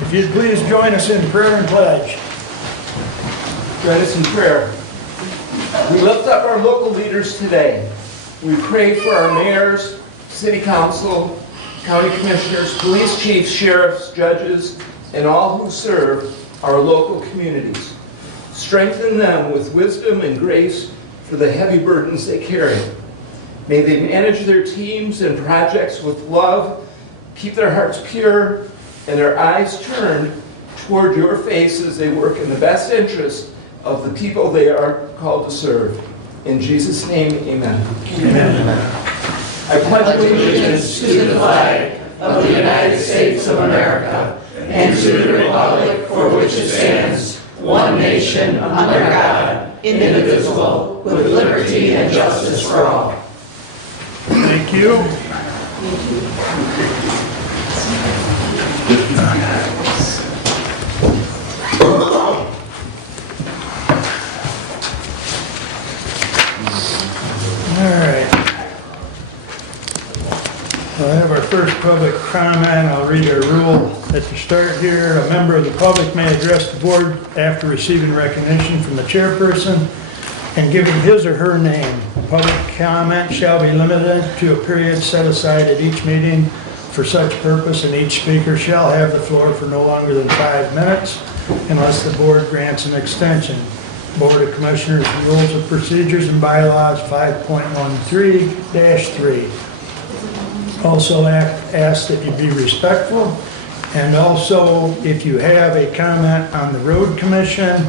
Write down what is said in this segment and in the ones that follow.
If you'd please join us in prayer and pledge. Join us in prayer. We lift up our local leaders today. We pray for our mayors, city council, county commissioners, police chiefs, sheriffs, judges, and all who serve our local communities. Strengthen them with wisdom and grace for the heavy burdens they carry. May they manage their teams and projects with love, keep their hearts pure, and their eyes turned toward your face as they work in the best interest of the people they are called to serve. In Jesus' name, amen. Amen. I pledge allegiance to the flag of the United States of America and to the republic for which it stands, one nation, under God, indivisible, with liberty and justice for all. Thank you. All right. We'll have our first public comment. I'll read our rule at the start here. A member of the public may address the board after receiving recognition from the chairperson and giving his or her name. Public comment shall be limited to a period set aside at each meeting for such purpose, and each speaker shall have the floor for no longer than 5 minutes unless the board grants an extension. Board of Commissioners Rules of Procedures and Bylaws 5.13-3. Also ask that you be respectful, and also if you have a comment on the road commission,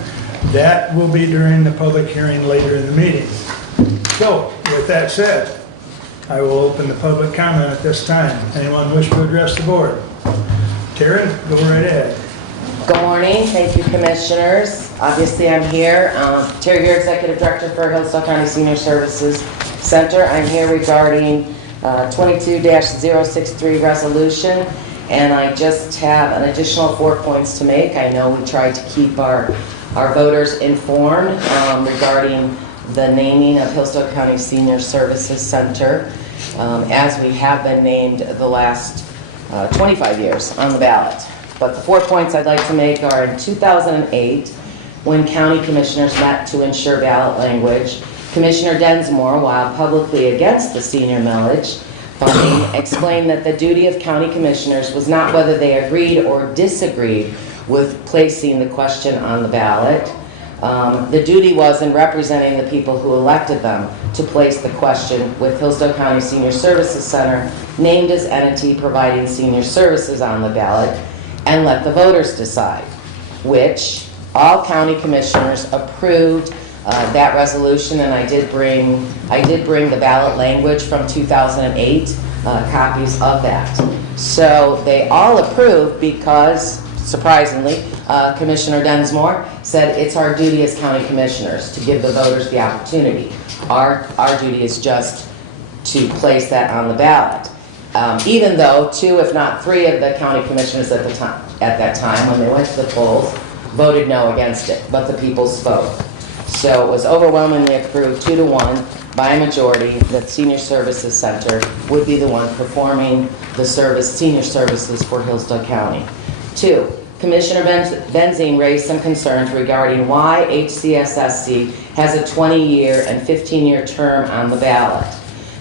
that will be during the public hearing later in the meeting. So, with that said, I will open the public comment at this time. Anyone wish to address the board? Terry, go right ahead. Good morning. Thank you, Commissioners. Obviously, I'm here. Terry Gear, Executive Director for Hillsdale County Senior Services Center. I'm here regarding 22-063 resolution, and I just have an additional 4 points to make. I know we tried to keep our voters informed regarding the naming of Hillsdale County Senior Services Center, as we have been named the last 25 years on the ballot. But the 4 points I'd like to make are: in 2008, when county commissioners met to ensure ballot language, Commissioner Densmore, while publicly against the senior millage funding, explained that the duty of county commissioners was not whether they agreed or disagreed with placing the question on the ballot. The duty was in representing the people who elected them to place the question with Hillsdale County Senior Services Center named as entity providing senior services on the ballot, and let the voters decide, which all county commissioners approved that resolution, and I did bring the ballot language from 2008, copies of that. So they all approved because, surprisingly, Commissioner Densmore said it's our duty as county commissioners to give the voters the opportunity. Our duty is just to place that on the ballot. Even though 2, if not 3, of the county commissioners at that time, when they went to the polls, voted no against it, but the people's vote. So it was overwhelmingly approved 2-1 by a majority that Senior Services Center would be the one performing the senior services for Hillsdale County. 2, Commissioner Benzine raised some concerns regarding why HCSSC has a 20-year and 15-year term on the ballot.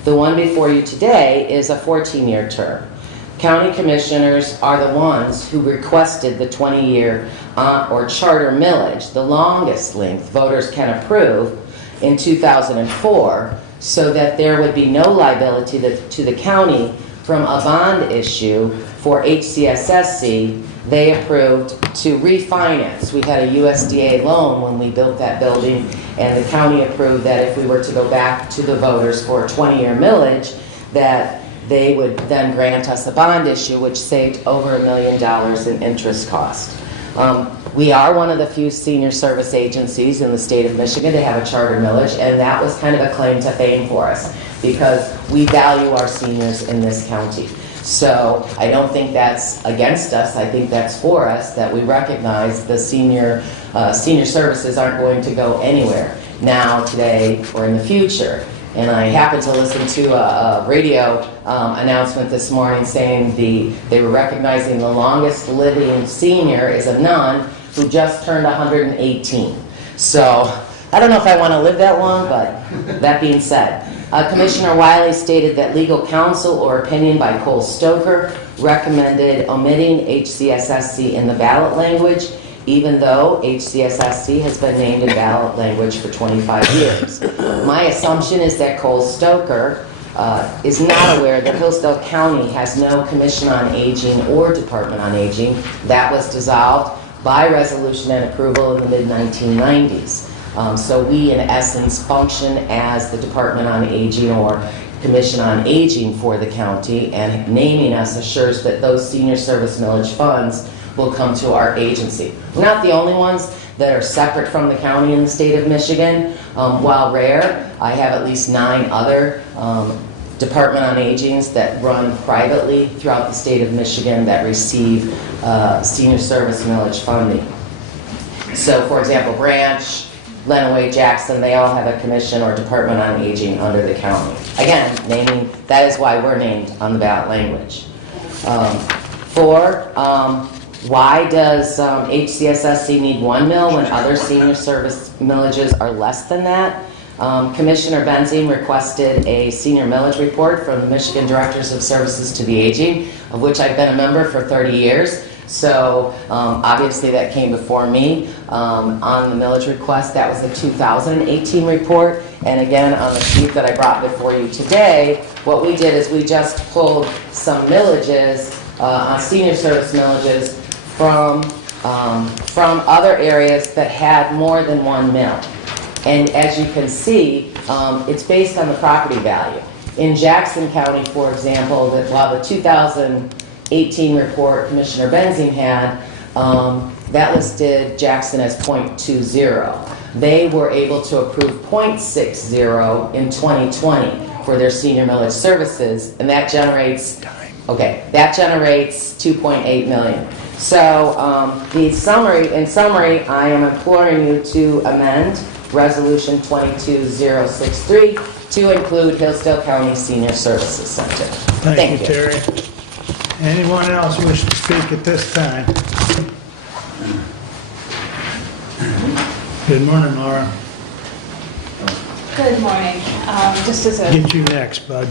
The one before you today is a 14-year term. County commissioners are the ones who requested the 20-year or charter millage, the longest length voters can approve, in 2004, so that there would be no liability to the county from a bond issue for HCSSC. They approved to refinance. We had a USDA loan when we built that building, and the county approved that if we were to go back to the voters for a 20-year millage, that they would then grant us a bond issue, which saved over $1 million in interest cost. We are one of the few senior service agencies in the state of Michigan to have a charter millage, and that was kind of a claim to fame for us because we value our seniors in this county. So I don't think that's against us. I think that's for us, that we recognize the senior services aren't going to go anywhere now, today, or in the future. and I happened to listen to a radio announcement this morning saying they were recognizing the longest living senior is a nun who just turned 118. So I don't know if I want to live that long, but that being said, Commissioner Wiley stated that legal counsel or opinion by Cole Stoker recommended omitting HCSSC in the ballot language, even though HCSSC has been named in ballot language for 25 years. My assumption is that Cole Stoker is not aware that Hillsdale County has no Commission on Aging or Department on Aging. That was dissolved by resolution and approval in the mid-1990s. So we, in essence, function as the Department on Aging or Commission on Aging for the county, and naming us assures that those senior service millage funds will come to our agency. We're not the only ones that are separate from the county in the state of Michigan. While rare, I have at least 9 other Department on Agings that run privately throughout the state of Michigan that receive senior service millage funding. So, for example, Branch, Lenawee, Jackson, they all have a commission or Department on Aging under the county. Again, naming, that is why we're named on the ballot language. 4, why does HCSSC need 1 mil when other senior service millages are less than that? Commissioner Benzing requested a senior millage report from the Michigan Directors of Services to the Aging, of which I've been a member for 30 years. So obviously that came before me on the millage request. That was the 2018 report. And again, on the sheet that I brought before you today, what we did is we just pulled some millages, on senior service millages, from other areas that had more than 1 mil. And as you can see, it's based on the property value. In Jackson County, for example, while the 2018 report Commissioner Benzing had, that listed Jackson as 0.20. They were able to approve 0.60 in 2020 for their senior millage services, and that generates, that generates 2.8 million. So in summary, I am imploring you to amend Resolution 22063 to include Hillsdale County Senior Services Center. Thank you, Terry. Anyone else wish to speak at this time? Good morning, Laura. Good morning. Just as a Get you next, bud.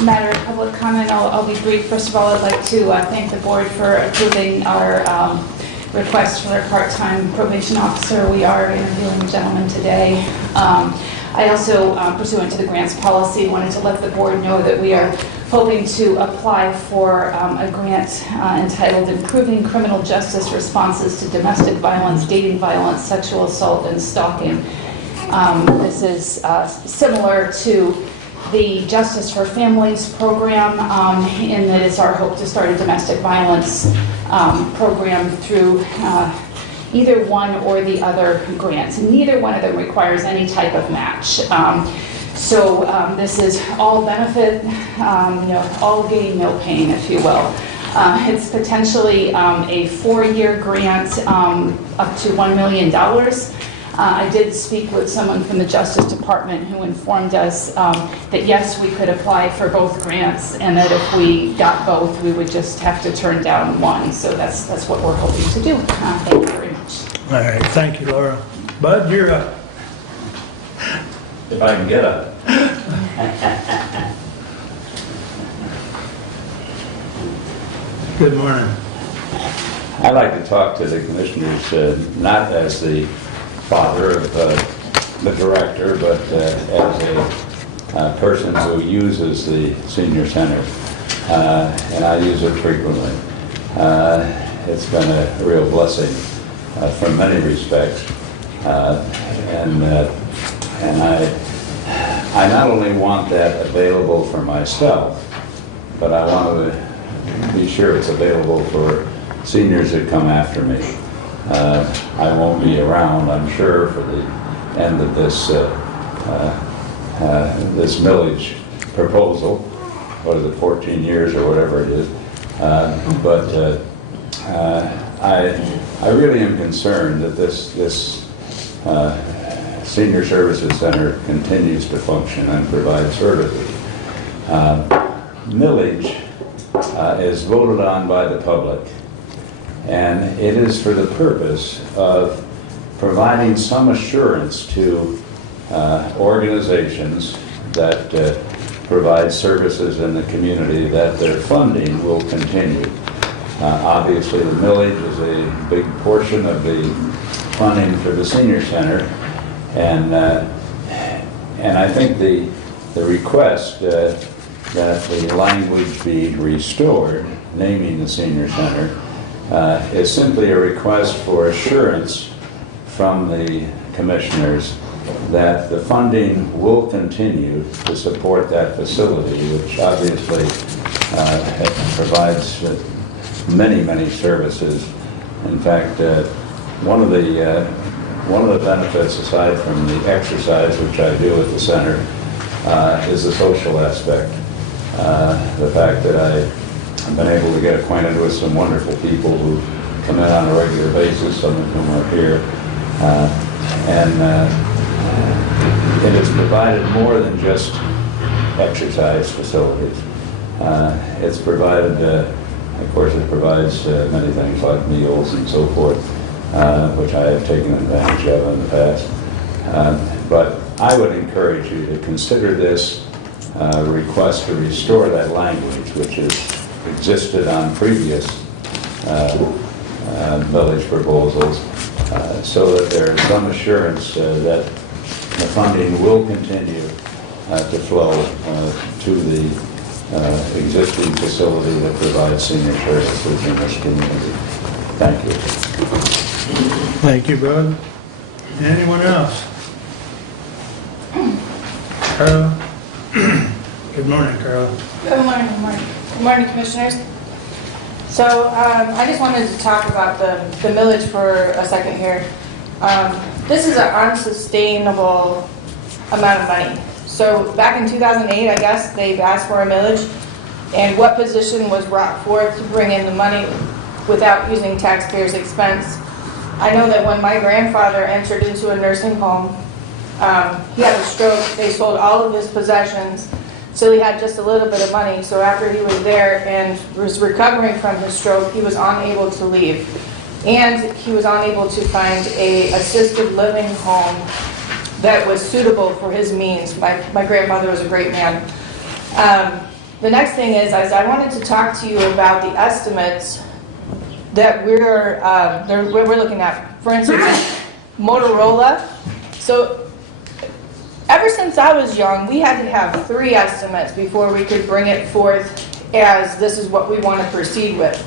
matter of public comment, I'll be brief. First of all, I'd like to thank the board for approving our request for a part-time probation officer. We are interviewing a gentleman today. I also, pursuant to the grants policy, wanted to let the board know that we are hoping to apply for a grant entitled Improving Criminal Justice Responses to Domestic Violence, Dating Violence, Sexual Assault, and Stalking. This is similar to the Justice for Families program, in that it's our hope to start a domestic violence program through either one or the other grants. Neither one of them requires any type of match. So this is all benefit, all gain, no pain, if you will. It's potentially a 4-year grant up to $1 million. I did speak with someone from the Justice Department who informed us that yes, we could apply for both grants, and that if we got both, we would just have to turn down one. So that's what we're hoping to do. Thank you very much. All right, thank you, Laura. Bud, you're up. If I can get up. Good morning. I'd like to talk to the commissioners, not as the father of the director, but as a person who uses the senior center, and I use it frequently. It's been a real blessing from many respects, and I not only want that available for myself, but I want to be sure it's available for seniors that come after me. I won't be around, I'm sure, for the end of this this millage proposal. What is it, 14 years or whatever it is? But I really am concerned that this Senior Services Center continues to function and provide services. Millage is voted on by the public, and it is for the purpose of providing some assurance to organizations that provide services in the community that their funding will continue. Obviously, the millage is a big portion of the funding for the senior center, and I think the request that the language be restored, naming the senior center, is simply a request for assurance from the commissioners that the funding will continue to support that facility, which obviously provides many services. In fact, one of the benefits, aside from the exercise which I do at the center, is the social aspect. The fact that I've been able to get acquainted with some wonderful people who come in on a regular basis, some of whom are here, and it has provided more than just exercise facilities. It's provided, of course, it provides many things like meals and so forth, which I have taken advantage of in the past. But I would encourage you to consider this request to restore that language, which has existed on previous village proposals, so that there is some assurance that the funding will continue to flow to the existing facility that provides senior services in this community. Thank you. Thank you, Bud. Anyone else? Carla? Good morning, Carla. Good morning, good morning. Good morning, Commissioners. So I just wanted to talk about the millage for a second here. This is an unsustainable amount of money. So back in 2008, I guess, they've asked for a millage, and what position was brought forth to bring in the money without using taxpayers' expense? I know that when my grandfather entered into a nursing home, he had a stroke. They sold all of his possessions, so he had just a little bit of money. So after he was there and was recovering from his stroke, he was unable to leave. And he was unable to find a assisted living home that was suitable for his means. My grandfather was a great man. The next thing is I wanted to talk to you about the estimates that we're looking at. For instance, Motorola. So ever since I was young, we had to have 3 estimates before we could bring it forth as this is what we want to proceed with.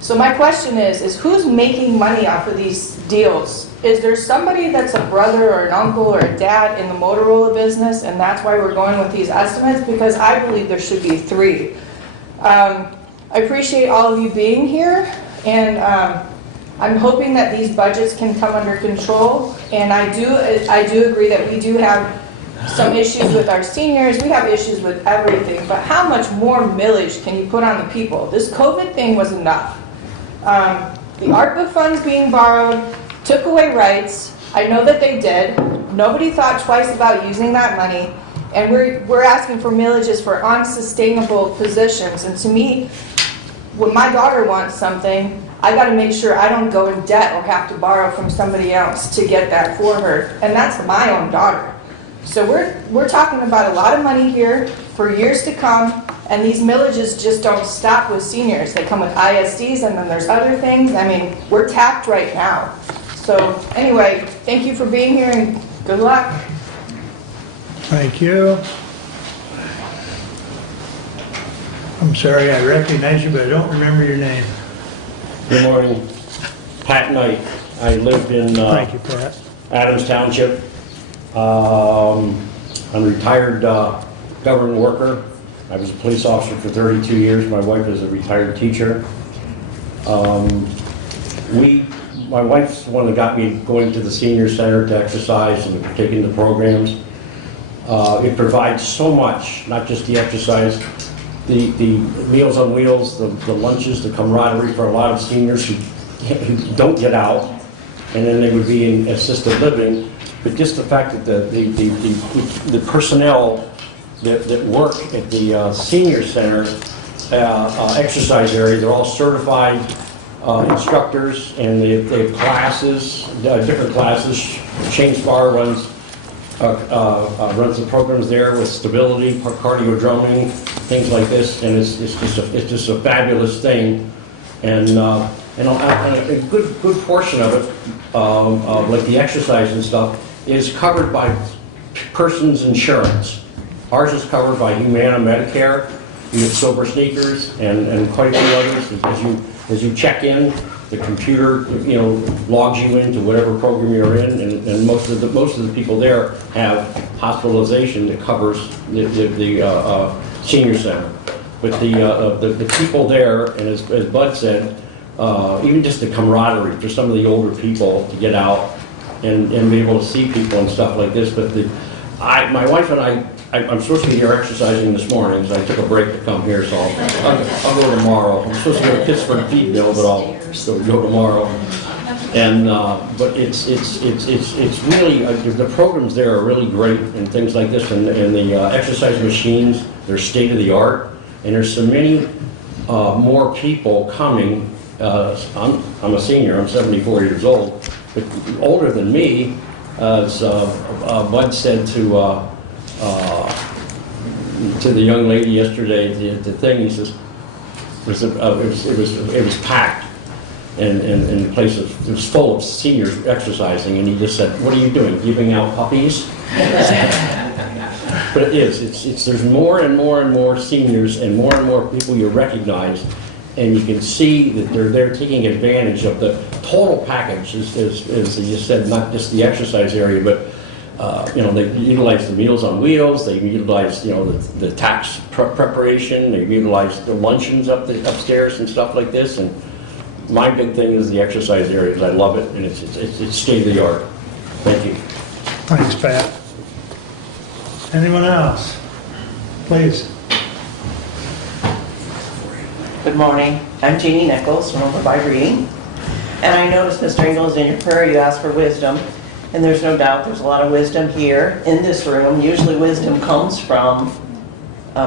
So my question is who's making money off of these deals? Is there somebody that's a brother or an uncle or a dad in the Motorola business, and that's why we're going with these estimates? Because I believe there should be 3. I appreciate all of you being here, and I'm hoping that these budgets can come under control. And I do agree that we do have some issues with our seniors. We have issues with everything. But how much more millage can you put on the people? This COVID thing was enough. The ARPA funds being borrowed took away rights. I know that they did. Nobody thought twice about using that money. And we're asking for millages for unsustainable positions. And to me, when my daughter wants something, I got to make sure I don't go in debt or have to borrow from somebody else to get that for her. And that's my own daughter. So we're talking about a lot of money here for years to come. And these millages just don't stop with seniors. They come with ISDs, and then there's other things. I mean, we're tapped right now. So anyway, thank you for being here, and good luck. Thank you. I'm sorry, I recognize you, but I don't remember your name. Good morning. Pat Knight. I lived in Thank you, Pat. Adams Township. I'm a retired government worker. I was a police officer for 32 years. My wife is a retired teacher. My wife's the one that got me going to the senior center to exercise and taking the programs. It provides so much, not just the exercise, the Meals on Wheels, the lunches, the camaraderie for a lot of seniors who don't get out, and then they would be in assisted living. but just the fact that the personnel that work at the senior center exercise area, they're all certified instructors, and they have classes, different classes. Shane Spar runs the programs there with stability, cardio drumming, things like this, and it's just a fabulous thing. And a good portion of it, like the exercise and stuff, is covered by person's insurance. Ours is covered by Humana Medicare. We have Silver Sneakers and quite a few others. As you check in, the computer, logs you into whatever program you're in, and most of the people there have hospitalization that covers the senior center. But the people there, and as Bud said, even just the camaraderie for some of the older people to get out and be able to see people and stuff like this. But my wife and I'm supposed to be here exercising this morning, so I took a break to come here, so I'll go tomorrow. I'm supposed to go to Pittsburgh Feedville, but I'll go tomorrow. And but it's really the programs there are really great and things like this, and the exercise machines, they're state of the art, and there's so many more people coming. I'm a senior. I'm 74 years old, but older than me, as Bud said to the young lady yesterday, the thing, he says, it was packed, and the place was full of seniors exercising, and he just said, "What are you doing? Giving out puppies?" But it is. There's more and more and more seniors and more people you recognize, and you can see that they're taking advantage of the total package, as you said, not just the exercise area, but they utilize the Meals on Wheels, they utilize, the tax preparation, they utilize the luncheons upstairs and stuff like this. And my big thing is the exercise areas. I love it, and it's state of the art. Thank you. Thanks, Pat. Anyone else? Please. Good morning. I'm Jeannie Nichols from over by Reading. And I noticed, Mr. Ingalls, in your prayer you asked for wisdom. And there's no doubt there's a lot of wisdom here in this room. Usually wisdom comes from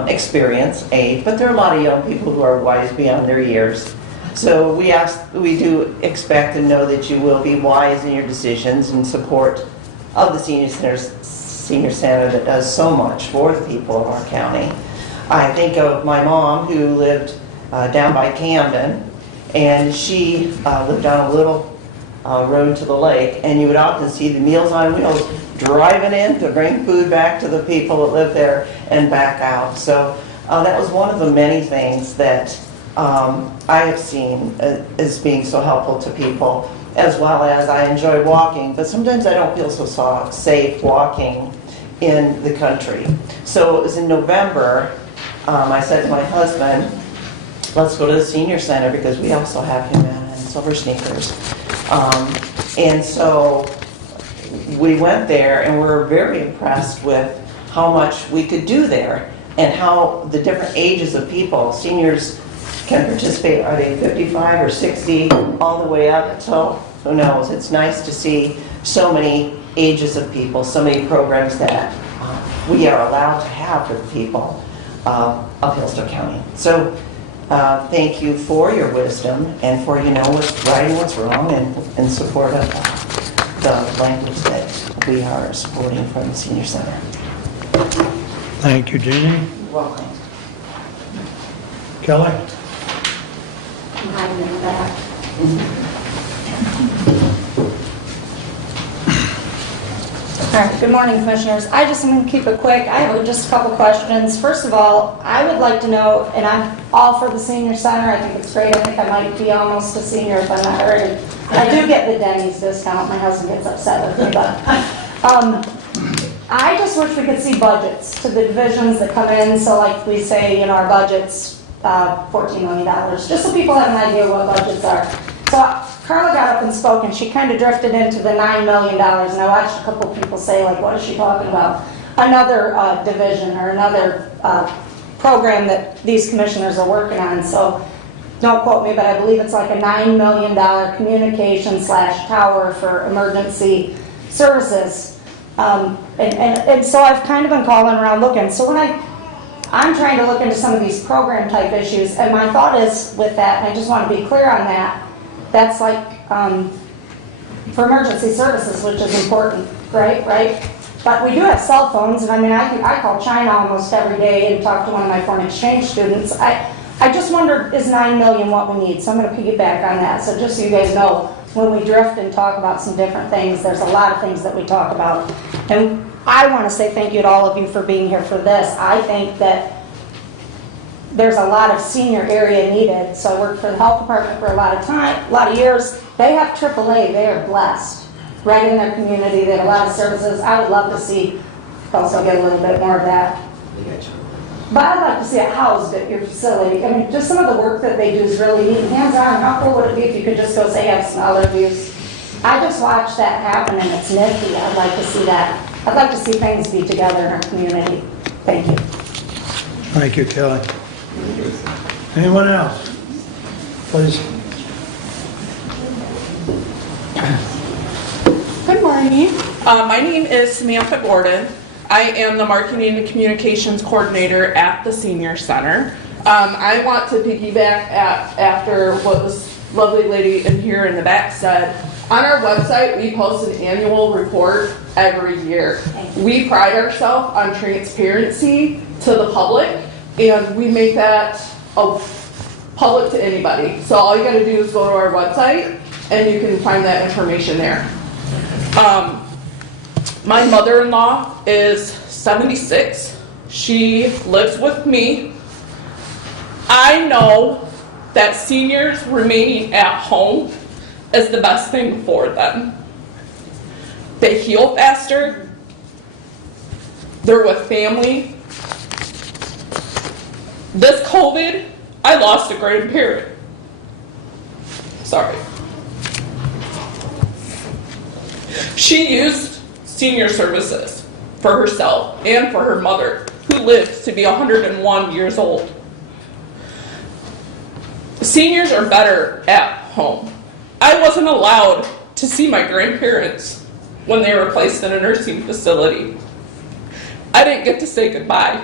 experience, age, but there are a lot of young people who are wise beyond their years. So we do expect and know that you will be wise in your decisions in support of the senior center that does so much for the people of our county. I think of my mom who lived down by Camden, and she lived on a little road to the lake, and you would often see the Meals on Wheels driving in to bring food back to the people that live there and back out. So that was one of the many things that I have seen as being so helpful to people, as well as I enjoy walking, but sometimes I don't feel so safe walking in the country. So it was in November, I said to my husband, let's go to the senior center because we also have Humana and Silver Sneakers. And so we went there, and we were very impressed with how much we could do there and how the different ages of people, seniors can participate. Are they 55 or 60, all the way up until, who knows? It's nice to see so many ages of people, so many programs that we are allowed to have for the people of Hillsdale County. So thank you for your wisdom and for what's right and what's wrong, and in support of the language that we are supporting from the Senior Center. Thank you, Jeannie. You're welcome. Kelly? I'm in the back. All right, good morning, Commissioners. I just am going to keep it quick. I have just a couple questions. First of all, I would like to know, and I'm all for the senior center. I think it's great. I think I might be almost a senior if I'm not already. I do get the Denny's discount. My husband gets upset with me, but I just wish we could see budgets to the divisions that come in. So like we say, our budget's $14 million, just so people have an idea what budgets are. So Carla got up and spoke, and she kind of drifted into the $9 million, and I watched a couple of people say, like, what is she talking about? Another division or another program that these commissioners are working on. So don't quote me, but I believe it's like a $9 million communication / tower for emergency services. And so I've kind of been calling around looking. So when I'm trying to look into some of these program type issues, and my thought is with that, and I just want to be clear on that, that's like for emergency services, which is important, right? But we do have cell phones, and I mean, I call China almost every day and talk to one of my foreign exchange students. I just wondered, is 9 million what we need? So I'm going to piggyback on that. So just so you guys know, when we drift and talk about some different things, there's a lot of things that we talk about. And I want to say thank you to all of you for being here for this. I think that there's a lot of senior area needed. So I worked for the health department for a lot of years. They have AAA, they are blessed. Right in their community, they have a lot of services. I would love to see, also get a little bit more of that. But I'd like to see it housed at your facility. I mean, just some of the work that they do is really neat. Hands-on, how cool would it be if you could just go say, have some other views? I just watched that happen and it's nifty. I'd like to see that. I'd like to see things be together in our community. Thank you. Thank you, Kelly. Anyone else? Please. Good morning. My name is Samantha Gordon. I am the Marketing and Communications Coordinator at the Senior Center. I want to piggyback after what this lovely lady in here in the back said. On our website, we post an annual report every year. We pride ourselves on transparency to the public, and we make that public to anybody. So all you got to do is go to our website, and you can find that information there. My mother-in-law is 76. She lives with me. I know that seniors remaining at home is the best thing for them. They heal faster. They're with family. This COVID, I lost a grandparent. Sorry. She used senior services for herself and for her mother, who lived to be 101 years old. Seniors are better at home. I wasn't allowed to see my grandparents when they were placed in a nursing facility. I didn't get to say goodbye.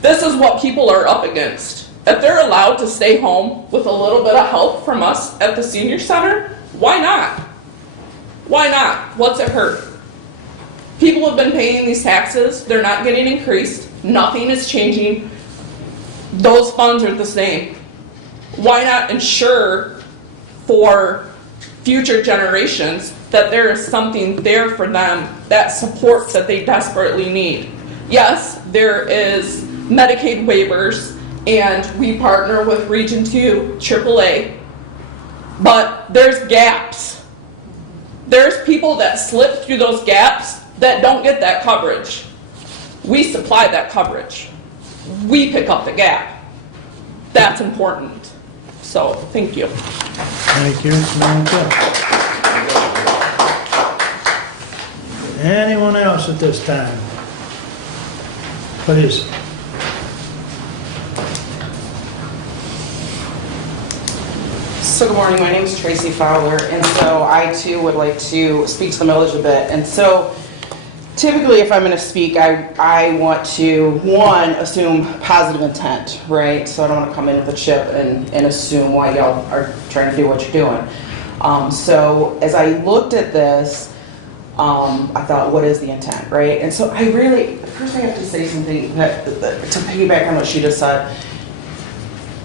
This is what people are up against. If they're allowed to stay home with a little bit of help from us at the senior center, why not? Why not? What's it hurt? People have been paying these taxes. They're not getting increased. Nothing is changing. Those funds are the same. Why not ensure for future generations that there is something there for them, that support that they desperately need? Yes, there is Medicaid waivers, and we partner with Region 2, AAA, but there's gaps. There's people that slip through those gaps that don't get that coverage. We supply that coverage. We pick up the gap. That's important. So, thank you. Thank you, Samantha. Anyone else at this time? Please. So good morning, my name is Tracy Fowler, and so I too would like to speak to the millage a bit. And so typically if I'm going to speak, I want to, one, assume positive intent, right? So I don't want to come in with a chip and assume why y'all are trying to do what you're doing. So as I looked at this, I thought, what is the intent, right? And so I really, first I have to say something that, to piggyback on what she just said.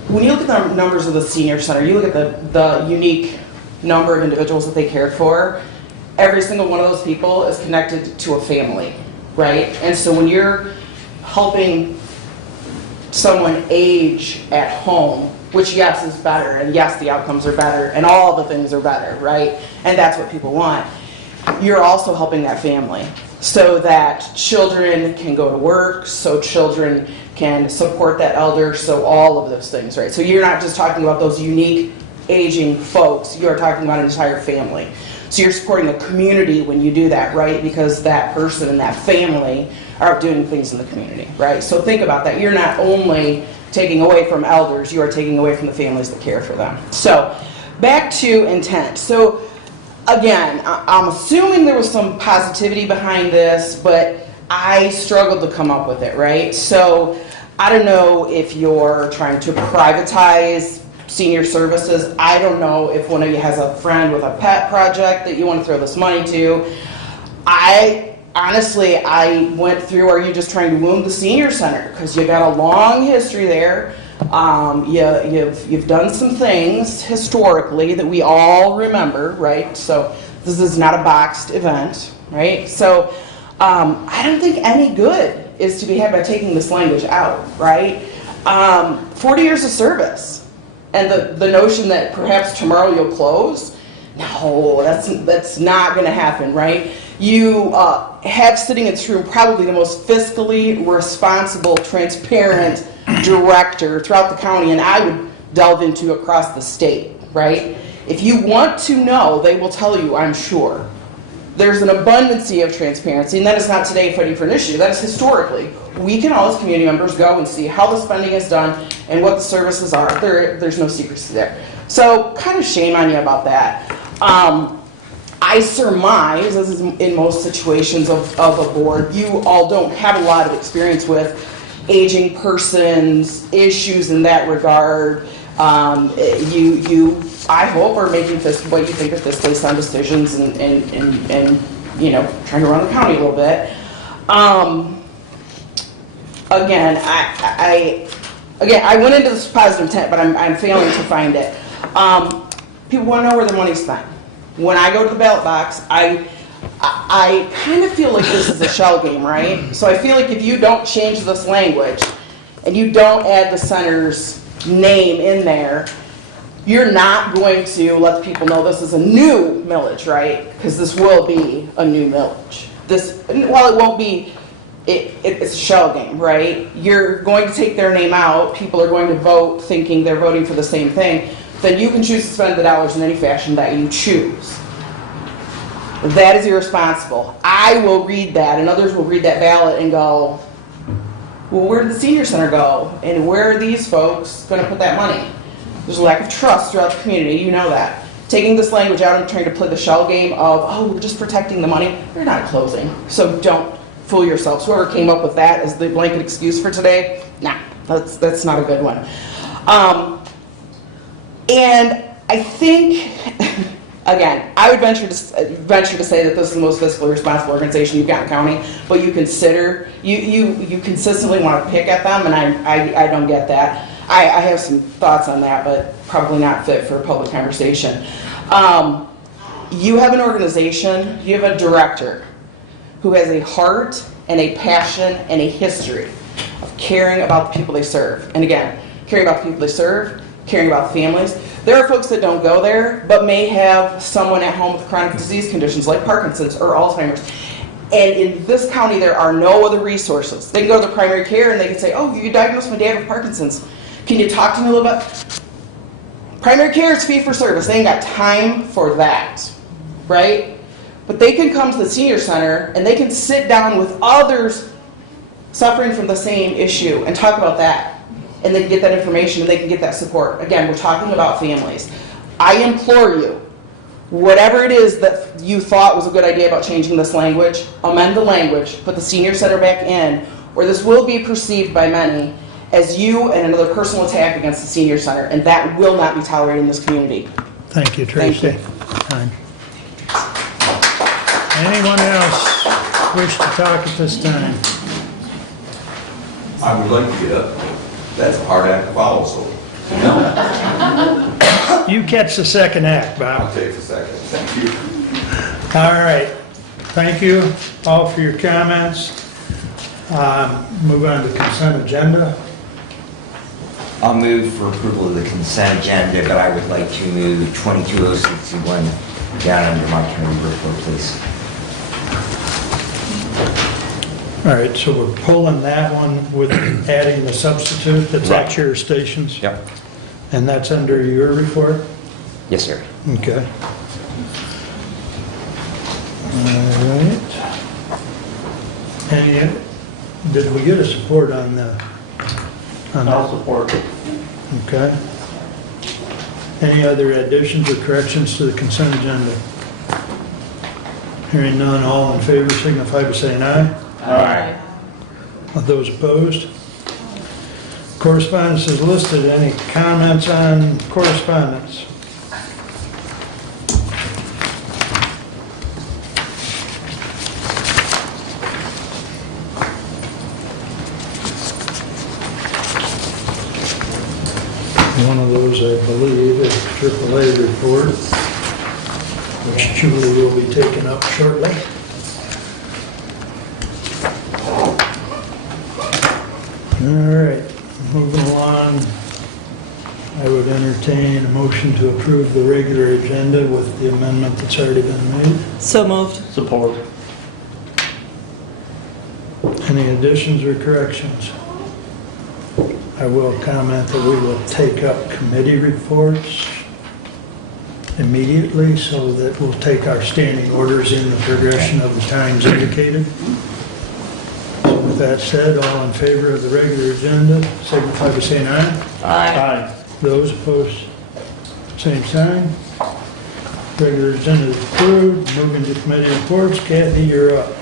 When you look at the numbers of the senior center, you look at the unique number of individuals that they cared for, every single one of those people is connected to a family, right? And so when you're helping someone age at home, which yes is better, and yes the outcomes are better, and all the things are better, right? And that's what people want. You're also helping that family so that children can go to work, so children can support that elder, so all of those things, right? So you're not just talking about those unique aging folks, you're talking about an entire family. So you're supporting the community when you do that, right? Because that person and that family are doing things in the community, right? So think about that. You're not only taking away from elders, you are taking away from the families that care for them. So back to intent. So again, I'm assuming there was some positivity behind this, but I struggled to come up with it, right? So I don't know if you're trying to privatize senior services. I don't know if one of you has a friend with a pet project that you want to throw this money to. Honestly, I went through, are you just trying to wound the senior center? Because you got a long history there. You've done some things historically that we all remember, right? So this is not a boxed event, right? So I don't think any good is to be had by taking this language out, right? 40 years of service, and the notion that perhaps tomorrow you'll close, no, that's not going to happen, right? You have sitting in this room probably the most fiscally responsible, transparent director throughout the county, and I would delve into across the state, right? If you want to know, they will tell you, I'm sure. There's an abundance of transparency, and that is not today fighting for an issue. That is historically. We can all, as community members, go and see how the spending is done and what the services are. There's no secrecy there. So, kind of shame on you about that. I surmise, as is in most situations of a board, you all don't have a lot of experience with aging persons, issues in that regard. You, I hope, are making what you think of this based on decisions and you know, trying to run the county a little bit. Again, I went into this positive intent, but I'm failing to find it. People want to know where their money's spent. When I go to the ballot box, I kind of feel like this is a shell game, right? So I feel like if you don't change this language and you don't add the center's name in there, you're not going to let the people know this is a new millage, right? Because this will be a new millage. While it won't be, it's a shell game, right? You're going to take their name out. People are going to vote thinking they're voting for the same thing. Then you can choose to spend the dollars in any fashion that you choose. That is irresponsible. I will read that, and others will read that ballot and go, well, where did the senior center go? And where are these folks going to put that money? There's a lack of trust throughout the community. You know that. Taking this language out and trying to play the shell game of, oh, we're just protecting the money. They're not closing. So don't fool yourselves. Whoever came up with that as the blanket excuse for today, nah, that's not a good one. And I think, again, I would venture to say that this is the most fiscally responsible organization you've got in the county, but you consistently want to pick at them, and I don't get that. I have some thoughts on that, but probably not fit for a public conversation. You have an organization, you have a director who has a heart and a passion and a history of caring about the people they serve. And again, caring about the people they serve, caring about families. There are folks that don't go there, but may have someone at home with chronic disease conditions like Parkinson's or Alzheimer's. And in this county, there are no other resources. They can go to the primary care and they can say, oh, you diagnosed my dad with Parkinson's. Can you talk to me a little bit? Primary care is fee for service. They ain't got time for that, right? But they can come to the senior center and they can sit down with others suffering from the same issue and talk about that. And they can get that information and they can get that support. Again, we're talking about families. I implore you, whatever it is that you thought was a good idea about changing this language, amend the language, put the senior center back in, or this will be perceived by many as you and another personal attack against the senior center, and that will not be tolerated in this community. Thank you, Tracy. Thank Anyone else wish to talk at this time? I would like to get up. That's a hard act to follow, so. You catch the second act, Bob. I'll take a second. Thank you. All right. Thank you all for your comments. Move on to consent agenda. I'll move for approval of the consent agenda, but I would like to move 22061 down under my turn report, please. All right, so we're pulling that one with adding the substitute that's at your stations? Yep. And that's under your report? Yes, sir. Okay. All right. Did we get a support on the? I'll support. Okay. Any other additions or corrections to the consent agenda? Hearing none, all in favor signify by saying aye. Aye. Those opposed? Correspondence is listed. Any comments on correspondence? One of those, I believe, is AAA report, which Julie will be taking up shortly. All right, moving along, I would entertain a motion to approve the regular agenda with the amendment that's already been made. So moved. Support. Any additions or corrections? I will comment that we will take up committee reports immediately so that we'll take our standing orders in the progression of the times indicated. So with that said, all in favor of the regular agenda, signify by saying aye. Aye. Those opposed, same sign. Regular agenda is approved. Moving to committee reports. Kathy, you're up.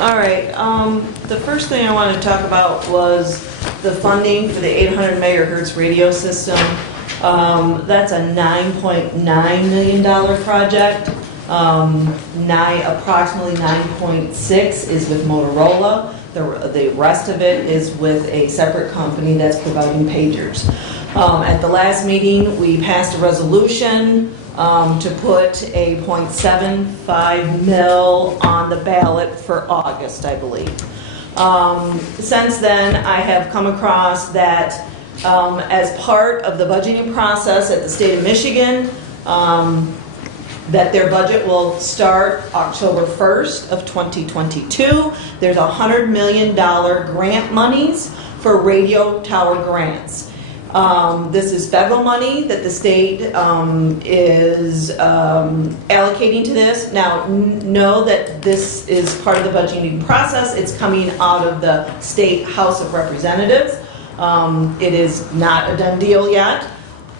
All right, the first thing I wanted to talk about was the funding for the 800 megahertz radio system. That's a $9.9 million project. Approximately 9.6 is with Motorola. The rest of it is with a separate company that's providing pagers. At the last meeting, we passed a resolution to put a .75 mil on the ballot for August, I believe. Since then, I have come across that as part of the budgeting process at the state of Michigan, that their budget will start October 1st of 2022. There's $100 million grant monies for radio tower grants. This is federal money that the state is allocating to this. Now, know that this is part of the budgeting process. It's coming out of the State House of Representatives. It is not a done deal yet,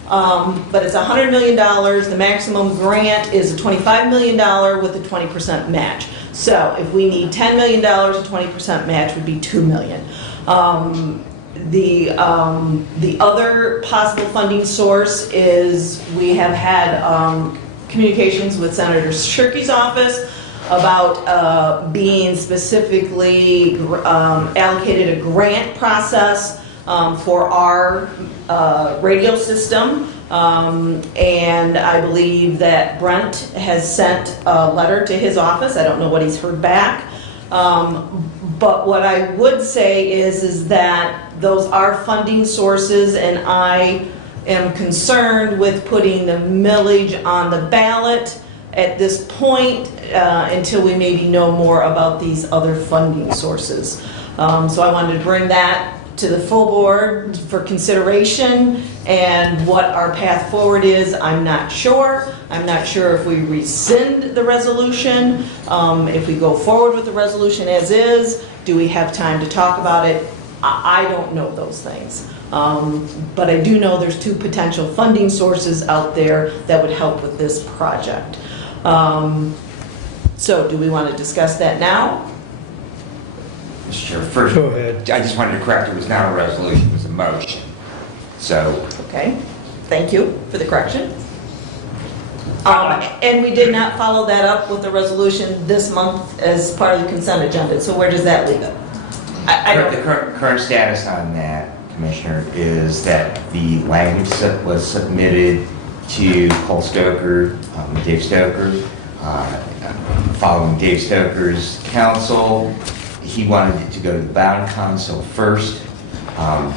but it's $100 million. The maximum grant is a $25 million with a 20% match. So if we need $10 million, a 20% match would be $2 million. The other possible funding source is we have had communications with Senator Shirkey's office about being specifically allocated a grant process for our radio system. And I believe that Brent has sent a letter to his office. I don't know what he's heard back. But what I would say is that those are funding sources, and I am concerned with putting the millage on the ballot at this point until we maybe know more about these other funding sources. So I wanted to bring that to the full board for consideration, and what our path forward is, I'm not sure. I'm not sure if we rescind the resolution, if we go forward with the resolution as is. Do we have time to talk about it? I don't know those things. But I do know there's two potential funding sources out there that would help with this project. So do we want to discuss that now? Mr. Chair, first, Go ahead. I just wanted to correct, it was not a resolution, it was a motion. So, Okay, thank you for the correction. And we did not follow that up with the resolution this month as part of the consent agenda, so where does that leave it? I the don't, current status on that, Commissioner, is that the language was submitted to Cole Stoker, Dave Stoker. Following Dave Stoker's counsel, he wanted it to go to the bond council first.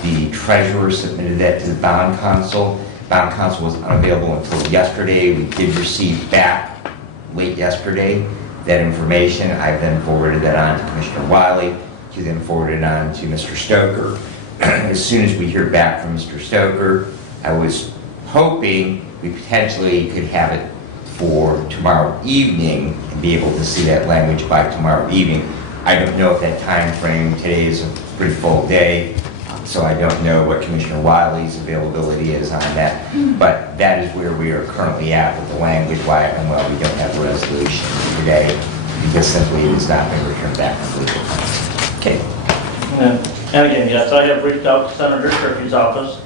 The treasurer submitted that to the bond council. Bond council was unavailable until yesterday. We did receive back late yesterday that information. I then forwarded that on to Commissioner Wiley, who then forwarded it on to Mr. Stoker. As soon as we hear back from Mr. Stoker, I was hoping we potentially could have it for tomorrow evening and be able to see that language by tomorrow evening. I don't know if that time frame, today is a pretty full day, So I don't know what Commissioner Wiley's availability is on that, but that is where we are currently at with the language, why and well, we don't have a resolution today, because simply it has not been returned back from legal counsel. Okay. And again, yes, I have reached out to Senator Shirkey's office.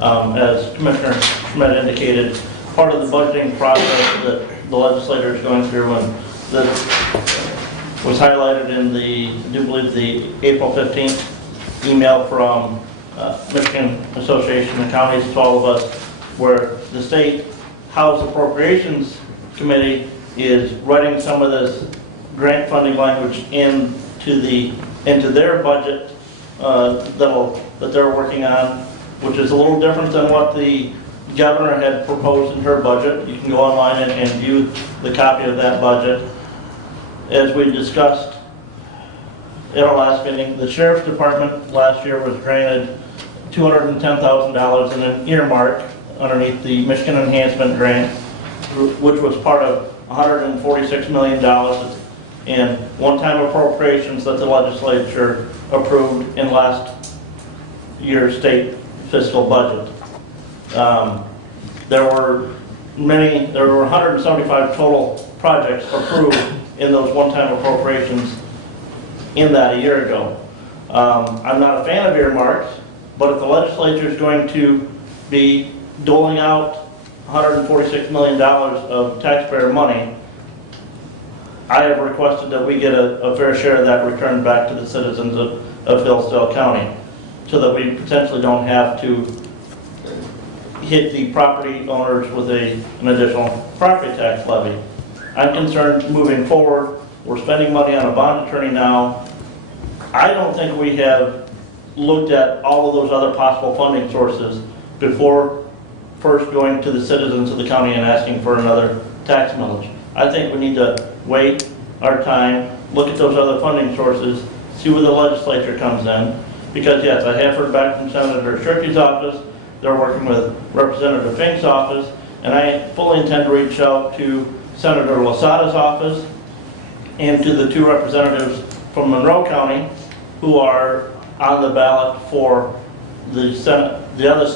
As Commissioner Schmidt indicated, part of the budgeting process that the legislator is going through, and that was highlighted in the, I do believe, the April 15th email from Michigan Association of Counties to all of us, where the State House Appropriations Committee is writing some of this grant funding language into their budget that they're working on, which is a little different than what the governor had proposed in her budget. You can go online and view the copy of that budget. As we discussed at our last meeting, the Sheriff's Department last year was granted $210,000 in an earmark underneath the Michigan Enhancement Grant, which was part of $146 million in one-time appropriations that the legislature approved in last year's state fiscal budget. There were 175 total projects approved in those one-time appropriations in that a year ago. I'm not a fan of earmarks, but if the legislature is going to be doling out $146 million of taxpayer money, I have requested that we get a fair share of that returned back to the citizens of Hillsdale County, so that we potentially don't have to hit the property owners with an additional property tax levy. I'm concerned moving forward, we're spending money on a bond attorney now. I don't think we have looked at all of those other possible funding sources before first going to the citizens of the county and asking for another tax millage. I think we need to wait our time, look at those other funding sources, see where the legislature comes in. Because yes, I have heard back from Senator Shirkey's office, they're working with Representative Fink's office, and I fully intend to reach out to Senator Losada's office and to the two representatives from Monroe County who are on the ballot for the other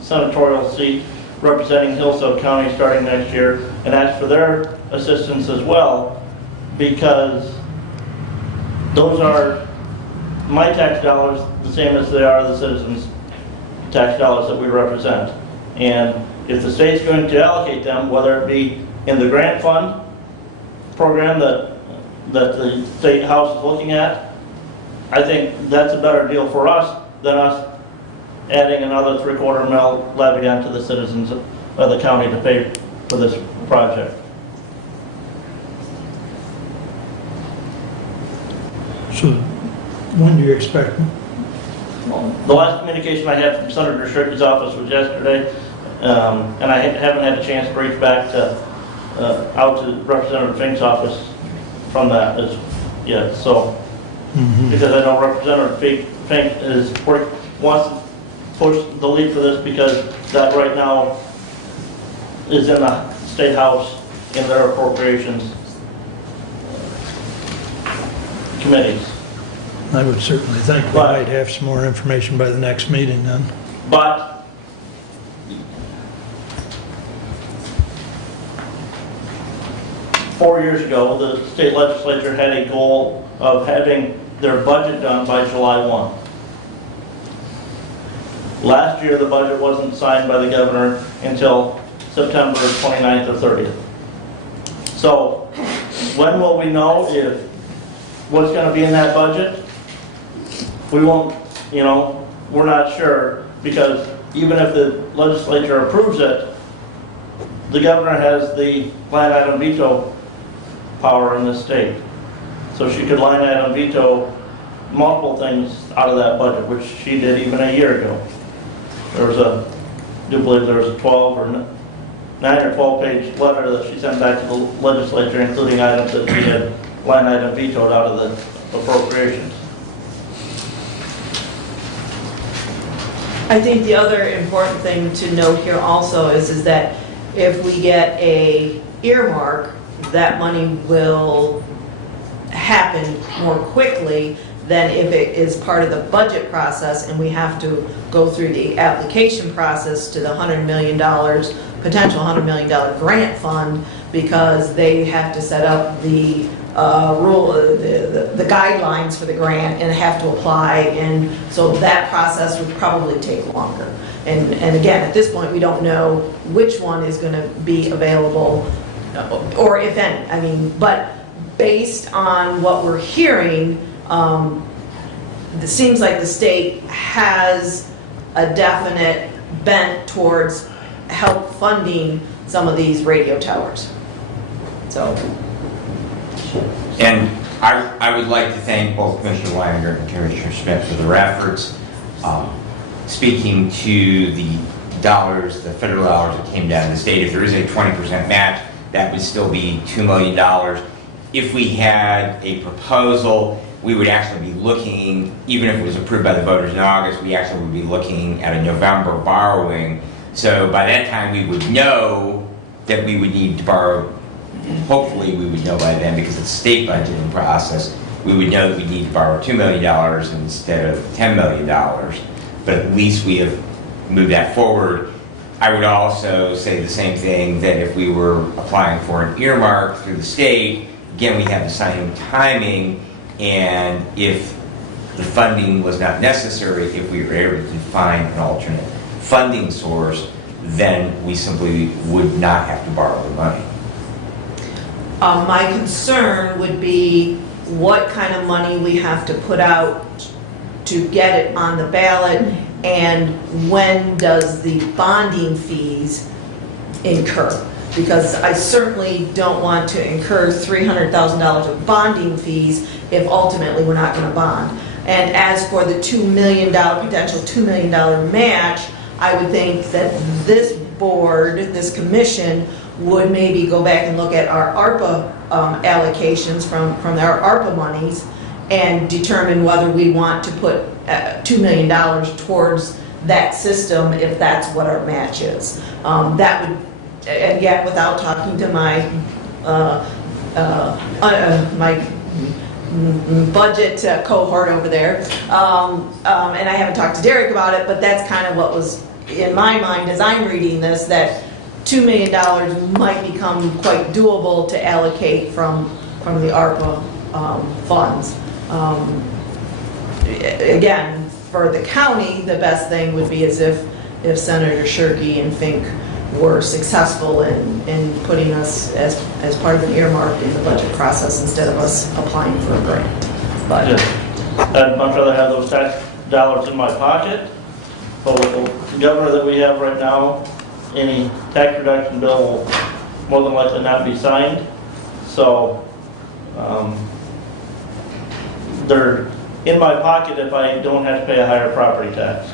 senatorial seat representing Hillsdale County starting next year, and ask for their assistance as well, because those are my tax dollars the same as they are the citizens' tax dollars that we represent. And if the state's going to allocate them, whether it be in the grant fund program that the state house is looking at, I think that's a better deal for us than us adding another $0.75 mil levy onto the citizens of the county to pay for this project. So when do you expect? The last communication I had from Senator Shirkey's office was yesterday, and I haven't had a chance to reach back out to Representative Fink's office from that as yet. So, because I know Representative Fink wants to push the lead for this, because that right now is in the State House in their appropriations committees. I would certainly think we might have some more information by the next meeting then. But four years ago, the state legislature had a goal of having their budget done by July 1. Last year, the budget wasn't signed by the governor until September 29th or 30th. So when will we know if what's going to be in that budget? We won't, we're not sure, because even if the legislature approves it, the governor has the line item veto power in the state. So she could line item veto multiple things out of that budget, which she did even a year ago. There was I do believe there was a 12 or 9 or 12 page letter that she sent back to the legislature, including items that she had line item vetoed out of the appropriations. I think the other important thing to note here also is that if we get a earmark, that money will happen more quickly than if it is part of the budget process and we have to go through the application process to the $100 million, potential $100 million grant fund, because they have to set up the the guidelines for the grant and have to apply, and so that process would probably take longer. And again, at this point, we don't know which one is going to be available, or if any. I mean, but based on what we're hearing, it seems like the state has a definite bent towards help funding some of these radio towers. So. And I would like to thank both Commissioner Weininger and Commissioner Smith for their efforts. Speaking to the dollars, the federal dollars that came down to the state, if there is a 20% match, that would still be $2 million. If we had a proposal, we would actually be looking, even if it was approved by the voters in August, we actually would be looking at a November borrowing. So by that time, we would know that we would need to borrow. Hopefully, we would know by then, because it's a state budgeting process, we would know that we need to borrow $2 million instead of $10 million. But at least we have moved that forward. I would also say the same thing, that if we were applying for an earmark through the state, again, we have the same timing, and if the funding was not necessary, if we were able to find an alternate funding source, then we simply would not have to borrow the money. My concern would be what kind of money we have to put out to get it on the ballot, and when does the bonding fees incur? Because I certainly don't want to incur $300,000 of bonding fees if ultimately we're not going to bond. And as for the $2 million, potential $2 million match, I would think that this board, this commission, would maybe go back and look at our ARPA allocations from our ARPA monies and determine whether we want to put $2 million towards that system, if that's what our match is. That would, again, without talking to my budget cohort over there, and I haven't talked to Derek about it, but that's kind of what was in my mind as I'm reading this, that $2 million might become quite doable to allocate from the ARPA funds. Again, for the county, the best thing would be as if Senator Shirkey and Fink were successful in putting us as part of an earmark in the budget process instead of us applying for a grant. But I'd much rather have those tax dollars in my pocket, but with the governor that we have right now, any tax reduction bill will more than likely not be signed. So they're in my pocket if I don't have to pay a higher property tax.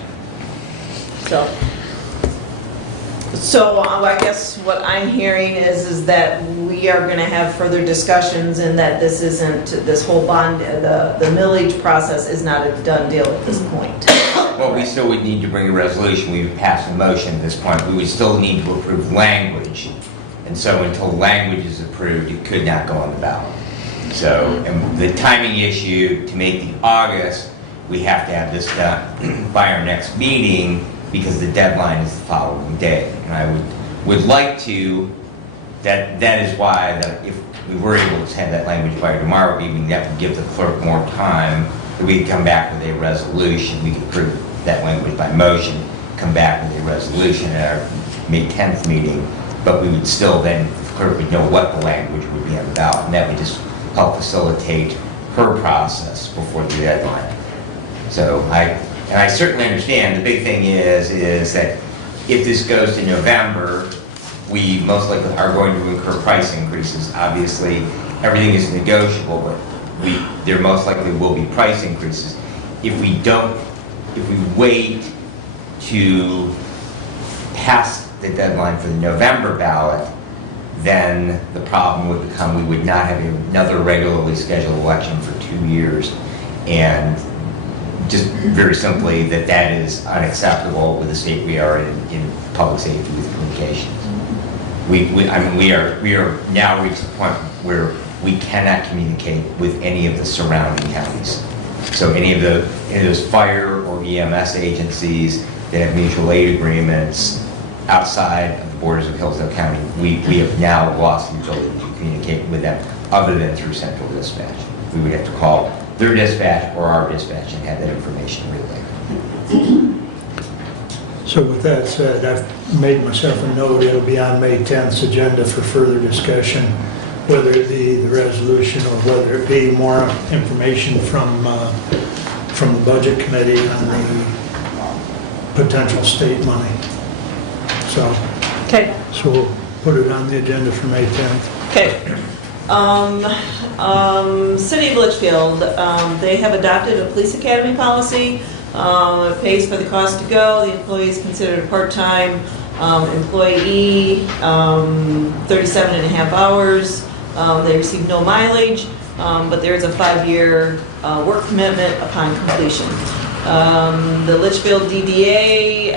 So I guess what I'm hearing is that we are going to have further discussions, and that this isn't, this whole bond, the millage process is not a done deal at this point. Well, we still would need to bring a resolution. We would pass a motion at this point. We would still need to approve language. And so until language is approved, it could not go on the ballot. So, and the timing issue, to make the August, we have to have this done by our next meeting, because the deadline is the following day. And I would like to, that is why that if we were able to have that language by tomorrow evening, that would give the clerk more time, that we could come back with a resolution. We could approve that language by motion, come back with a resolution at our May 10th meeting, but we would still then, the clerk would know what the language would be on the ballot, and that would just help facilitate her process before the deadline. So I certainly understand. The big thing is that if this goes to November, we most likely are going to incur price increases. Obviously, everything is negotiable, but there most likely will be price increases. If we wait to pass the deadline for the November ballot, then the problem would become we would not have another regularly scheduled election for 2 years. And just very simply, that is unacceptable with the state we are in public safety with communications. We are now reached the point where we cannot communicate with any of the surrounding counties. So any of those fire or EMS agencies that have mutual aid agreements outside of the borders of Hillsdale County, we have now lost the ability to communicate with them other than through central dispatch. We would have to call their dispatch or our dispatch and have that information relayed. So with that said, I've made myself a note, it'll be on May 10th's agenda for further discussion, whether it be the resolution or whether it be more information from the budget committee on the potential state money. So we'll put it on the agenda for May 10th. Okay. City of Litchfield, they have adopted a police academy policy. It pays for the cost to go. The employee is considered a part-time employee, 37 and a half hours. They receive no mileage, but there is a 5-year work commitment upon completion. The Litchfield DDA,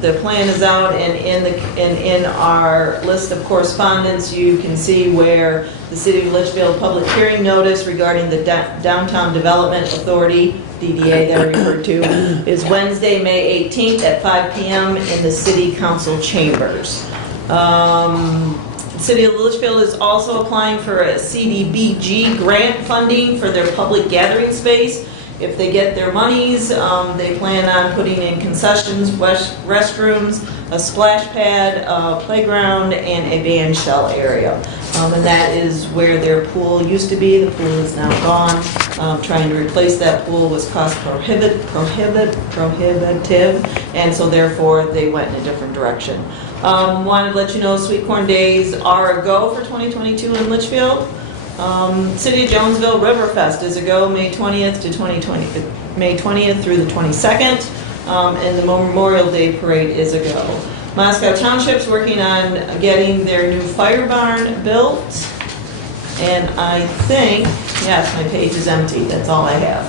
the plan is out, and in our list of correspondence, you can see where the City of Litchfield public hearing notice regarding the Downtown Development Authority, DDA that I referred to, is Wednesday, May 18th at 5 p.m. in the City Council chambers. The City of Litchfield is also applying for a CDBG grant funding for their public gathering space. If they get their monies, they plan on putting in concessions, restrooms, a splash pad, a playground, and a band shell area. And that is where their pool used to be. The pool is now gone. Trying to replace that pool was cost prohibitive, and so therefore they went in a different direction. Wanted to let you know Sweet Corn Days are a go for 2022 in Litchfield. City of Jonesville Riverfest is a go, May 20th through the 22nd, and the Memorial Day Parade is a go. Moscow Township's working on getting their new fire barn built, and I think, yes, my page is empty, that's all I have.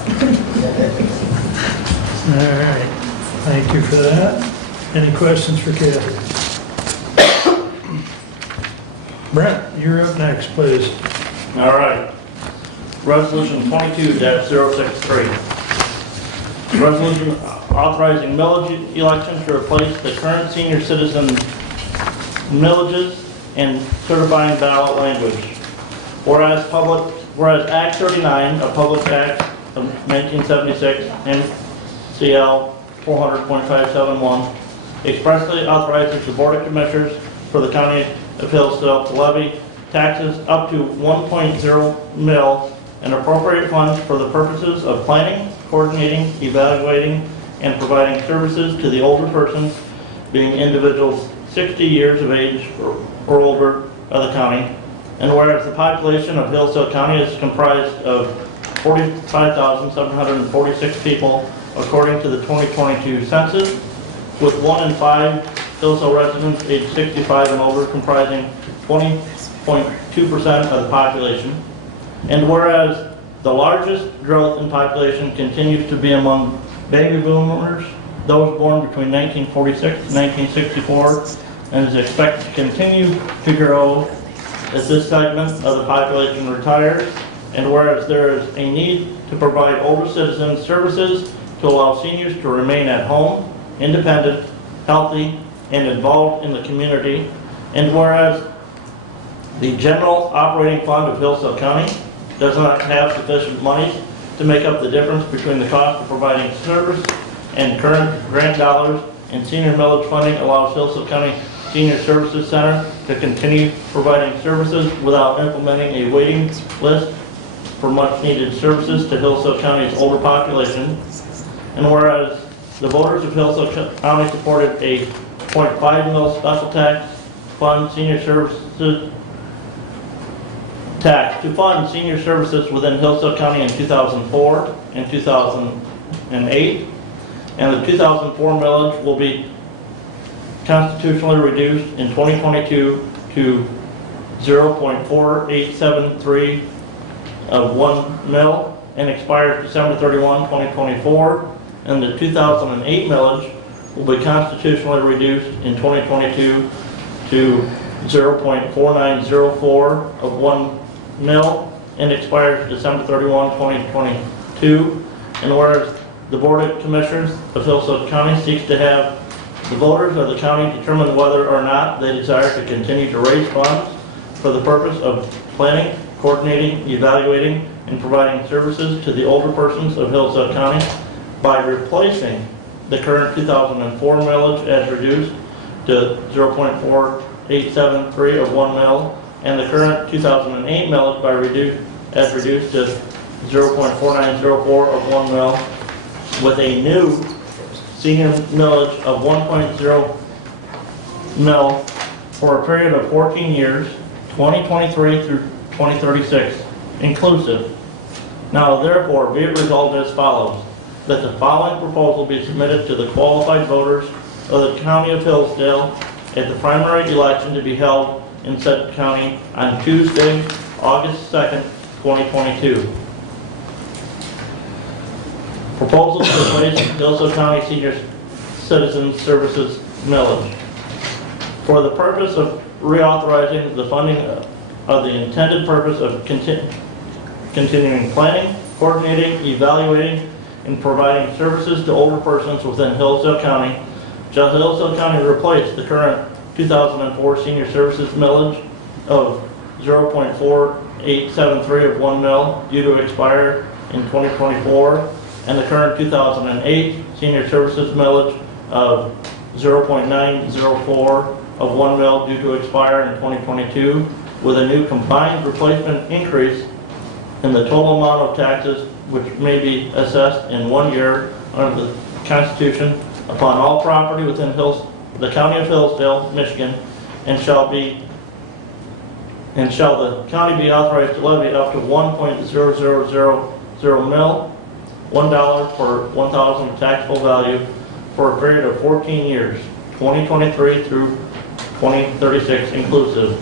All right, thank you for that. Any questions for Kathy? Brent, you're up next, please. All right. Resolution 22-063. Resolution authorizing millage elections to replace the current senior citizen millages and certifying ballot language. Whereas Act 39 of Public Act of 1976, MCL 400.571, expressly authorizes the Board of Commissioners for the County of Hillsdale to levy taxes up to 1.0 mil and appropriate funds for the purposes of planning, coordinating, evaluating, and providing services to the older persons, being individuals 60 years of age or older of the county. And whereas the population of Hillsdale County is comprised of 45,746 people according to the 2022 census, with 1 in 5 Hillsdale residents aged 65 and older comprising 20.2% of the population. And whereas the largest growth in population continues to be among baby boomers, those born between 1946 and 1964, and is expected to continue to grow as this segment of the population retires. And whereas there is a need to provide older citizens services to allow seniors to remain at home, independent, healthy, and involved in the community. And whereas the general operating fund of Hillsdale County does not have sufficient money to make up the difference between the cost of providing service and current grant dollars, and senior millage funding allows Hillsdale County Senior Services Center to continue providing services without implementing a waiting list for much needed services to Hillsdale County's older population. And whereas the voters of Hillsdale County supported a 0.5 mil special tax fund senior services tax to fund senior services within Hillsdale County in 2004 and 2008, and the 2004 millage will be constitutionally reduced in 2022 to 0.4873 of 1 mil and expires December 31, 2024, and the 2008 millage will be constitutionally reduced in 2022 to 0.4904 of 1 mil and expires December 31, 2024. 2, and whereas the Board of Commissioners of Hillsdale County seeks to have the voters of the county determine whether or not they desire to continue to raise funds for the purpose of planning, coordinating, evaluating, and providing services to the older persons of Hillsdale County by replacing the current 2004 millage as reduced to 0.4873 of 1 mil, and the current 2008 millage by reduced to 0.4904 of 1 mil, with a new senior millage of 1.0 mil for a period of 14 years, 2023 through 2036, inclusive. Now therefore be it resolved as follows, that the following proposal be submitted to the qualified voters of the County of Hillsdale at the primary election to be held in said county on Tuesday, August 2nd, 2022. Proposal to replace Hillsdale County Senior Citizen Services millage. For the purpose of reauthorizing the funding of the intended purpose of continuing planning, coordinating, evaluating, and providing services to older persons within Hillsdale County, shall Hillsdale County replace the current 2004 Senior Services millage of 0.4873 of 1 mil due to expire in 2024, and the current 2008 Senior Services millage of 0.904 of 1 mil due to expire in 2022, with a new combined replacement increase in the total amount of taxes which may be assessed in 1 year under the Constitution upon all property within the County of Hillsdale, Michigan, and shall the county be authorized to levy up to 1.0000 mil, $1 per 1,000 taxable value for a period of 14 years, 2023 through 2036 inclusive.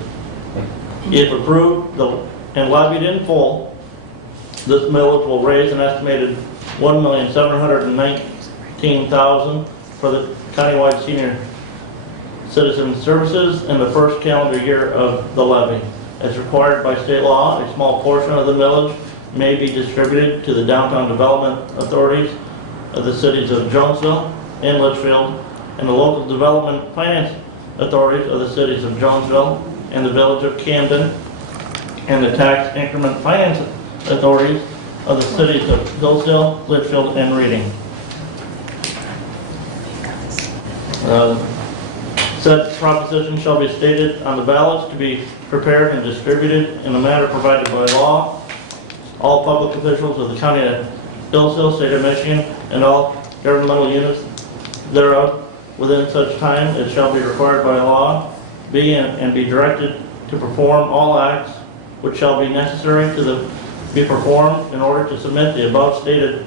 If approved and levied in full, this millage will raise an estimated $1,719,000 for the countywide senior citizen services in the first calendar year of the levy. As required by state law, a small portion of the millage may be distributed to the downtown development authorities of the cities of Jonesville and Litchfield, and the local development finance authorities of the cities of Jonesville and the village of Camden, and the tax increment finance authorities of the cities of Hillsdale, Litchfield, and Reading. Said proposition shall be stated on the ballots to be prepared and distributed in a manner provided by law. All public officials of the County of Hillsdale, State of Michigan, and all governmental units thereof within such time as shall be required by law, be and be directed to perform all acts which shall be necessary to be performed in order to submit the above stated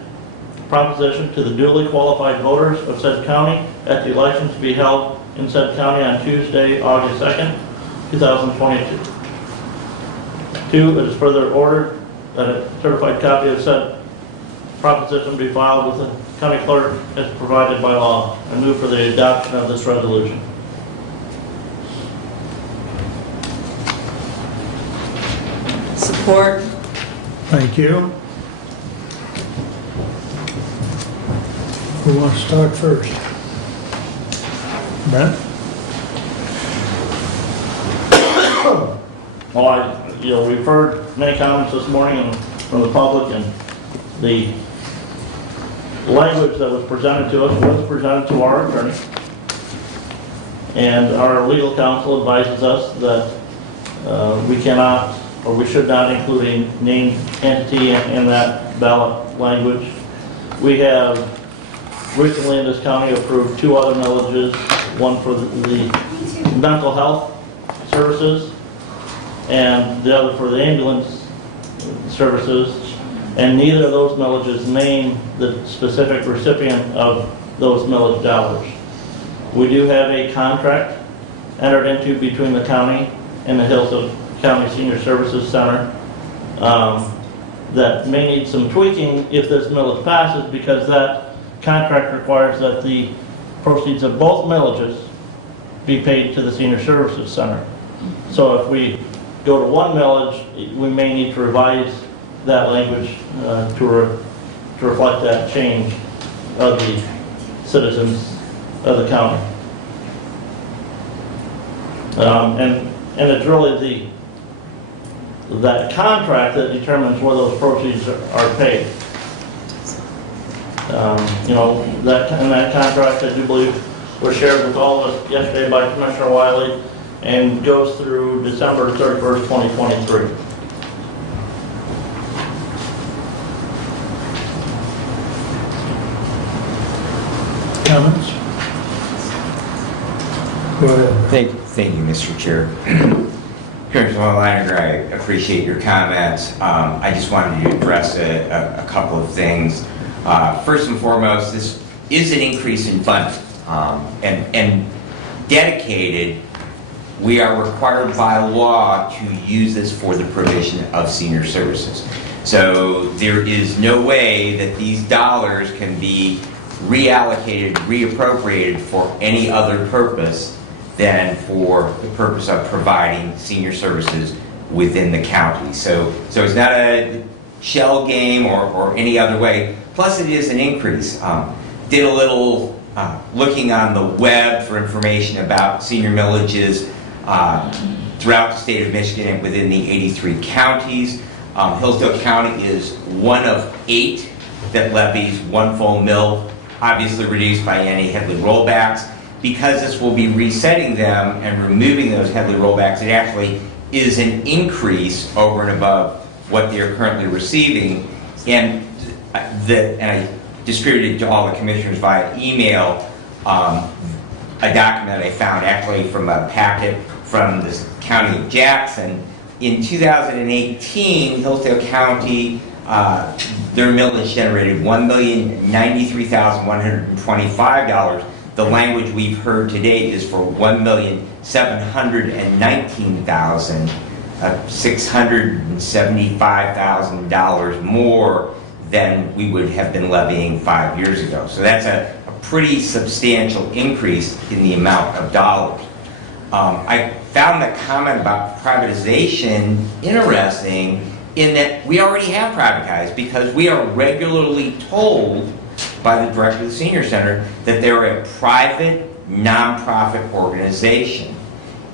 proposition to the duly qualified voters of said county at the election to be held in said county on Tuesday, August 2nd, 2022. 2, it is further ordered that a certified copy of said proposition be filed with the county clerk as provided by law. I move for the adoption of this resolution. Support. Thank you. Who wants to talk first? Brent? Well, we've heard many comments this morning from the public, and the language that was presented to us was presented to our attorney. And our legal counsel advises us that we cannot, or we should not include a named entity in that ballot language. We have recently in this county approved 2 other millages, one for the mental health services and the other for the ambulance services, and neither of those millages name the specific recipient of those millage dollars. We do have a contract entered into between the county and the Hillsdale County Senior Services Center that may need some tweaking if this millage passes, because that contract requires that the proceeds of both millages be paid to the Senior Services Center. So if we go to one millage, we may need to revise that language to to reflect that change of the citizens of the county. And it's really that contract that determines where those proceeds are paid. You know, that contract, I do believe, was shared with all of us yesterday by Commissioner Wiley and goes through December 31st, 2023. Comments? Go ahead. Thank you, Mr. Chair. Commissioner Leiniger, I appreciate your comments. I just wanted to address a couple of things. First and foremost, this is an increase in funding, and dedicated. We are required by law to use this for the provision of senior services. So there is no way that these dollars can be reallocated, reappropriated for any other purpose than for the purpose of providing senior services within the county. So it's not a shell game or any other way. Plus it is an increase. Did a little looking on the web for information about senior millages throughout the state of Michigan and within the 83 counties. Hillsdale County is one of 8 that levies one full mill, obviously reduced by any Headley rollbacks. Because this will be resetting them and removing those Headley rollbacks, it actually is an increase over and above what they are currently receiving. And I distributed to all the commissioners via email a document I found actually from a packet from the county of Jackson. In 2018, Hillsdale County, their millage generated $1,093,125. The language we've heard today is for $1,719,000, $675,000 more than we would have been levying 5 years ago. So that's a pretty substantial increase in the amount of dollars. I found the comment about privatization interesting in that we already have privatized because we are regularly told by the director of the Senior Center that they're a private, nonprofit organization.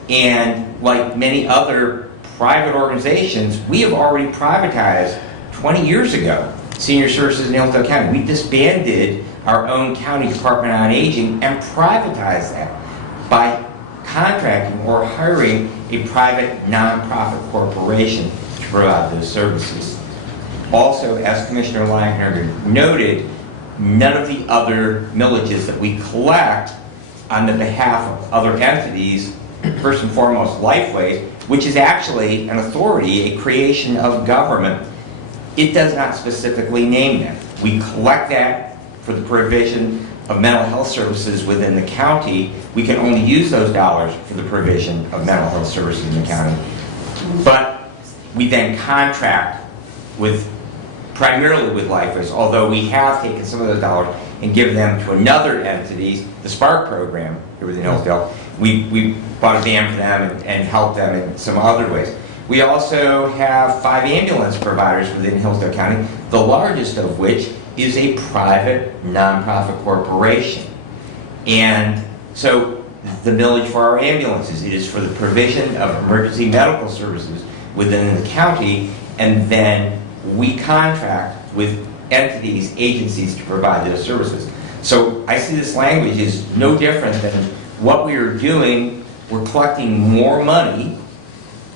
And like many other private organizations, we have already privatized 20 years ago senior services in Hillsdale County. We disbanded our own county department on aging and privatized that by contracting or hiring a private nonprofit corporation to provide those services. Also, as Commissioner Leiniger noted, none of the other millages that we collect on the behalf of other entities, first and foremost Lifeway, which is actually an authority, a creation of government, it does not specifically name them. We collect that for the provision of mental health services within the county. We can only use those dollars for the provision of mental health services in the county. But we then contract with primarily with Lifers, although we have taken some of those dollars and given them to another entities, the Spark program here within Hillsdale. We bought a van for them and helped them in some other ways. We also have 5 ambulance providers within Hillsdale County, the largest of which is a private nonprofit corporation. And so the millage for our ambulances, it is for the provision of emergency medical services within the county, and then we contract with entities, agencies to provide those services. So I see this language is no different than what we are doing. We're collecting more money,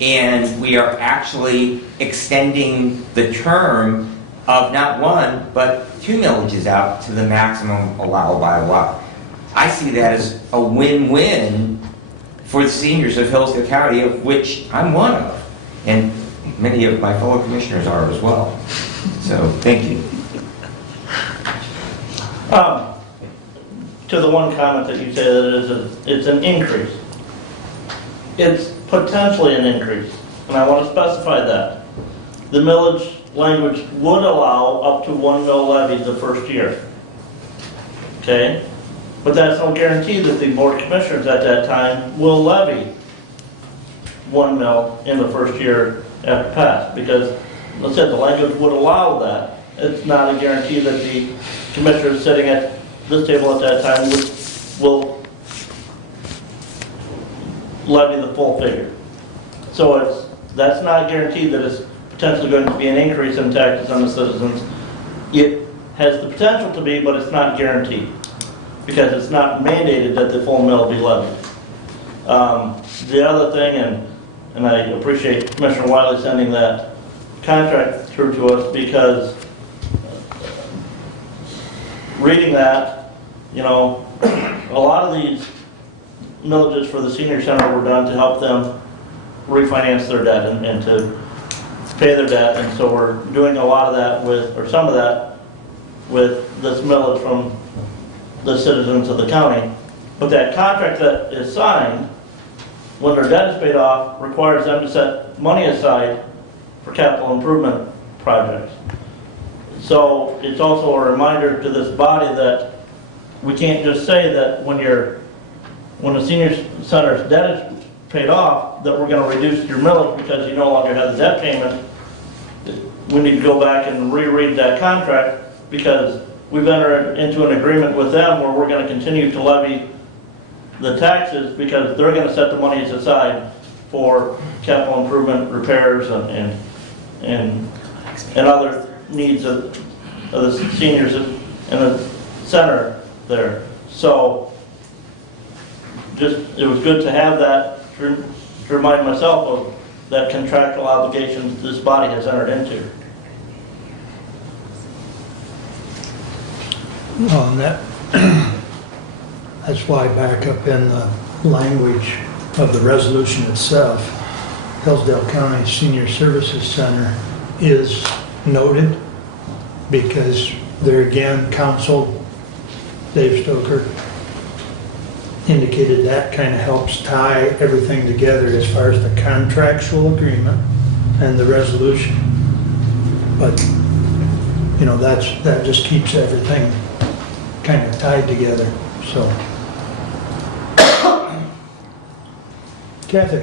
and we are actually extending the term of not 1, but 2 millages out to the maximum allowed by law. I see that as a win-win for the seniors of Hillsdale County, of which I'm one of, and many of my fellow commissioners are as well. So, thank you. To the one comment that you say that it's an increase. It's potentially an increase, and I want to specify that. The millage language would allow up to 1 mill levy the first year. Okay? But that's no guarantee that the Board of Commissioners at that time will levy 1 mill in the first year after passed, because, let's say the language would allow that, it's not a guarantee that the commissioners sitting at this table at that time will levy the full figure. So that's not guaranteed that it's potentially going to be an increase in taxes on the citizens. It has the potential to be, but it's not guaranteed, because it's not mandated that the full mill be levied. The other thing, and I appreciate Commissioner Wiley sending that contract through to us, because reading that, you know, a lot of these millages for the senior center were done to help them refinance their debt and to pay their debt, and so we're doing a lot of that with, or some of that, with this millage from the citizens of the county. But that contract that is signed, when their debt is paid off, requires them to set money aside for capital improvement projects. So it's also a reminder to this body that we can't just say that when the senior center's debt is paid off, that we're going to reduce your millage because you no longer have the debt payment. We need to go back and reread that contract, because we've entered into an agreement with them where we're going to continue to levy the taxes, because they're going to set the monies aside for capital improvement, repairs, and other needs of the seniors in the center there. So it was good to have that to remind myself of that contractual obligations this body has entered into. Well, and that's why back up in the language of the resolution itself, Hillsdale County Senior Services Center is noted, because there again, Council Dave Stoker indicated that kind of helps tie everything together as far as the contractual agreement and the resolution. But, you know, that just keeps everything kind of tied together, so. Kathy?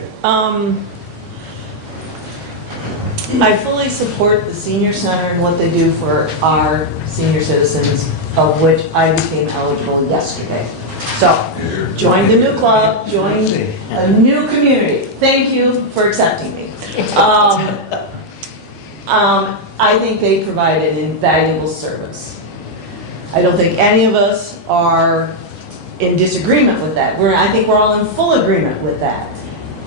I fully support the senior center and what they do for our senior citizens, of which I became eligible yesterday. So, joined a new club, joined a new community. Thank you for accepting me. I think they provide an invaluable service. I don't think any of us are in disagreement with that. I think we're all in full agreement with that.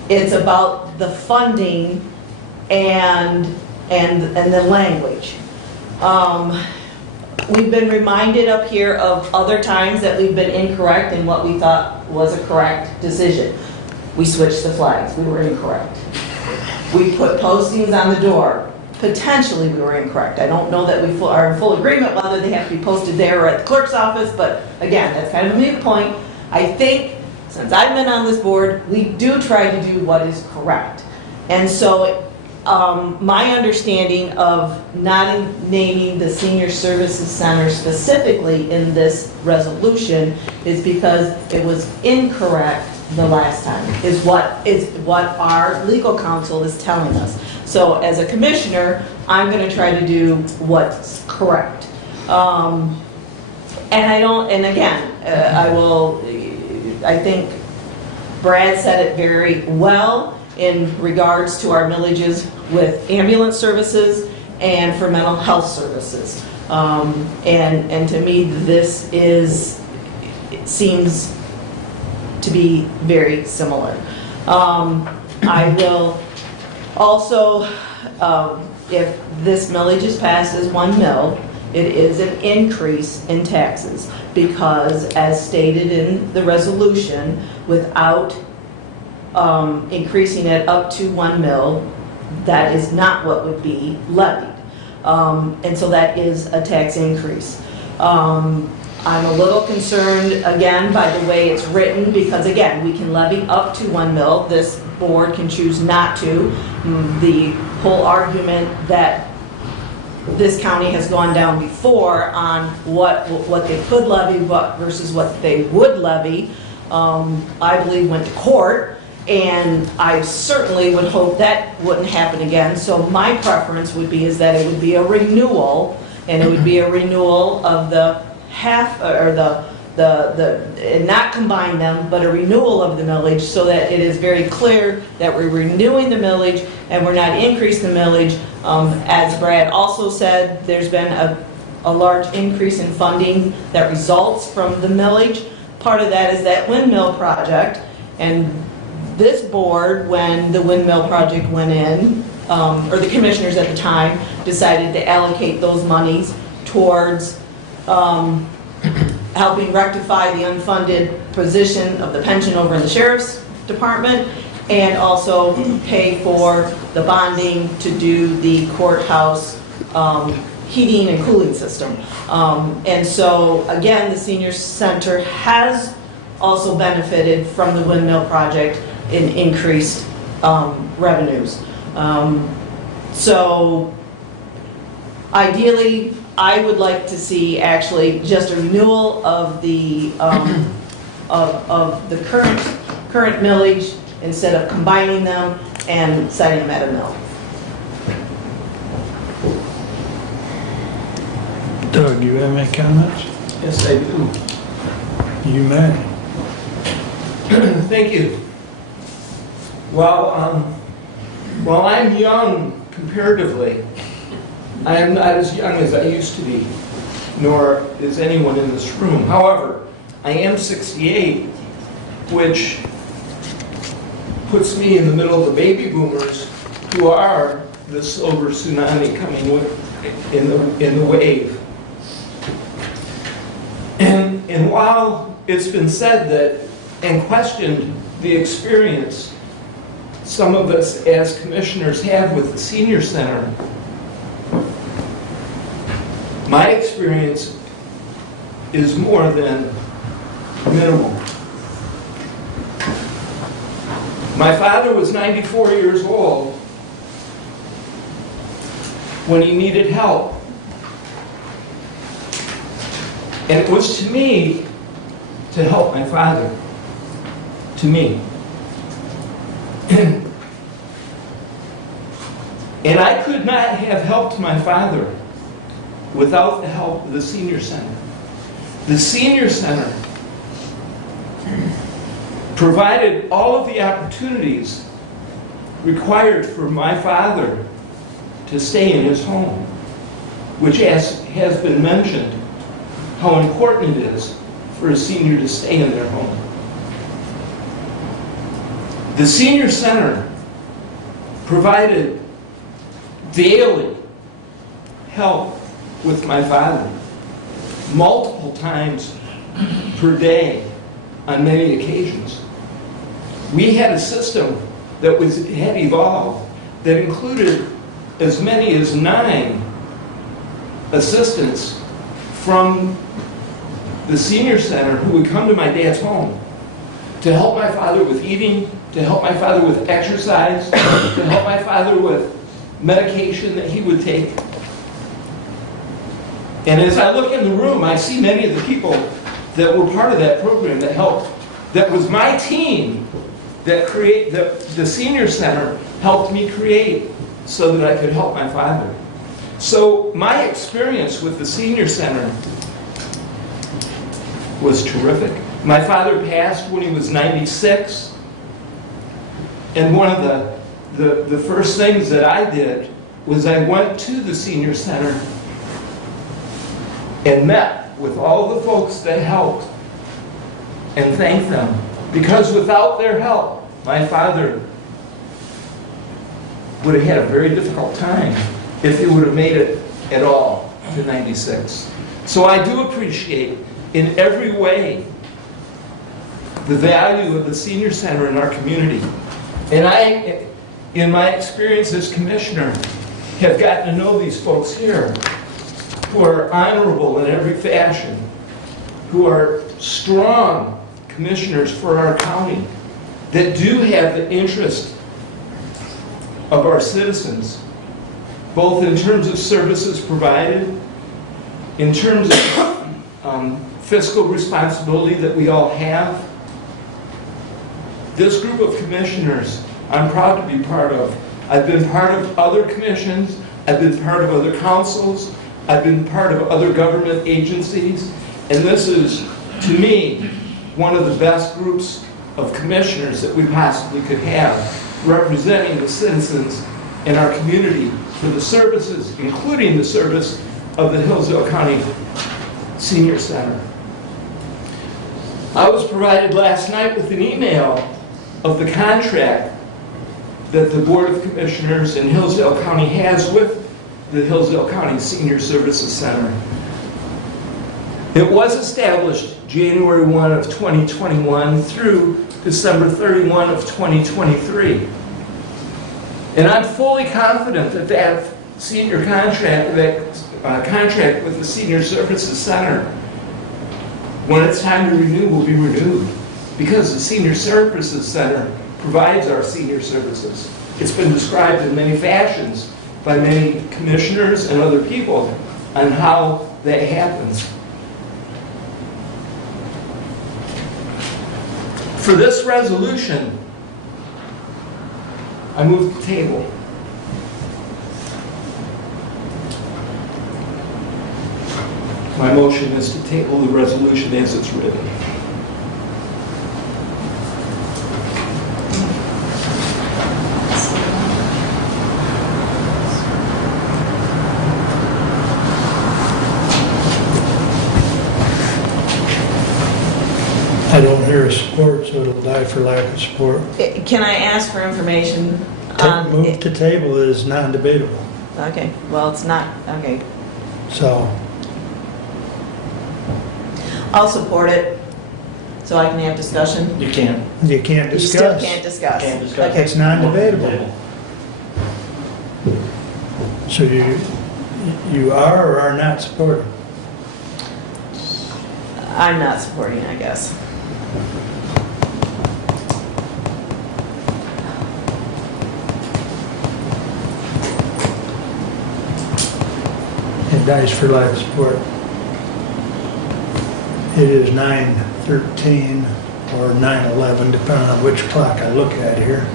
It's about the funding and the language. We've been reminded up here of other times that we've been incorrect in what we thought was a correct decision. We switched the flags, we were incorrect. We put postings on the door, potentially we were incorrect. I don't know that we are in full agreement whether they have to be posted there or at the clerk's office, but again, that's kind of a moot point. I think, since I've been on this board, we do try to do what is correct. And so my understanding of not naming the Senior Services Center specifically in this resolution is because it was incorrect the last time, is what our legal counsel is telling us. So as a commissioner, I'm going to try to do what's correct. I think Brad said it very well in regards to our millages with ambulance services and for mental health services. And to me, it seems to be very similar. I will also, if this millage is passed as 1 mill, it is an increase in taxes, because as stated in the resolution, without increasing it up to 1 mill, that is not what would be levied. And so that is a tax increase. I'm a little concerned, again, by the way it's written, because again, we can levy up to 1 mill. This board can choose not to. The whole argument that this county has gone down before on what they could levy versus what they would levy, I believe went to court. And I certainly would hope that wouldn't happen again. So my preference would be is that it would be a renewal and it would be a renewal of the half, or and not combine them, but a renewal of the millage, so that it is very clear that we're renewing the millage and we're not increasing the millage. As Brad also said, there's been a large increase in funding that results from the millage. Part of that is that windmill project, and this board, when the windmill project went in, or the commissioners at the time, decided to allocate those monies towards helping rectify the unfunded position of the pension over in the sheriff's department, and also pay for the bonding to do the courthouse heating and cooling system. And so, again, the senior center has also benefited from the windmill project in increased revenues. So ideally, I would like to see actually just a renewal of the current millage instead of combining them and setting them at a mill. Doug, you have any comments? Yes, I do. You may. Thank you. Well, while I'm young comparatively, I am not as young as I used to be, nor is anyone in this room. However, I am 68, which puts me in the middle of the baby boomers, who are the silver tsunami coming in the wave. And while it's been said that, and questioned, the experience some of us as commissioners have with the senior center, my experience is more than minimal. My father was 94 years old when he needed help. And it was to me to help my father. To me. And I could not have helped my father without the help of the senior center. The senior center provided all of the opportunities required for my father to stay in his home, which has been mentioned, how important it is for a senior to stay in their home. The senior center provided daily help with my father, multiple times per day on many occasions. We had a system that had evolved that included as many as 9 assistants from the senior center who would come to my dad's home to help my father with eating, to help my father with exercise, to help my father with medication that he would take. And as I look in the room, I see many of the people that were part of that program that helped. That was my team that the senior center helped me create so that I could help my father. So my experience with the senior center was terrific. My father passed when he was 96, and one of the first things that I did was I went to the senior center and met with all the folks that helped and thanked them, because without their help, my father would have had a very difficult time if he would have made it at all to 96. So I do appreciate in every way the value of the senior center in our community. And I, in my experience as commissioner, have gotten to know these folks here who are honorable in every fashion, who are strong commissioners for our county, that do have the interest of our citizens, both in terms of services provided, in terms of fiscal responsibility that we all have. This group of commissioners, I'm proud to be part of. I've been part of other commissions, I've been part of other councils, I've been part of other government agencies, and this is, to me, one of the best groups of commissioners that we possibly could have, representing the citizens in our community for the services, including the service of the Hillsdale County Senior Center. I was provided last night with an email of the contract that the Board of Commissioners in Hillsdale County has with the Hillsdale County Senior Services Center. It was established January 1 of 2021 through December 31 of 2023. And I'm fully confident that that senior contract, contract with the Senior Services Center, when it's time to renew, will be renewed, because the Senior Services Center provides our senior services. It's been described in many fashions by many commissioners and other people on how that happens. For this resolution, I move the table. My motion is to table the resolution as it's written. I don't hear a support, so it'll die for lack of support. Can I ask for information? Move to table is non-debatable, Okay, well, it's not, okay. so I'll support it, so I can have discussion. You can. you can't You still discuss. can't discuss. Can't discuss. Okay. It's non-debatable. So you are or are not supporting? I'm not supporting, I guess. It dies for lack of support. It is 9:13 or 9:11, depending on which clock I look at here.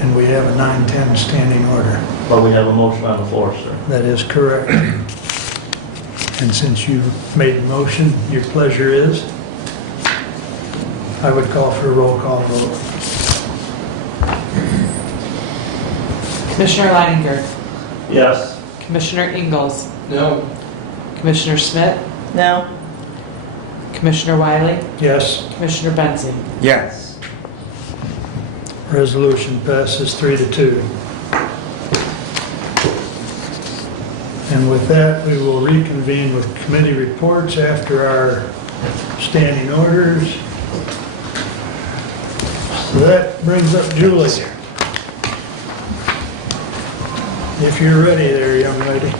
And we have a 9:10 standing order. But we have a motion on the floor, sir. That is correct. And since you made the motion, your pleasure is, I would call for a roll call vote. Commissioner Leininger, Yes. Commissioner Ingalls, No. Commissioner Schmidt, No? Commissioner Wiley, Yes, Commissioner Benzie. Yes. resolution passes 3-2. And with that, we will reconvene with committee reports after our standing orders. So that brings up Julie. If you're ready there, young lady.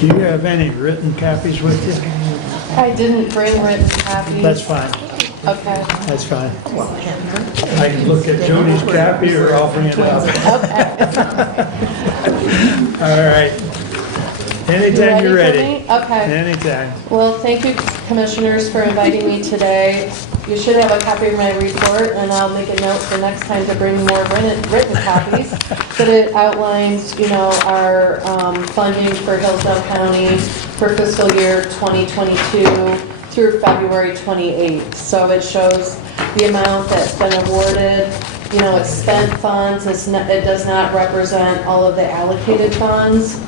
Do you have any written copies with you? I didn't bring written copies. That's fine, Okay. that's fine. I can look at Jody's copy or I'll bring it up. All right. Anytime you're for ready. me? Okay. Anytime. Well, thank you, commissioners, for inviting me today. You should have a copy of my report, and I'll make a note for next time to bring more written copies. But it outlines, our funding for Hillsdale County for fiscal year 2022 through February 28th. So it shows the amount that's been awarded. It's spent funds. It does not represent all of the allocated funds.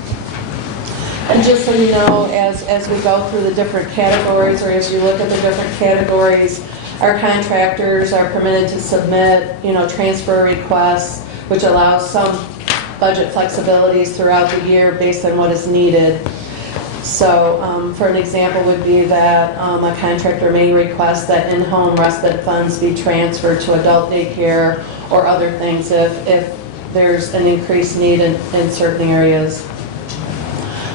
And just so you know, as we go through the different categories, or as you look at the different categories, our contractors are permitted to submit, transfer requests, which allows some budget flexibilities throughout the year based on what is needed. So, for an example would be that a contractor may request that in-home respite funds be transferred to adult daycare or other things if there's an increased need in certain areas.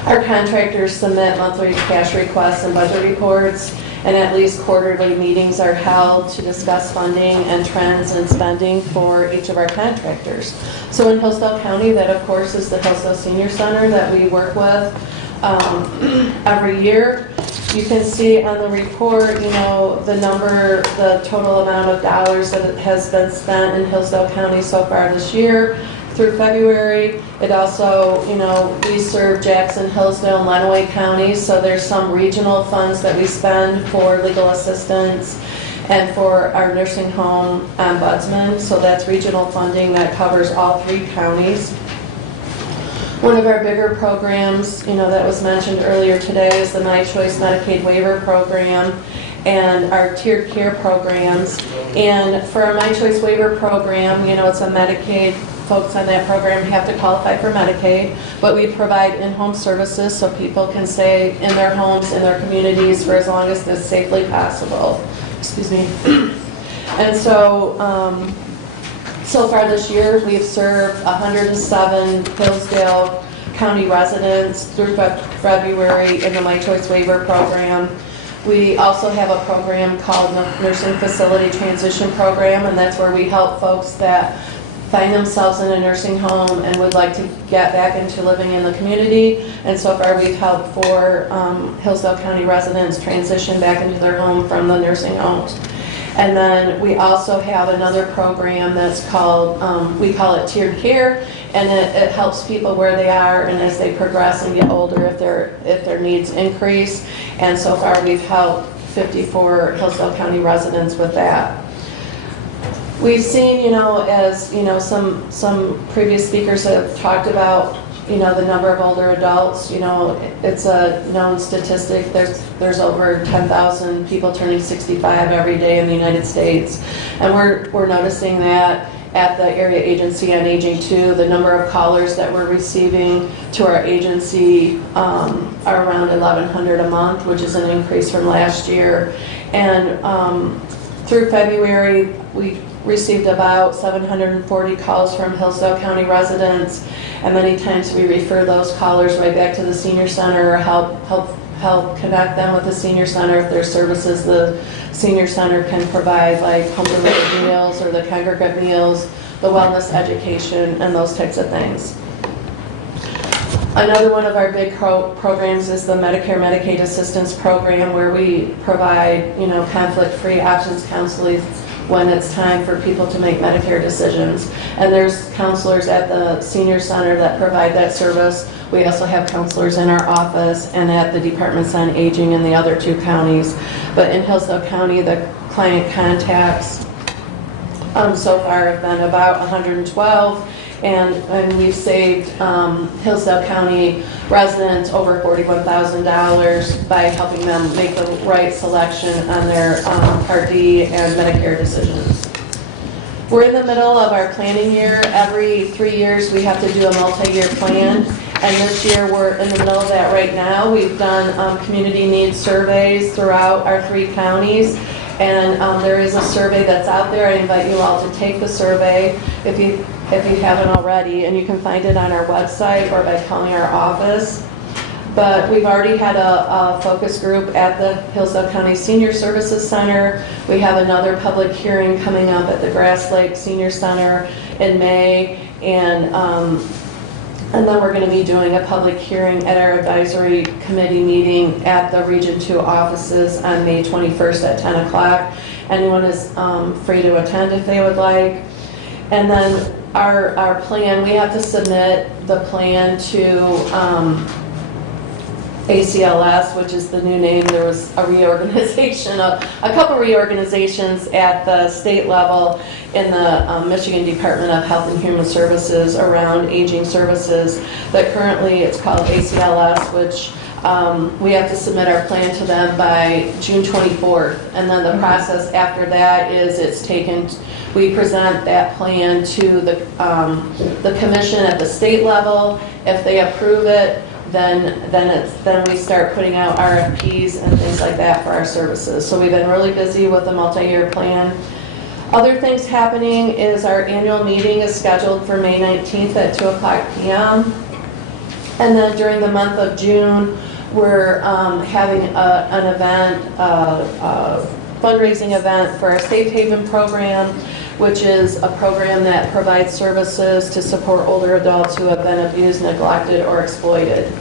Our contractors submit monthly cash requests and budget reports, and at least quarterly meetings are held to discuss funding and trends in spending for each of our contractors. So in Hillsdale County, that of course is the Hillsdale Senior Center that we work with. every year. You can see on the report, the total amount of dollars that has been spent in Hillsdale County so far this year through February. It also, we serve Jackson, Hillsdale, and Lenawee counties, so there's some regional funds that we spend for legal assistance and for our nursing home ombudsman, so that's regional funding that covers all 3 counties. One of our bigger programs, that was mentioned earlier today is the My Choice Medicaid Waiver Program and our tiered care programs. And for our My Choice Waiver Program, it's a Medicaid, folks on that program have to qualify for Medicaid, but we provide in-home services so people can stay in their homes, in their communities for as long as it's safely possible. Excuse me. And so far this year, we've served 107 Hillsdale County residents through February in the My Choice Waiver Program. We also have a program called the Nursing Facility Transition Program, and that's where we help folks that find themselves in a nursing home and would like to get back into living in the community. And so far, we've helped 4 Hillsdale County residents transition back into their home from the nursing homes. And then we also have another program that's called, we call it tiered care, and it helps people where they are and as they progress and get older if their needs increase. And so far we've helped 54 Hillsdale County residents with that. We've seen, as some previous speakers have talked about, the number of older adults, it's a known statistic. There's over 10,000 people turning 65 every day in the United States. And we're noticing that at the Area Agency on Aging too, the number of callers that we're receiving to our agency are around 1,100 a month, which is an increase from last year. And through February, we received about 740 calls from Hillsdale County residents, and many times we refer those callers right back to the senior center or help connect them with the senior center if there's services the senior center can provide, like home delivered meals or the congregate meals, the wellness education, and those types of things. Another one of our big programs is the Medicare Medicaid Assistance Program, where we provide, conflict-free options counseling when it's time for people to make Medicare decisions. And there's counselors at the senior center that provide that service. We also have counselors in our office and at the Departments on Aging in the other 2 counties. But in Hillsdale County, the client contacts so far have been about 112, and we've saved Hillsdale County residents over $41,000 by helping them make the right selection on their Part D and Medicare decisions. We're in the middle of our planning year. Every 3 years we have to do a multi-year plan, and this year we're in the middle of that right now. We've done community needs surveys throughout our 3 counties, and there is a survey that's out there. I invite you all to take the survey if you haven't already, and you can find it on our website or by calling our office. But we've already had a focus group at the Hillsdale County Senior Services Center. We have another public hearing coming up at the Grass Lake Senior Center in May, and then we're going to be doing a public hearing at our advisory committee meeting at the Region 2 offices on May 21st at 10 o'clock. Anyone is free to attend if they would like. And then our plan, we have to submit the plan to ACLS, which is the new name. There was a reorganization, a couple reorganizations at the state level in the Michigan Department of Health and Human Services around aging services, but currently it's called ACLS, which we have to submit our plan to them by June 24th. And then the process after that is we present that plan to the commission at the state level. If they approve it, then we start putting out RFPs and things like that for our services. So we've been really busy with the multi-year plan. Other things happening is our annual meeting is scheduled for May 19th at 2 o'clock p.m. And then during the month of June, we're having an event, a fundraising event for our Safe Haven program, which is a program that provides services to support older adults who have been abused, neglected, or exploited.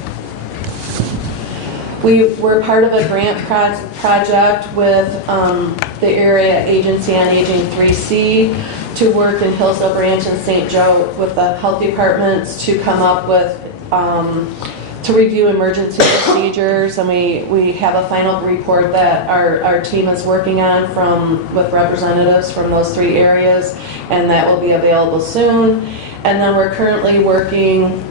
We're part of a grant project with the Area Agency on Aging 3C to work in Hillsdale Branch and St. Joe with the health departments to come up with, to review emergency procedures. And we have a final report that our team is working on with representatives from those 3 areas, and that will be available soon. And then we're currently working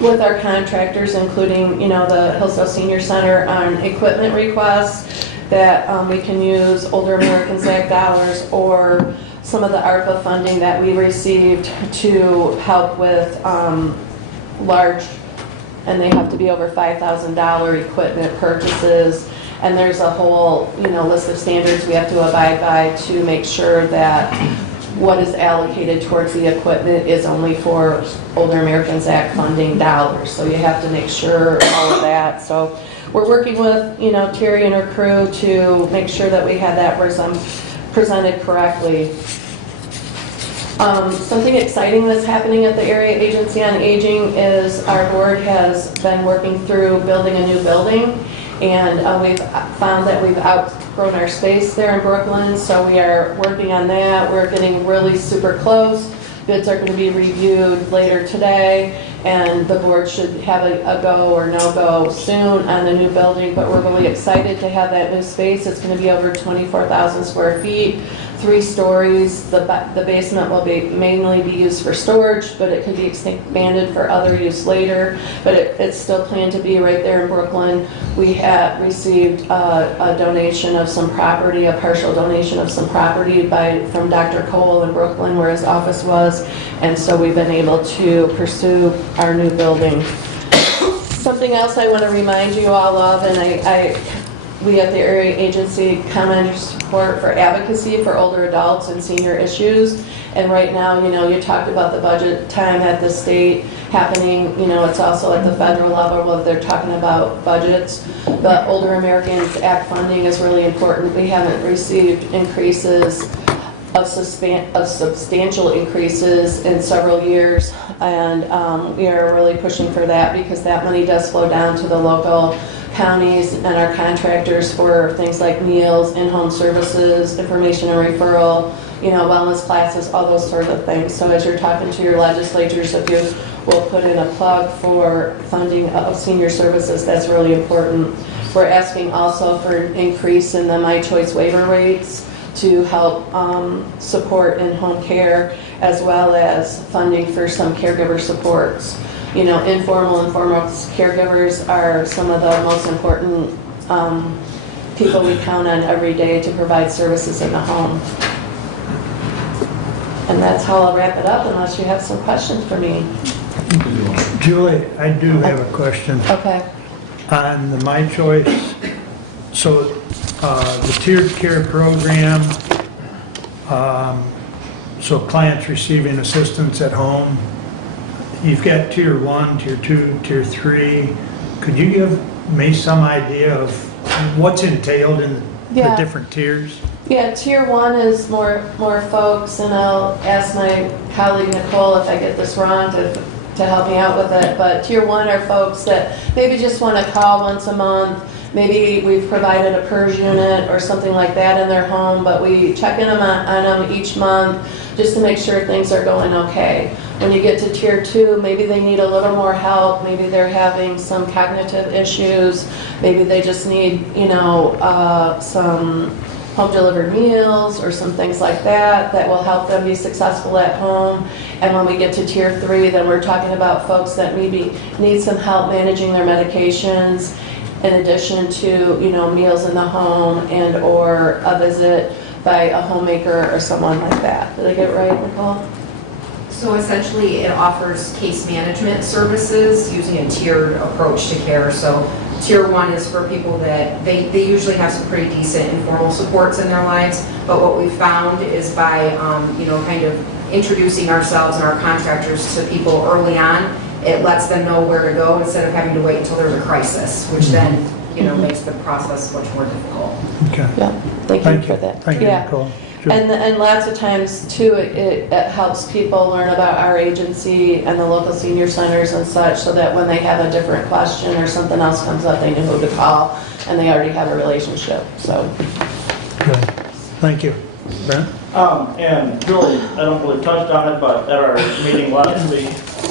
with our contractors, including, the Hillsdale Senior Center, on equipment requests that we can use Older Americans Act dollars or some of the ARPA funding that we received to help with large, and they have to be over $5,000 equipment purchases. And there's a whole, list of standards we have to abide by to make sure that what is allocated towards the equipment is only for Older Americans Act funding dollars. So you have to make sure all of that. So we're working with, Terry and her crew to make sure that we have that presented correctly. Something exciting that's happening at the Area Agency on Aging is our board has been working through building a new building, and we've found that we've outgrown our space there in Brooklyn, so we are working on that. We're getting really super close. Bids are going to be reviewed later today, and the board should have a go or no-go soon on the new building, but we're really excited to have that new space. It's going to be over 24,000 square feet, 3 stories. The basement will mainly be used for storage, but it could be expanded for other use later. But it's still planned to be right there in Brooklyn. We have received a donation of some property, a partial donation of some property from Dr. Cole in Brooklyn, where his office was, and so we've been able to pursue our new building. Something else I want to remind you all of, and we at the Area Agency comment support for advocacy for older adults and senior issues. And right now, you talked about the budget time at the state happening, it's also at the federal level where they're talking about budgets. But Older Americans Act funding is really important. We haven't received increases of substantial increases in several years, and we are really pushing for that because that money does flow down to the local counties and our contractors for things like meals, in-home services, information and referral, wellness classes, all those sort of things. So as you're talking to your legislatures, if you will put in a plug for funding of senior services, that's really important. We're asking also for an increase in the My Choice waiver rates to help support in-home care, as well as funding for some caregiver supports. Informal and formal caregivers are some of the most important people we count on every day to provide services in the home. And that's how I'll wrap it up, unless you have some questions for me. Julie, I do have a question. Okay. On the My Choice, so the tiered care program, so clients receiving assistance at home, you've got tier 1, tier 2, tier 3. Could you give me some idea of what's entailed in the different tiers? Yeah, tier 1 is more folks, and I'll ask my colleague Nicole if I get this wrong to help me out with it. But tier 1 are folks that maybe just want to call once a month. Maybe we've provided a PERS unit or something like that in their home, but we check in on them each month just to make sure things are going okay. When you get to tier 2, maybe they need a little more help. Maybe they're having some cognitive issues. Maybe they just need, some home delivered meals or some things like that will help them be successful at home. And when we get to tier 3, then we're talking about folks that maybe need some help managing their medications, in addition to, meals in the home and or a visit by a homemaker or someone like that. Did I get it right, Nicole? So essentially, it offers case management services using a tiered approach to care. So tier 1 is for people that they usually have some pretty decent informal supports in their lives. But what we found is by, kind of introducing ourselves and our contractors to people early on, it lets them know where to go instead of having to wait until there's a crisis, which then, makes the process much more difficult. Okay. Yeah, thank you for that. Thank you, Yeah. Nicole. Sure. And lots of times too, it helps people learn about our agency and the local senior centers and such, so that when they have a different question or something else comes up, they know who to call, and they already have a relationship, so. Good. Thank you. Brent? And Julie, I don't believe touched on it, but at our meeting last week,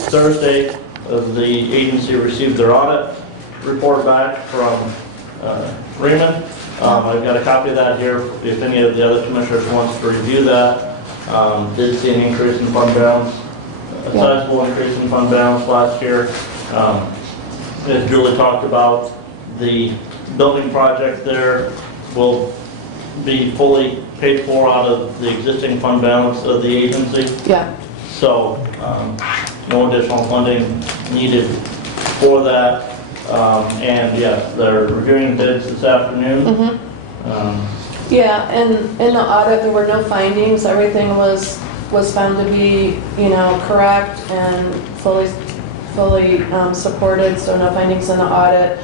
Thursday, the agency received their audit report back from Raymond. I've got a copy of that here if any of the other commissioners wants to review that. Did see an increase in fund balance, a sizable increase in fund balance last year. As Julie talked about, the building project there will be fully paid for out of the existing fund balance of the agency. Yeah. So, no additional funding needed for that. And yes, they're reviewing bids this afternoon. Yeah, and in the audit, there were no findings. Everything was found to be, correct and fully supported, so no findings in the audit.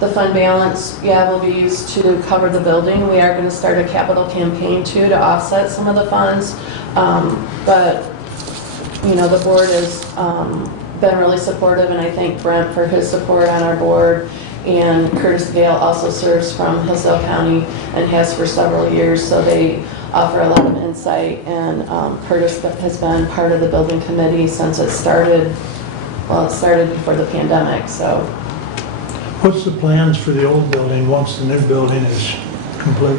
The fund balance, will be used to cover the building. We are going to start a capital campaign too to offset some of the funds. But, the board has been really supportive, and I thank Brent for his support on our board. And Curtis Gale also serves from Hillsdale County and has for several years, so they offer a lot of insight. And Curtis has been part of the building committee since it started. Well, it started before the pandemic, so. What's the plans for the old building once the new building is complete?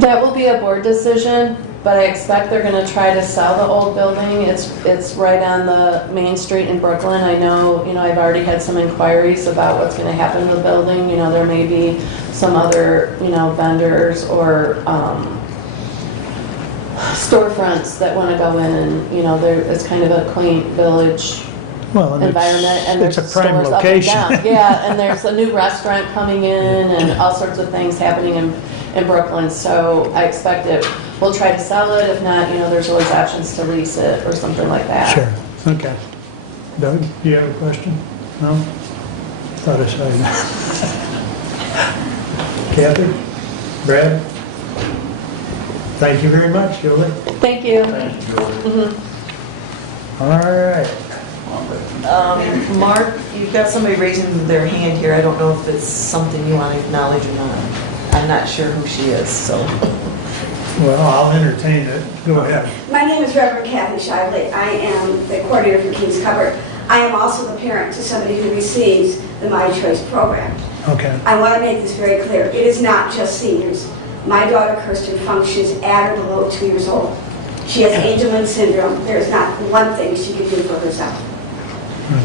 That will be a board decision, but I expect they're going to try to sell the old building. It's right on the main street in Brooklyn. I know, I've already had some inquiries about what's going to happen to the building. There may be some other, vendors or storefronts that want to go in, and, it's kind of a quaint village environment, and there's it's a prime stores location. up and down. Yeah, and there's a new restaurant coming in and all sorts of things happening in Brooklyn, so I expect we'll try to sell it. If not, there's always options to lease it or something like that. Sure, okay. Doug, do you have a question? No? Thought I saw you. Kathy? Brad? Thank you very much, Julie. Thank you. Thank you, Julie. All right. Mark, you've got somebody raising their hand here. I don't know if it's something you want to acknowledge or not. I'm not sure who she is, so. Well, I'll entertain it. Go ahead. My name is Reverend Kathy Shively. I am the coordinator for King's Cupboard. I am also the parent to somebody who receives the My Choice program. Okay. I want to make this very clear. It is not just seniors. My daughter Kirsten functions at or below 2 years old. She has Angelman syndrome. There is not one thing she can do for herself.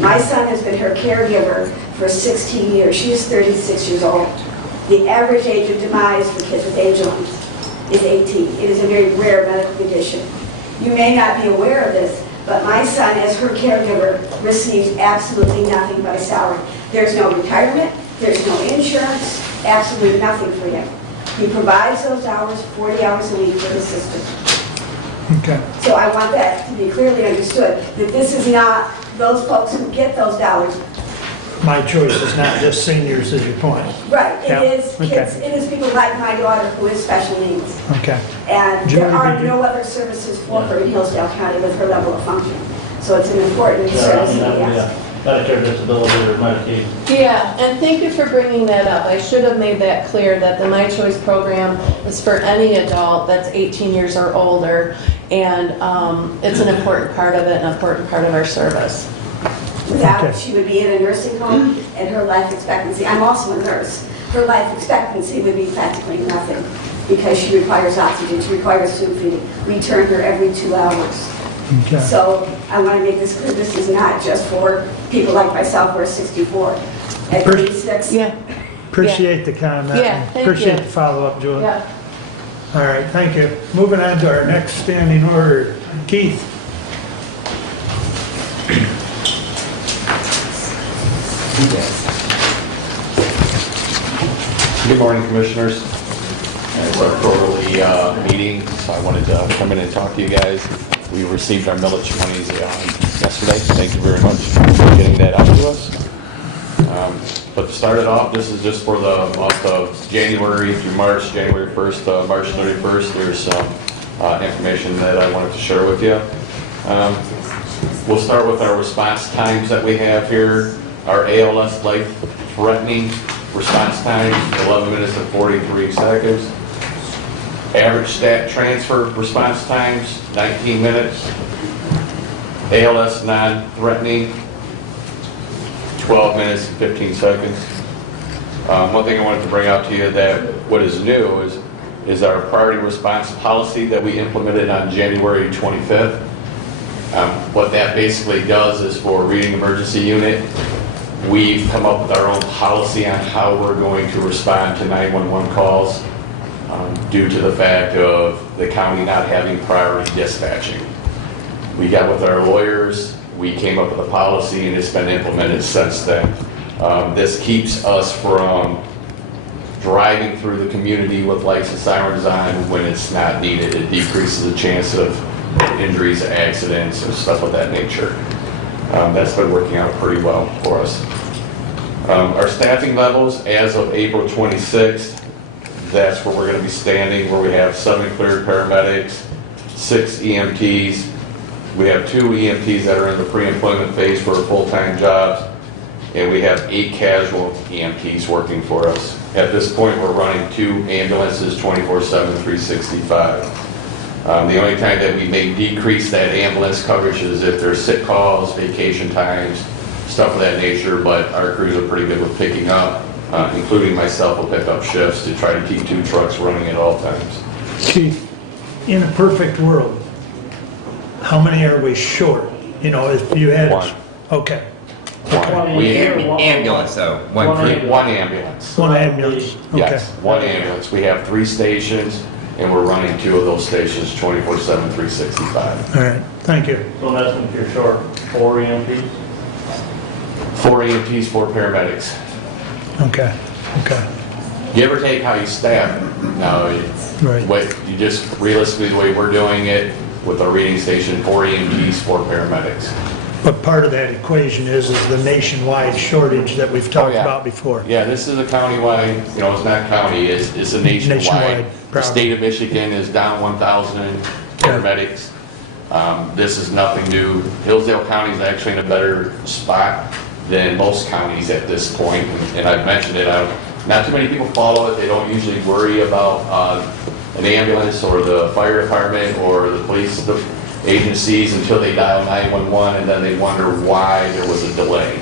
My son has been her caregiver for 16 years. She is 36 years old. The average age of demise for kids with Angelman is 18. It is a very rare medical condition. You may not be aware of this, but my son, as her caregiver, receives absolutely nothing but a salary. There's no retirement, there's no insurance, absolutely nothing for him. He provides those hours, 40 hours a week for his sister. Okay. So I want that to be clearly understood, that this is not those folks who get those dollars. My Choice is not just seniors, is your point. Right, Yeah, it is okay. kids, it is people like my daughter who has special needs. Okay. And Julie, there are did you- no other services for her in Hillsdale County with her level of function. So it's an important Yeah, service. that would be Yes. a Medicare disability or Medicaid. Yeah, and thank you for bringing that up. I should have made that clear, that the My Choice program is for any adult that's 18 years or older, and it's an important part of it, an important part of our service. Without it, Okay. she would be in a nursing home, and her life expectancy, I'm also a nurse, her life expectancy would be practically nothing, because she requires oxygen, she requires tube feeding. We turn her every 2 hours. Okay. So I want to make this clear, this is not just for people like myself who are 64. At 86, Yeah. Appreciate the comment. Yeah, thank Appreciate you. the follow-up, Julie. Yeah. All right, thank you. Moving on to our next standing order. Keith? Good morning, Commissioners. It's our quarterly meeting, so I wanted to come in and talk to you guys. We received our millage monies yesterday. Thank you very much for getting that out to us. But to start it off, this is just for the month of January through March, January 1st to March 31st. There's information that I wanted to share with you. We'll start with our response times that we have here. Our ALS life-threatening response time, 11 minutes and 43 seconds. Average stat transfer response times, 19 minutes. ALS non-threatening, 12 minutes and 15 seconds. One thing I wanted to bring out to you that what is new is our priority response policy that we implemented on January 25th. What that basically does is for Reading Emergency Unit, we've come up with our own policy on how we're going to respond to 911 calls due to the fact of the county not having priority dispatching. We got with our lawyers, we came up with a policy, and it's been implemented since then. This keeps us from driving through the community with lights and sirens on when it's not needed. It decreases the chance of injuries, accidents, and stuff of that nature. That's been working out pretty well for us. Our staffing levels as of April 26th, that's where we're going to be standing, where we have 7 cleared paramedics, 6 EMTs. We have 2 EMTs that are in the pre-employment phase for full-time jobs, and we have 8 casual EMTs working for us. At this point, we're running 2 ambulances 24/7, 365. The only time that we may decrease that ambulance coverage is if there's sick calls, vacation times, stuff of that nature, but our crews are pretty good with picking up, including myself will pick up shifts to try to keep 2 trucks running at all times. Chief, in a perfect world, how many are we short? You know, if you had... 1. Okay. Ambulance though. One ambulance. One ambulance. Okay. Yes, 1 ambulance. We have 3 stations, and we're running 2 of those stations 24/7, 365. All right, thank you. So in essence, you're short 4 EMTs? 4 EMTs, 4 paramedics. Okay, okay. Give or take how you staff it. Now, Right. what you just realistically, the way we're doing it with our reading station, 4 EMTs, 4 paramedics. But part of that equation is the nationwide shortage that we've talked yeah. about before. Yeah, this is a countywide, you know, it's not county, it's a nationwide. Nationwide The problem. state of Michigan is down 1,000 paramedics. This is nothing new. Hillsdale County is actually in a better spot than most counties at this point, and I've mentioned it. Not too many people follow it. They don't usually worry about an ambulance or the fire department or the police agencies until they dial 911, and then they wonder why there was a delay.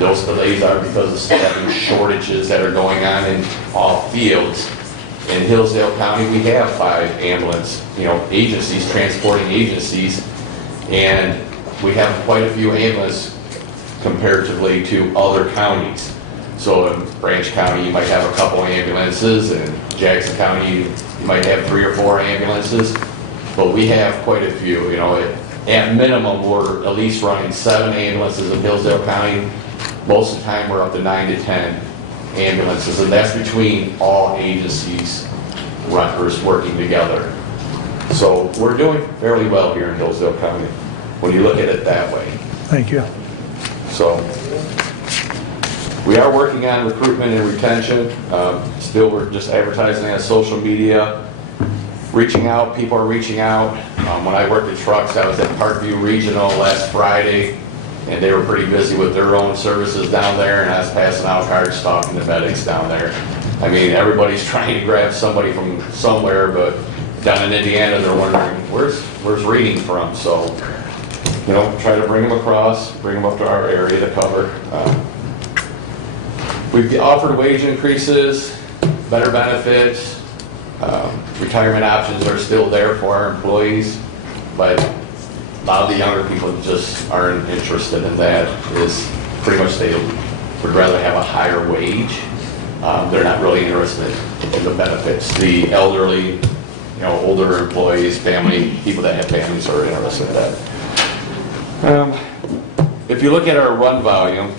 Those delays are because of staffing shortages that are going on in all fields. In Hillsdale County, we have 5 ambulance, agencies, transporting agencies, and we have quite a few ambulances comparatively to other counties. So in Branch County, you might have a couple ambulances, and Jackson County, you might have 3 or 4 ambulances, but we have quite a few. At minimum, we're at least running 7 ambulances in Hillsdale County. Most of the time, we're up to 9 to 10 ambulances, and that's between all agencies, Rutgers working together. So we're doing fairly well here in Hillsdale County, when you look at it that way. Thank you. So we are working on recruitment and retention. Still, we're just advertising on social media, reaching out. People are reaching out. When I worked at trucks, I was at Parkview Regional last Friday, and they were pretty busy with their own services down there, and I was passing out cards talking to medics down there. I mean, everybody's trying to grab somebody from somewhere, but down in Indiana, they're wondering, where's reading from? So, try to bring them across, bring them up to our area to cover. We've offered wage increases, better benefits, retirement options are still there for our employees, but a lot of the younger people just aren't interested in that. Is pretty much they would rather have a higher wage. They're not really interested in the benefits. The elderly, older employees, people that have families are interested in that. If you look at our run volume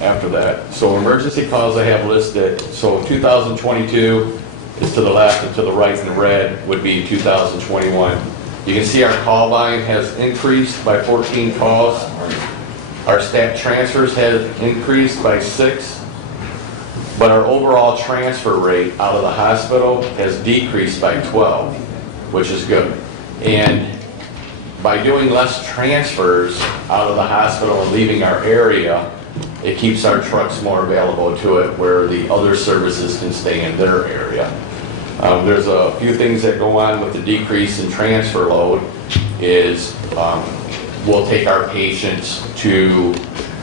after that, so emergency calls I have listed, so 2022 is to the left and to the right in red would be 2021. You can see our call volume has increased by 14 calls. Our staff transfers have increased by 6, but our overall transfer rate out of the hospital has decreased by 12, which is good. And by doing less transfers out of the hospital and leaving our area, it keeps our trucks more available to it where the other services can stay in their area. There's a few things that go on with the decrease in transfer load is we'll take our patients to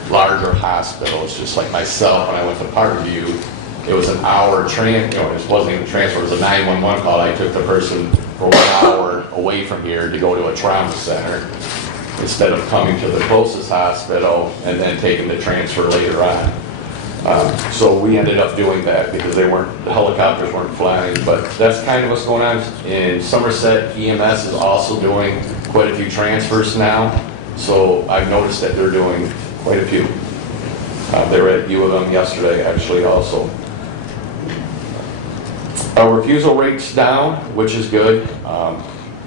larger hospitals, just like myself when I went to Parkview. It was an hour it wasn't even transfer, it was a 911 call. I took the person for 1 hour away from here to go to a trauma center instead of coming to the closest hospital and then taking the transfer later on. So we ended up doing that because the helicopters weren't flying, but that's kind of what's going on. In Somerset, EMS is also doing quite a few transfers now, so I've noticed that they're doing quite a few. They were at U of M yesterday, actually, also. Our refusal rate's down, which is good.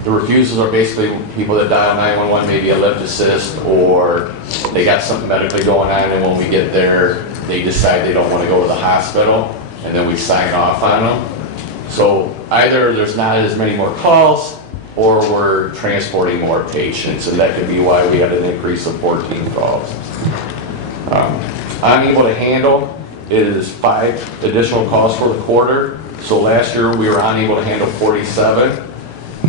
The refusals are basically people that dial 911, maybe a lip assist, or they got something medically going on, and when we get there, they decide they don't want to go to the hospital, and then we sign off on them. So either there's not as many more calls, or we're transporting more patients, and that could be why we had an increase of 14 calls. Unable to handle is 5 additional calls for the quarter. So last year we were unable to handle 47.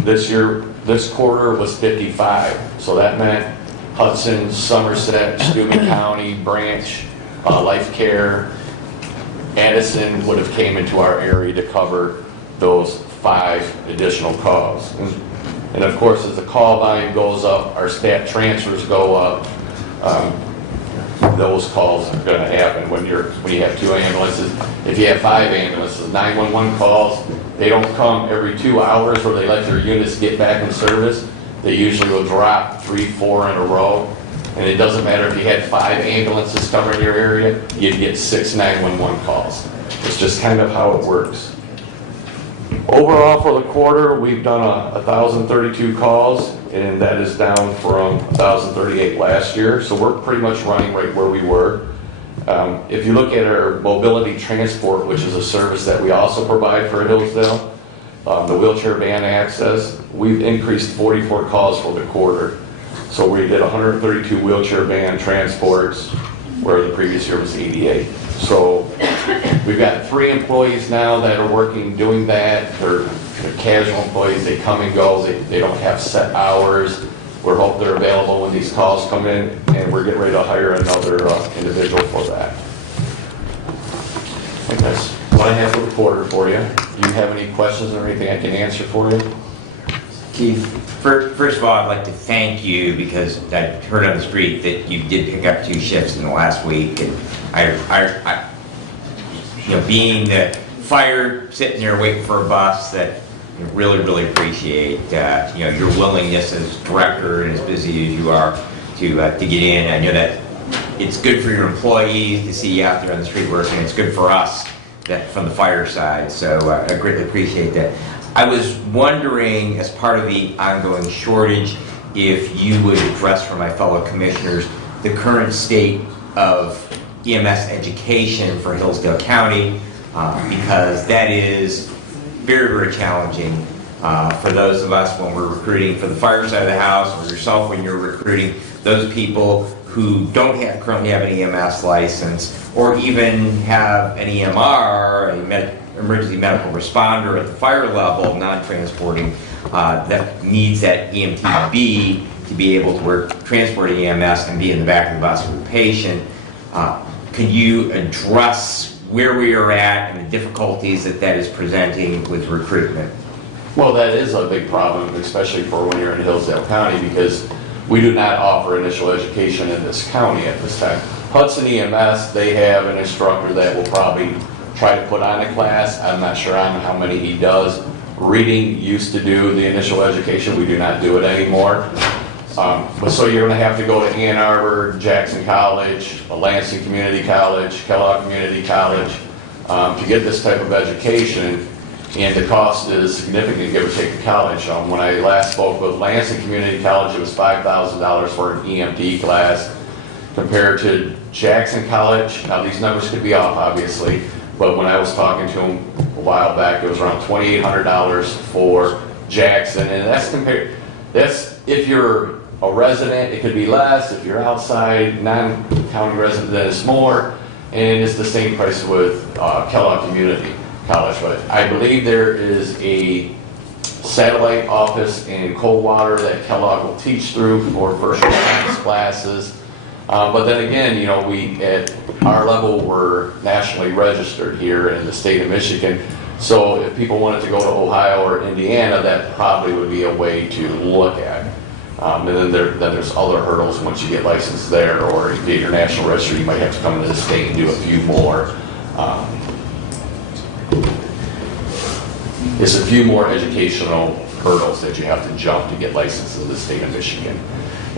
This quarter was 55. So that meant Hudson, Somerset, Steuben County, Branch, Life Care, Addison would have came into our area to cover those 5 additional calls. And of course, as the call volume goes up, our stat transfers go up. Those calls are going to happen when you have 2 ambulances. If you have 5 ambulances, 911 calls, they don't come every 2 hours where they let their units get back in service. They usually will drop 3, 4 in a row. And it doesn't matter if you had 5 ambulances covering your area, you'd get 6 911 calls. It's just kind of how it works. Overall for the quarter, we've done 1,032 calls, and that is down from 1,038 last year. So we're pretty much running right where we were. If you look at our mobility transport, which is a service that we also provide for Hillsdale, the wheelchair van access, we've increased 44 calls for the quarter. So we did 132 wheelchair van transports, where the previous year was 88. So we've got 3 employees now that are working doing that. They're casual employees. They come and go. They don't have set hours. We're hoping they're available when these calls come in, and we're getting ready to hire another individual for that. I think that's what I have for the quarter for you. Do you have any questions or anything I can answer for you? Keith, first of all, I'd like to thank you because I heard on the street that you did pick up 2 shifts in the last week, and I being the fire sitting there waiting for a bus, that I really appreciate your willingness as director and as busy as you are to get in. I know that it's good for your employees to see you out there on the street working. It's good for us from the fire side, so I greatly appreciate that. I was wondering, as part of the ongoing shortage, if you would address for my fellow commissioners the current state of EMS education for Hillsdale County, because that is very challenging for those of us when we're recruiting for the fire side of the house, or yourself when you're recruiting those people who don't currently have an EMS license, or even have an EMR, emergency medical responder at the fire level, non-transporting, that needs that EMTB to be able to work transporting EMS and be in the back of the bus with the patient. Can you address where we are at and the difficulties that is presenting with recruitment? Well, that is a big problem, especially for when you're in Hillsdale County, because we do not offer initial education in this county at this time. Hudson EMS, they have an instructor that will probably try to put on a class. I'm not sure on how many he does. Reading used to do the initial education. We do not do it anymore. But so you're going to have to go to Ann Arbor, Jackson College, Lansing Community College, Kellogg Community College to get this type of education. And the cost is significant, give or take a college. When I last spoke with Lansing Community College, it was $5,000 for an EMT class, compared to Jackson College. Now these numbers could be off, obviously, But when I was talking to him a while back, it was around $2,800 for Jackson, and that's if you're a resident, it could be less. If you're outside, non-county resident, then it's more. And it's the same price with Kellogg Community College. But I believe there is a satellite office in Coldwater that Kellogg will teach through for first response classes. But then again, you know, we at our level, we're nationally registered here in the state of Michigan. So if people wanted to go to Ohio or Indiana, that probably would be a way to look at. And then there's other hurdles once you get licensed there, or you get your national register, you might have to come into the state and do a few more. It's a few more educational hurdles that you have to jump to get licensed in the state of Michigan.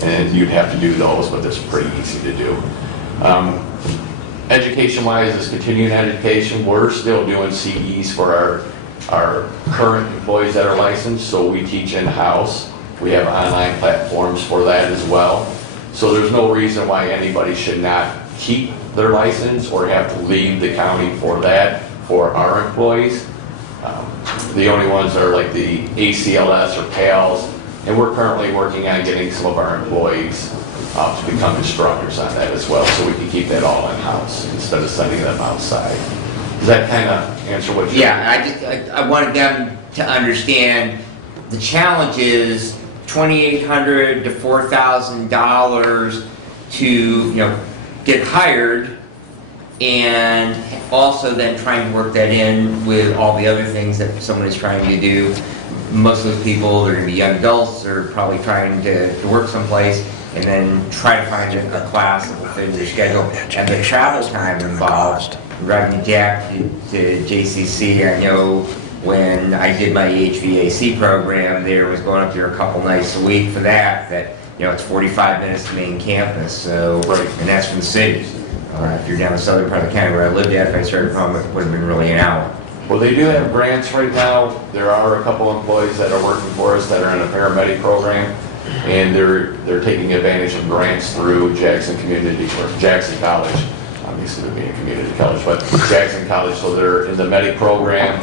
And you'd have to do those, but that's pretty easy to do. Education-wise, is continuing education. We're still doing CEs for our current employees that are licensed, so we teach in-house. We have online platforms for that as well. So there's no reason why anybody should not keep their license or have to leave the county for that for our employees. The only ones are like the ACLS or PALS, and we're currently working on getting some of our employees to become instructors on that as well, so we can keep that all in-house instead of sending them outside. Does that kind of answer what you're... Yeah, I wanted them to understand the challenge is $2,800 to $4,000 to, get hired, and also then trying to work that in with all the other things that someone is trying to do. Most of those people, they're going to be young adults, they're probably trying to work someplace, and then try to find a class that will fit their schedule. And the travel time involved, driving Jack to JCC, I know when I did my HVAC program there, was going up there a couple nights a week for that, it's 45 minutes to main campus, so, and that's from the city. If you're down the southern part of the county where I lived at, if I started from, it would have been really an hour. Well, they do have grants right now. There are a couple employees that are working for us that are in a paramedic program, and they're taking advantage of grants through Jackson Community, or Jackson College. Obviously, they're being a community college, but Jackson College, so they're in the medic program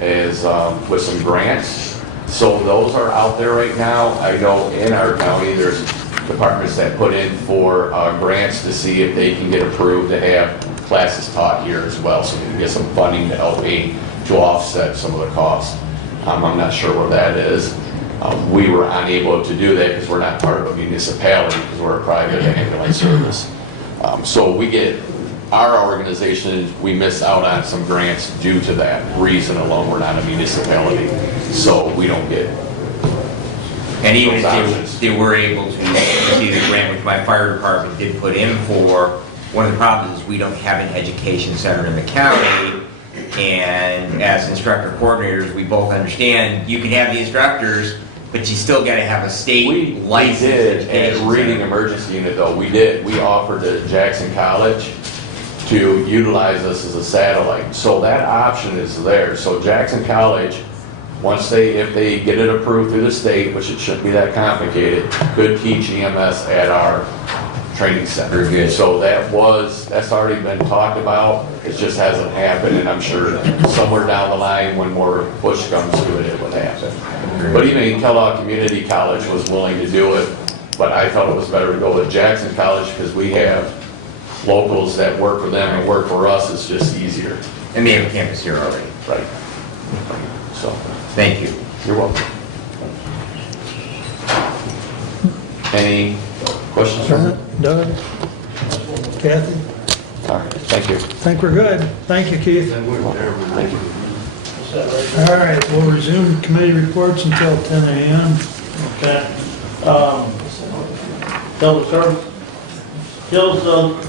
is with some grants. So those are out there right now. I know in our county, there's departments that put in for grants to see if they can get approved to have classes taught here as well, so we can get some funding to help aid to offset some of the costs. I'm not sure where that is. We were unable to do that because we're not part of a municipality, because we're a private ambulance service. So we get, our organization, we miss out on some grants due to that reason alone. We're not a municipality, so we don't get. And even if they were able to receive the grant, which my fire department did put in for, one of the problems is we don't have an education center in the county, and as instructor coordinators, we both understand you can have the instructors, but you still got to have a state license. We did, at Reading Emergency Unit though, we offered to Jackson College to utilize us as a satellite. So that option is there. So Jackson College, if they get it approved through the state, which it shouldn't be that complicated, could teach EMS at our training center. Very good. So that's already been talked about. It just hasn't happened, and I'm sure somewhere down the line, when more push comes to it, it would happen. But even Kellogg Community College was willing to do it, but I felt it was better to go with Jackson College because we have locals that work for them and work for us. It's just easier. And they have a campus here already. Right. So, thank you. You're welcome. Any questions? Doug? Kathy? All right, thank you. I think we're good. Thank you, Keith. Thank you. All right, we'll resume committee reports until 10 a.m. Okay. Hillsdale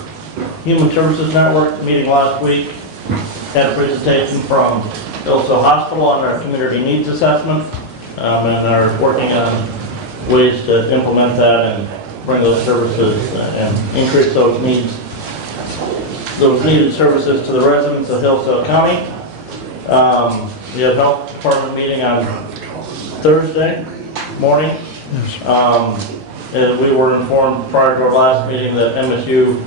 Human Services Network meeting last week had a presentation from Hillsdale Hospital on our community needs assessment, and are working on ways to implement that and bring those services and increase those needed services to the residents of Hillsdale County. We had a health department meeting on Thursday morning. And we were informed prior to our last meeting that MSU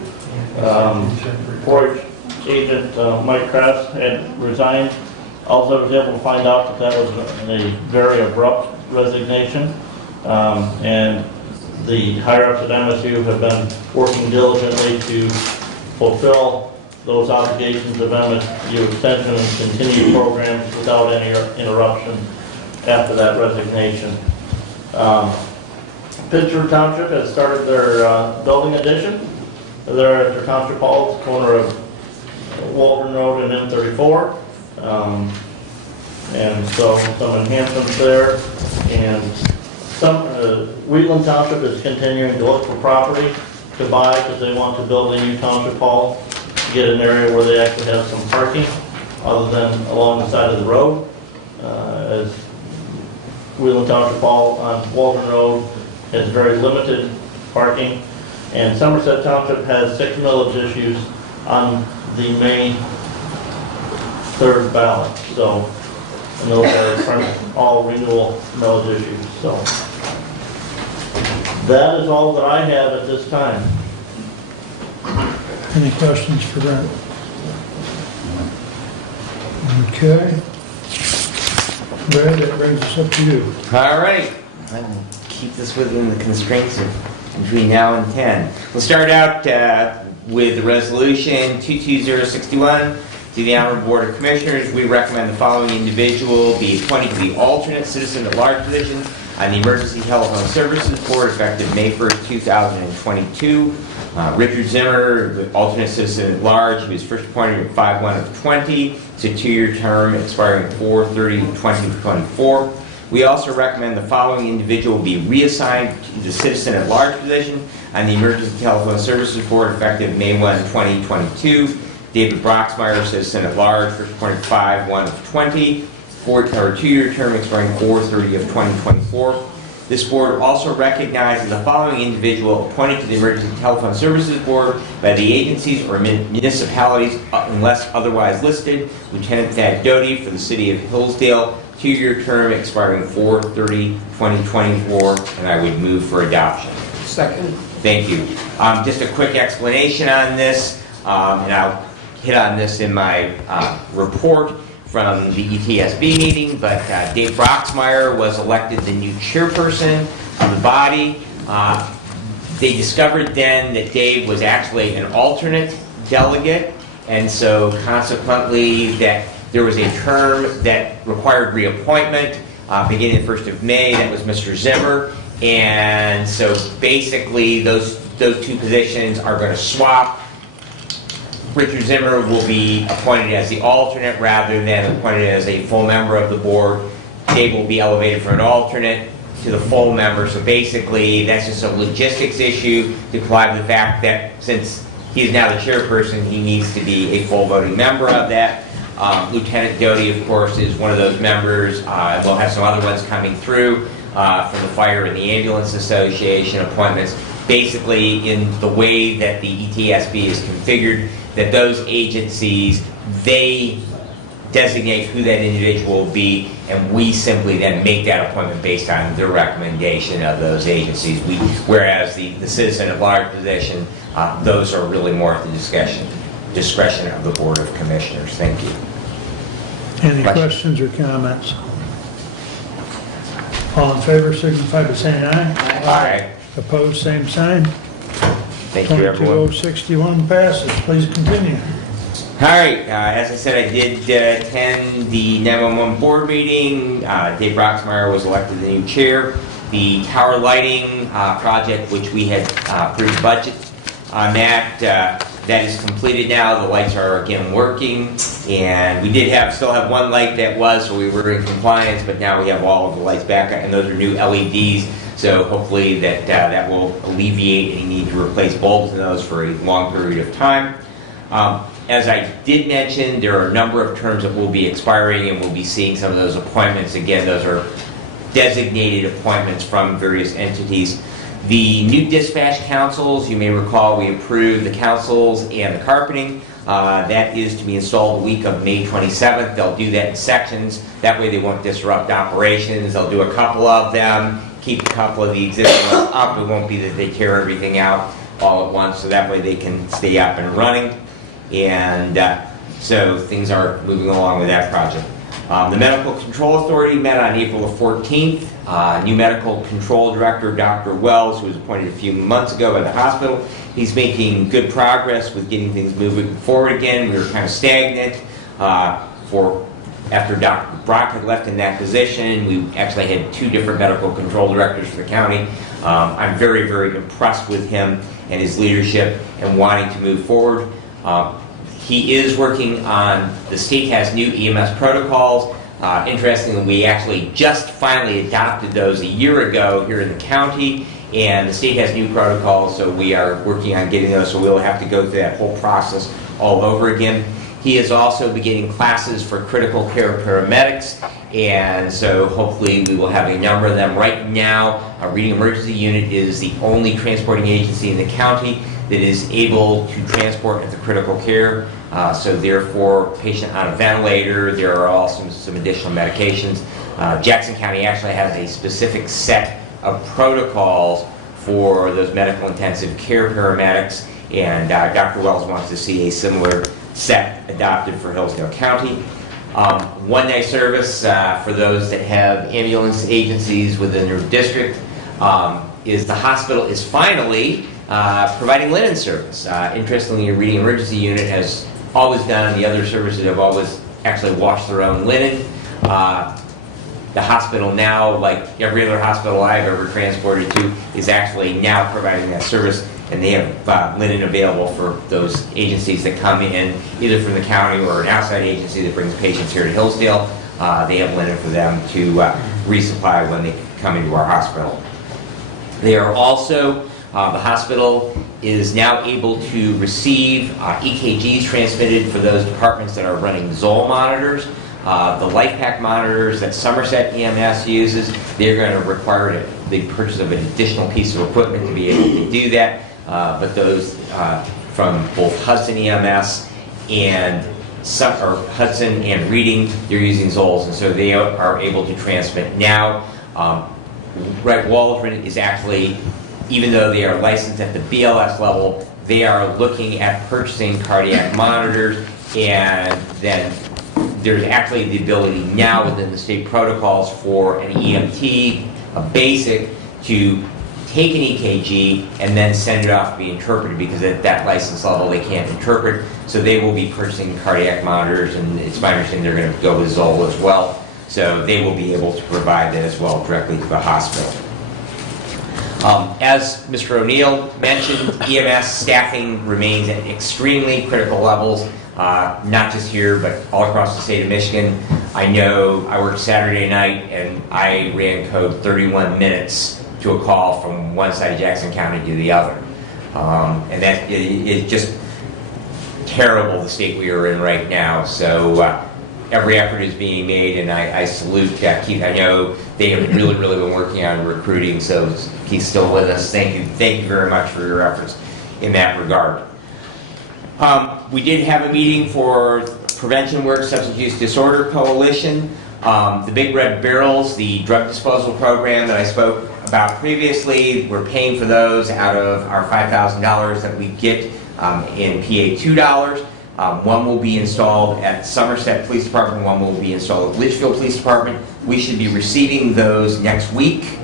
4-H agent, Mike Kress, had resigned. Also, I was able to find out that that was a very abrupt resignation. And the higher-ups at MSU have been working diligently to fulfill those obligations of MSU extension and continue programs without any interruption after that resignation. Pittsburgh Township has started their building addition. They're at their Township Hall, at the corner of Waldron Road and M34. And so some enhancements there. And some Wheatland Township is continuing to look for property to buy because they want to build a new Township Hall to get an area where they actually have some parking other than along the side of the road. As Wheatland Township Hall on Waldron Road has very limited parking. And Somerset Township has 6 millage issues on the May 3rd ballot. So, and those are all renewal millage issues. So, that is all that I have at this time. Any questions for Brent? Okay. Brad, that brings us up to you. All right, I'll keep this within the constraints of between now and 10. We'll start out with the resolution 22061. To the Honorable Board of Commissioners, we recommend the following individual be appointed to the alternate citizen at large position on the Emergency Telephone Services Board effective May 1st, 2022. Richard Zimmer, the alternate citizen at large, he was first appointed in 5/1 of 20. It's a 2-year term expiring 4/30/2024. We also recommend the following individual be reassigned to the citizen at large position on the Emergency Telephone Services Board effective May 1, 2022. David Broxmeyer, citizen at large, first appointed 5/1 of 20, 2-year term expiring 4/30 of 2024. This board also recognizes the following individual appointed to the Emergency Telephone Services Board by the agencies or municipalities unless otherwise listed. Lieutenant Thad Doty for the city of Hillsdale, 2-year term expiring 4/30/2024, and I would move for adoption. Second. Thank you. Just a quick explanation on this, and I'll hit on this in my report from the ETSB meeting, but Dave Broxmeyer was elected the new chairperson of the body. They discovered then that Dave was actually an alternate delegate, and so consequently that there was a term that required reappointment beginning the 1st of May. That was Mr. Zimmer, and so basically those two positions are going to swap. Richard Zimmer will be appointed as the alternate rather than appointed as a full member of the board. Dave will be elevated from an alternate to the full member. So basically, that's just a logistics issue to comply with the fact that since he is now the chairperson, he needs to be a full voting member of that. Lieutenant Doty, of course, is one of those members. We'll have some other ones coming through from the Fire and the Ambulance Association appointments. Basically, in the way that the ETSB is configured, that those agencies, they designate who that individual will be, and we simply then make that appointment based on the recommendation of those agencies. Whereas the citizen at large position, those are really more at the discretion of the Board of Commissioners. Thank you. Any questions or comments? All in favor, signify by saying aye. Aye. Opposed, same sign. Thank you, everyone. 22061 passes. Please continue. All right, as I said, I did attend the 911 board meeting. Dave Broxmeyer was elected the new chair. The tower lighting project, which we had approved budget on that is completed now. The lights are again working, and we did still have one light that was, so we were in compliance, but now we have all of the lights back, and those are new LEDs. So hopefully that will alleviate any need to replace bulbs in those for a long period of time. As I did mention, there are a number of terms that will be expiring, and we'll be seeing some of those appointments. Again, those are designated appointments from various entities. The new dispatch councils, you may recall, we approved the councils and the carpeting. That is to be installed the week of May 27th. They'll do that in sections. That way they won't disrupt operations. They'll do a couple of them, keep a couple of the existing ones up. It won't be that they tear everything out all at once, so that way they can stay up and running. And so things are moving along with that project. The Medical Control Authority met on April the 14th. New Medical Control Director, Dr. Wells, who was appointed a few months ago by the hospital. He's making good progress with getting things moving forward again. We were kind of stagnant after Dr. Brock had left in that position. We actually had 2 different medical control directors for the county. I'm very, very impressed with him and his leadership and wanting to move forward. He is working on, the state has new EMS protocols. Interestingly, we actually just finally adopted those a year ago here in the county, and the state has new protocols, so we are working on getting those, so we'll have to go through that whole process all over again. He is also beginning classes for critical care paramedics, and so hopefully we will have a number of them. Right now, our Reading Emergency Unit is the only transporting agency in the county that is able to transport at the critical care. So therefore, patient on a ventilator, there are also some additional medications. Jackson County actually has a specific set of protocols for those medical intensive care paramedics, and Dr. Wells wants to see a similar set adopted for Hillsdale County. One-day service for those that have ambulance agencies within their district is the hospital is finally providing linen service. Interestingly, a Reading Emergency Unit has always done, and the other services have always actually washed their own linen. The hospital now, like every other hospital I've ever transported to, is actually now providing that service, and they have linen available for those agencies that come in, either from the county or an outside agency that brings patients here to Hillsdale. They have linen for them to resupply when they come into our hospital. They are also, the hospital is now able to receive EKGs transmitted for those departments that are running Zoll monitors. The LifePak monitors that Somerset EMS uses, they're going to require the purchase of an additional piece of equipment to be able to do that. But those from both Hudson EMS and Hudson and Reading, they're using Zolls, and so they are able to transmit now. Right, Waldron is actually, even though they are licensed at the BLS level, they are looking at purchasing cardiac monitors, and then there's actually the ability now within the state protocols for an EMT, a basic, to take an EKG and then send it off to be interpreted, because at that license level they can't interpret. So they will be purchasing cardiac monitors, and it's my understanding they're going to go with Zoll as well. So they will be able to provide that as well directly to the hospital. As Mr. O'Neill mentioned, EMS staffing remains at extremely critical levels, not just here, but all across the state of Michigan. I know I worked Saturday night, and I ran code 31 minutes to a call from one side of Jackson County to the other. And that is just terrible, the state we are in right now. So every effort is being made, and I salute Keith. I know they have really been working on recruiting, so Keith's still with us. Thank you very much for your efforts in that regard. We did have a meeting for Prevention Work Substance Use Disorder Coalition. The Big Red Barrels, the drug disposal program that I spoke about previously, we're paying for those out of our $5,000 that we get in PA $2. One will be installed at Somerset Police Department, one will be installed at Litchfield Police Department. We should be receiving those next week,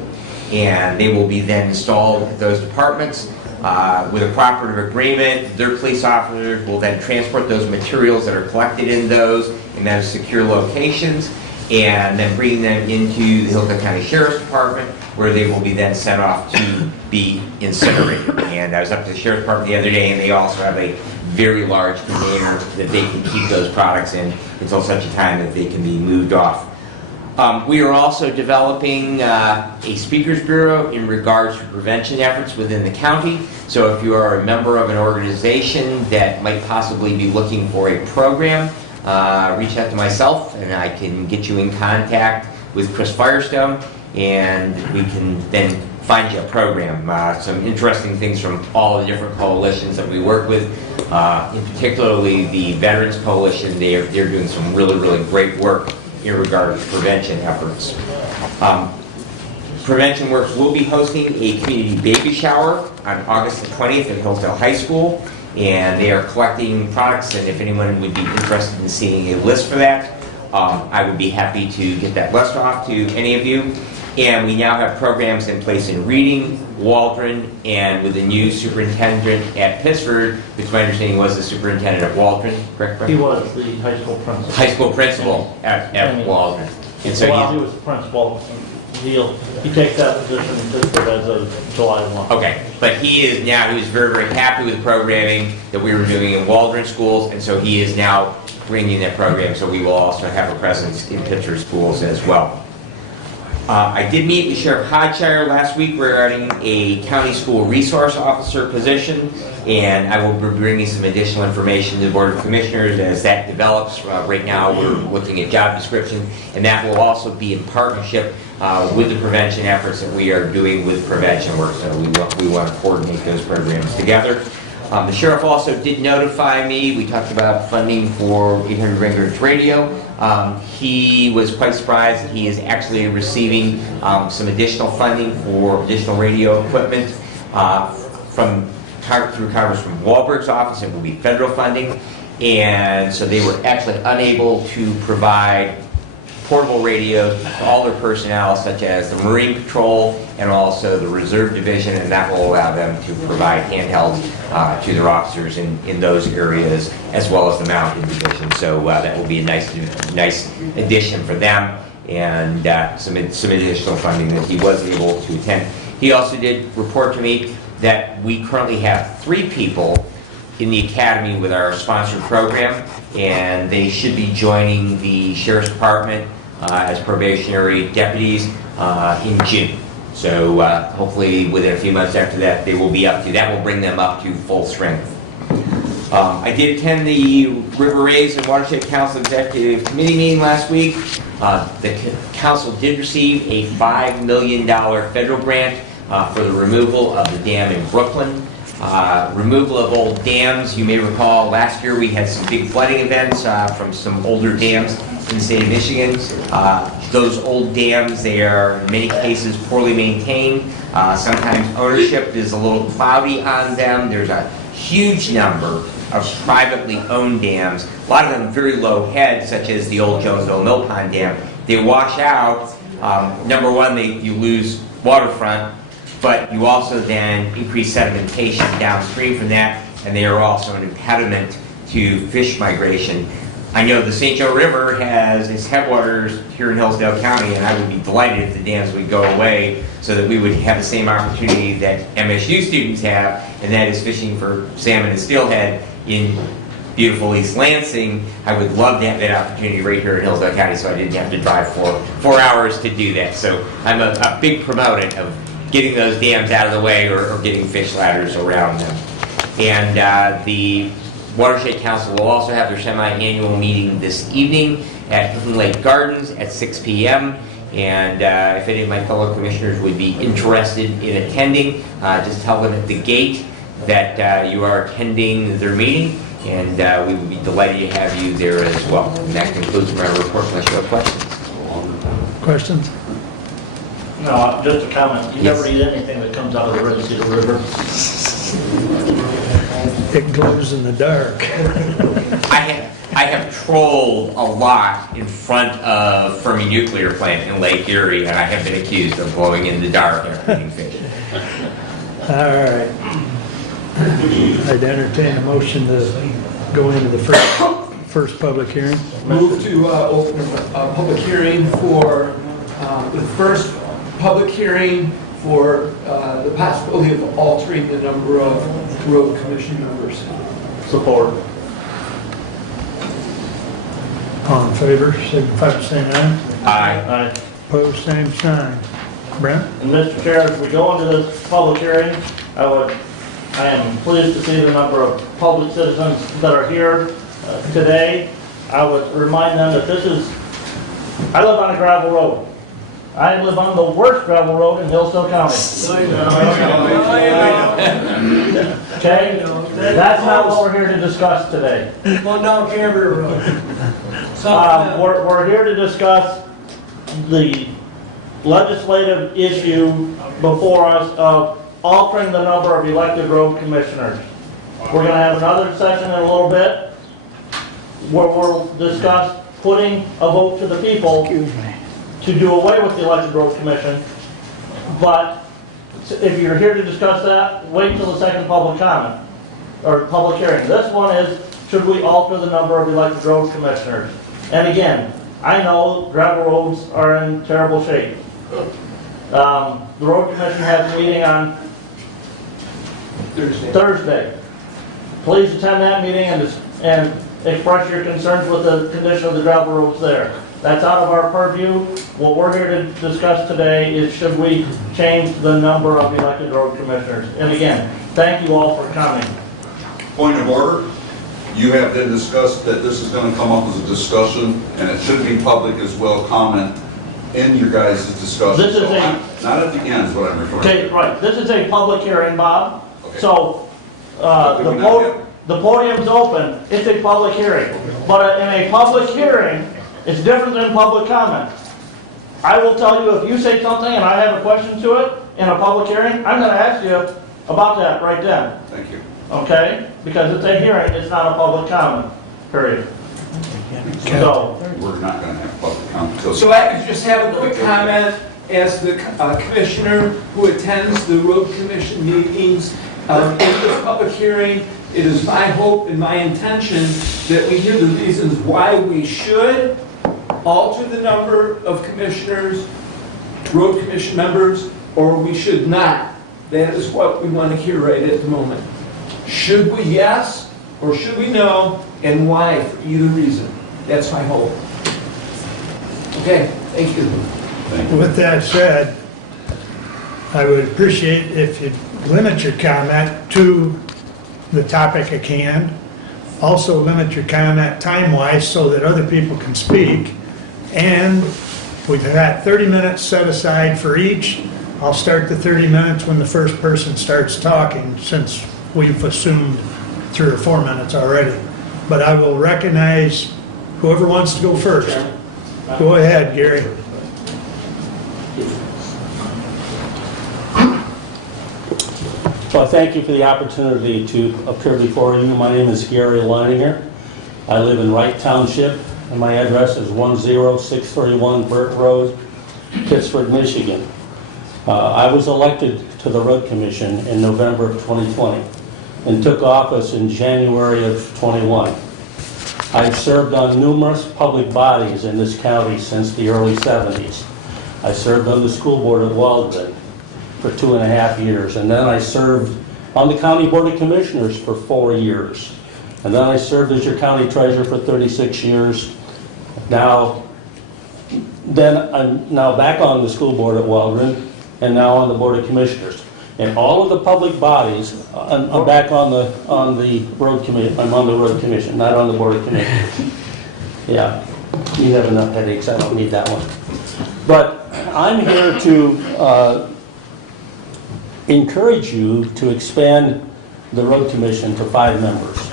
and they will be then installed at those departments. With a cooperative agreement, their police officers will then transport those materials that are collected in those secure locations, and then bring them into the Hillsdale County Sheriff's Department, where they will be then sent off to be incinerated. And I was up to the Sheriff's Department the other day, and they also have a very large container that they can keep those products in until such a time that they can be moved off. We are also developing a speakers bureau in regards to prevention efforts within the county. So if you are a member of an organization that might possibly be looking for a program, reach out to myself, and I can get you in contact with Chris Firestone, and we can then find you a program. Some interesting things from all the different coalitions that we work with, in particularly the Veterans Coalition. They're doing some really great work in regard to prevention efforts. Prevention Works will be hosting a community baby shower on August the 20th at Hillsdale High School, and they are collecting products, and if anyone would be interested in seeing a list for that, I would be happy to get that list off to any of you. And we now have programs in place in Reading, Waldron, and with the new superintendent at Pittsford, which my understanding was the superintendent at Waldron, correct? He was the high school principal. High school principal at Waldron. And so While he was principal, he takes that position in Pittsburgh as of July 1. Okay, but he was very, very happy with the programming that we were doing in Waldron schools, and so he is now bringing that program, so we will also have a presence in Pittsburgh schools as well. I did meet with Sheriff Hodshire last week regarding a county school resource officer position, and I will be bringing some additional information to the Board of Commissioners as that develops. Right now, we're looking at job description, and that will also be in partnership with the prevention efforts that we are doing with prevention work, so we want to coordinate those programs together. The sheriff also did notify me, we talked about funding for 800 MHz radio. He was quite surprised that he is actually receiving some additional funding for additional radio equipment through Congressman Wahlberg's office. It will be federal funding, and so they were actually unable to provide portable radios to all their personnel, such as the Marine Patrol and also the Reserve Division, and that will allow them to provide handhelds to their officers in those areas, as well as the Mountain Division. So that will be a nice addition for them, and some additional funding that he was able to attend. He also did report to me that we currently have 3 people in the academy with our sponsored program, and they should be joining the Sheriff's Department as probationary deputies in June. So hopefully within a few months after that, they will be up to, that will bring them up to full strength. I did attend the River Rays and Watershed Council Executive Committee meeting last week. The council did receive a $5 million federal grant for the removal of the dam in Brooklyn. Removal of old dams, you may recall last year we had some big flooding events from some older dams in the state of Michigan. Those old dams, they are in many cases poorly maintained. Sometimes ownership is a little cloudy on them. There's a huge number of privately owned dams, a lot of them very low head, such as the old Jonesville Mill Pond Dam. They wash out. Number one, you lose waterfront, but you also then increase sedimentation downstream from that, and they are also an impediment to fish migration. I know the St. Joe River has its headwaters here in Hillsdale County, and I would be delighted if the dams would go away so that we would have the same opportunity that MSU students have, and that is fishing for salmon and steelhead in beautiful East Lansing. I would love to have that opportunity right here in Hillsdale County, so I didn't have to drive 4 hours to do that. So I'm a big proponent of getting those dams out of the way or getting fish ladders around them. And the Watershed Council will also have their semi-annual meeting this evening at Hilton Lake Gardens at 6 p.m. And if any of my fellow commissioners would be interested in attending, just tell them at the gate that you are attending their meeting, and we would be delighted to have you there as well. And that concludes my report unless you have questions. Questions? No, just a comment. You Yes. never eat anything that comes out of the Red Cedar River. It glows in the dark. I have trolled a lot in front of Fermi Nuclear Plant in Lake Erie, and I have been accused of glowing in the dark after eating fish. All right. I'd entertain a motion to go into the first public hearing. Move to open a public hearing for the first public hearing for the possibility of altering the number of road commission members. Support. All in favor, signify by saying aye. Aye. Aye. Opposed, same sign. Brent? And Mr. Chair, as we go into this public hearing, I am pleased to see the number of public citizens that are here today. I would remind them that I live on a gravel road. I live on the worst gravel road in Hillsdale County. Okay? That's not what we're here to discuss today. Well, now Camber Road. We're here to discuss the legislative issue before us of altering the number of elected road commissioners. We're gonna have another session in a little bit where we'll discuss putting a vote to the people to do away with the elected road commission. But if you're here to discuss that, wait till the second public comment or public hearing. This one is, should we alter the number of elected road commissioners? And again, I know gravel roads are in terrible shape. The road commission has a meeting on Thursday. Please attend that meeting and express your concerns with the condition of the gravel roads there. That's out of our purview. What we're here to discuss today is should we change the number of elected road commissioners? And again, thank you all for coming. Point of order. You have then discussed that this is going to come up as a discussion, and it should be public as well comment in your guys' discussion. This is So a- not at the end is what I'm referring to. Okay, right. This is a public hearing, Bob. Okay. So, the podium's open. It's a public hearing. But in a public hearing, it's different than public comment. I will tell you, if you say something and I have a question to it in a public hearing, I'm gonna ask you about that right then. Thank you. Okay? Because it's a hearing, it's not a public comment, period. So, We're not going to have public comment until. So I could just have a quick comment as the commissioner who attends the road commission meetings. In this public hearing, it is my hope and my intention that we hear the reasons why we should alter the number of commissioners, road commission members, or we should not. That is what we want to hear right at the moment. Should we yes, or should we no, and why for either reason? That's my hope. Okay, thank you. With that said, I would appreciate if you limit your comment to the topic at hand. Also limit your comment time-wise so that other people can speak. And we've got 30 minutes set aside for each. I'll start the 30 minutes when the first person starts talking, since we've assumed 3 or 4 minutes already. But I will recognize whoever wants to go first. Go ahead, Gary. Well, thank you for the opportunity to appear before you. My name is Gary Leininger. I live in Wright Township, and my address is 10631 Burt Road, Pittsford, Michigan. I was elected to the Road Commission in November of 2020 and took office in January of 21. I've served on numerous public bodies in this county since the early 70s. I served on the school board at Waldron for 2.5 years, and then I served on the county board of commissioners for 4 years, and then I served as your county treasurer for 36 years. I'm now back on the school board at Waldron, and now on the board of commissioners. And all of the public bodies, I'm back on the road commission. I'm on the road commission, not on the board of commissioners. Yeah, you have enough headaches. I don't need that one. But I'm here to encourage you to expand the road commission to 5 members.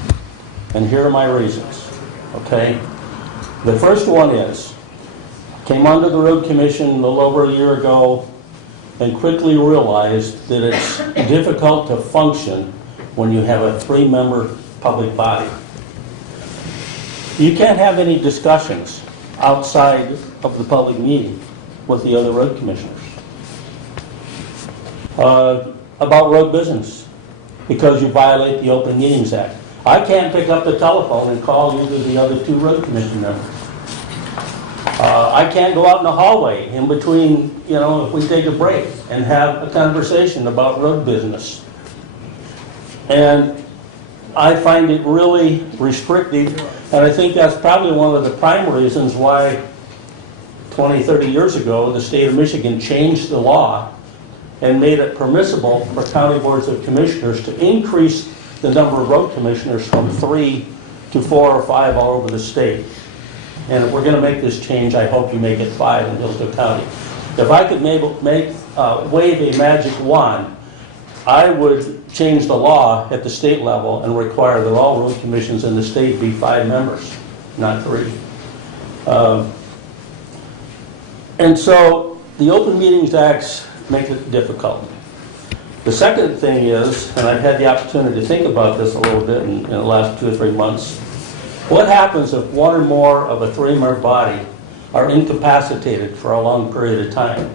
And here are my reasons, okay? The first one is, came onto the road commission a little over a year ago and quickly realized that it's difficult to function when you have a 3-member public body. You can't have any discussions outside of the public meeting with the other road commissioners about road business, because you violate the Open Meetings Act. I can't pick up the telephone and call either of the other 2 road commission members. I can't go out in the hallway in between, if we take a break and have a conversation about road business. And I find it really restrictive, and I think that's probably one of the prime reasons why 20, 30 years ago, the state of Michigan changed the law and made it permissible for county boards of commissioners to increase the number of road commissioners from 3 to 4 or 5 all over the state. And if we're going to make this change, I hope you make it 5 in Hillsdale County. If I could wave a magic wand, I would change the law at the state level and require that all road commissions in the state be 5 members, not 3. And so the Open Meetings Acts make it difficult. The second thing is, and I've had the opportunity to think about this a little bit in the last 2 or 3 months, what happens if one or more of a 3-member body are incapacitated for a long period of time?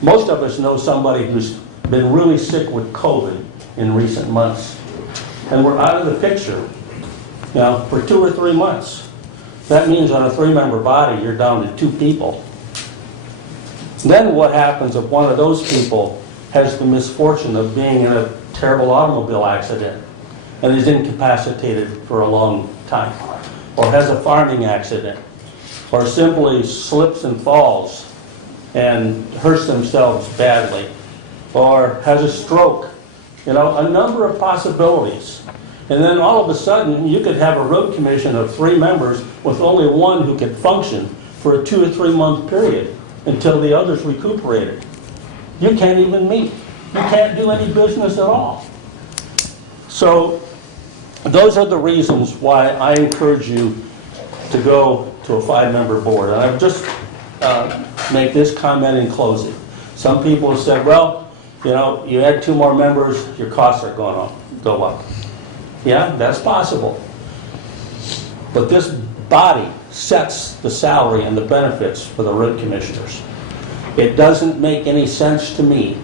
Most of us know somebody who's been really sick with COVID in recent months, and we're out of the picture now for 2 or 3 months. That means on a 3-member body, you're down to 2 people. Then what happens if one of those people has the misfortune of being in a terrible automobile accident and is incapacitated for a long time, or has a farming accident, or simply slips and falls and hurts themselves badly, or has a stroke? You know, a number of possibilities. And then all of a sudden, you could have a road commission of 3 members with only one who could function for a 2 or 3 month period until the others recuperated. You can't even meet. You can't do any business at all. So those are the reasons why I encourage you to go to a 5-member board. And I'll just make this comment in closing. Some people have said, well, you know, you add 2 more members, your costs are going to go up. Yeah, that's possible. But this body sets the salary and the benefits for the road commissioners. It doesn't make any sense to me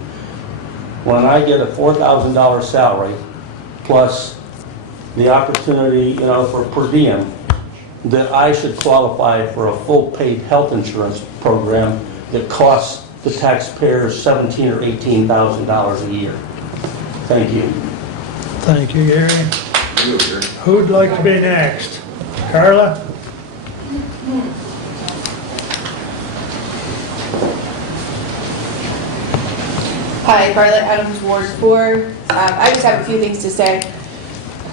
when I get a $4,000 salary plus the opportunity, you know, for per diem, that I should qualify for a full paid health insurance program that costs the taxpayers $17,000 or $18,000 a year. Thank you. Thank you, Gary. Who'd like to be next? Carla? Hi, Carla Adams, Ward 4. I just have a few things to say.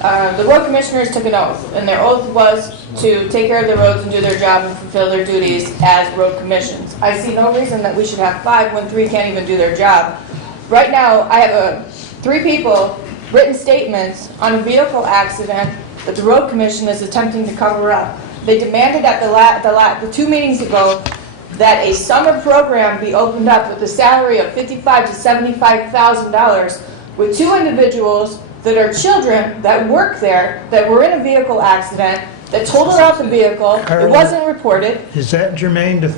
The road commissioners took an oath, and their oath was to take care of the roads and do their job and fulfill their duties as road commissions. I see no reason that we should have 5 when 3 can't even do their job. Right now, I have 3 people written statements on a vehicle accident that the road commission is attempting to cover up. They demanded at the 2 meetings ago that a summer program be opened up with a salary of $55,000 to $75,000 with 2 individuals that are children that work there, that were in a vehicle accident, that totaled out the vehicle. It wasn't reported. Is that germane to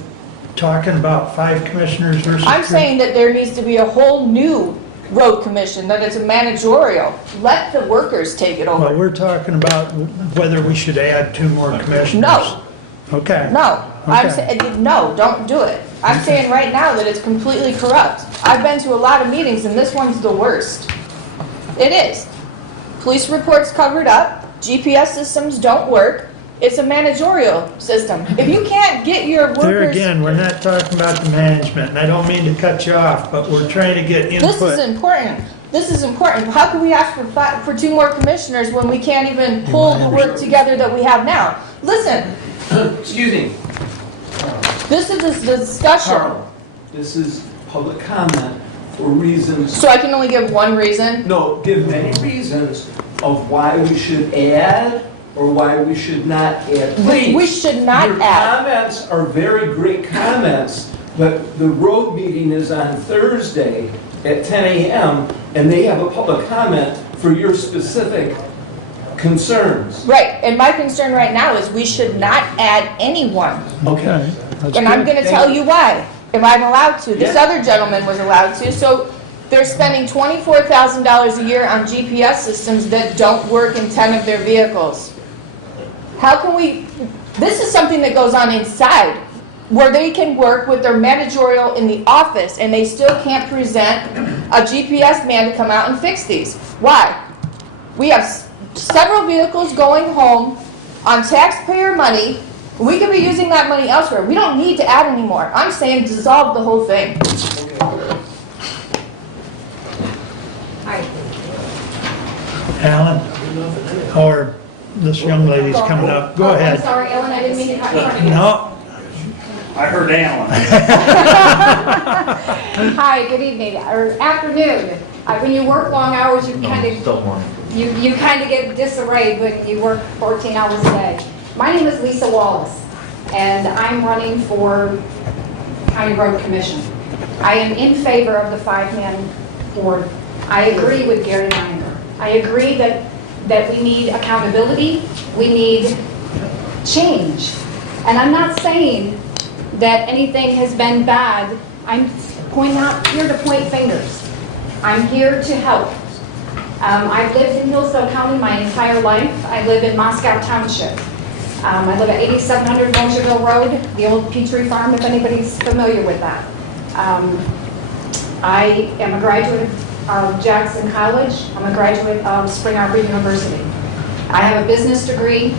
talking about 5 commissioners versus 3? I'm saying that there needs to be a whole new road commission, that it's a managerial. Let the workers take it over. Well, we're talking about whether we should add 2 more commissioners. No. Okay. No, I'm Okay. saying, no, don't do it. I'm saying right now that it's completely corrupt. I've been to a lot of meetings and this one's the worst. It is. Police reports covered up, GPS systems don't work. It's a managerial system. If you can't get your workers... There again, we're not talking about the management, and I don't mean to cut you off, but we're trying to get input. This is important. This is important. How can we ask for 2 more commissioners when we can't even pull the work together that we have now? Listen. Excuse me. This is the discussion. Carl, this is public comment for reasons. So I can only give one reason? No, give many reasons of why we should add or why we should not add. Please. We should not Your add. comments are very great comments, but the road meeting is on Thursday at 10 a.m. and they have a public comment for your specific concerns. Right, and my concern right now is we should not add anyone. Okay. And I'm going to tell you why, if I'm allowed to. This Yeah. other gentleman was allowed to. So they're spending $24,000 a year on GPS systems that don't work in 10 of their vehicles. How can we, this is something that goes on inside, where they can work with their managerial in the office and they still can't present a GPS man to come out and fix these. Why? We have several vehicles going home on taxpayer money. We could be using that money elsewhere. We don't need to add anymore. I'm saying dissolve the whole thing. Alan, or this young lady's coming up. Go ahead. I'm sorry, Ellen, I didn't mean to cut in front of you. No. I heard Alan. Hi, good evening, or afternoon. When you work long hours, you kind of you kind of get disarrayed when you work 14 hours a day. My name is Lisa Wallace, and I'm running for County Road Commission. I am in favor of the 5-man board I agree with Gary Miner. I agree that we need accountability, we need change. And I'm not saying that anything has been bad. I'm here to point fingers. I'm here to help. I've lived in Hillsdale County my entire life. I live in Moscow Township. I live at 8700 Mosherville Road, the old Petrie Farm, if anybody's familiar with that. I am a graduate of Jackson College. I'm a graduate of Spring Arbor University. I have a business degree.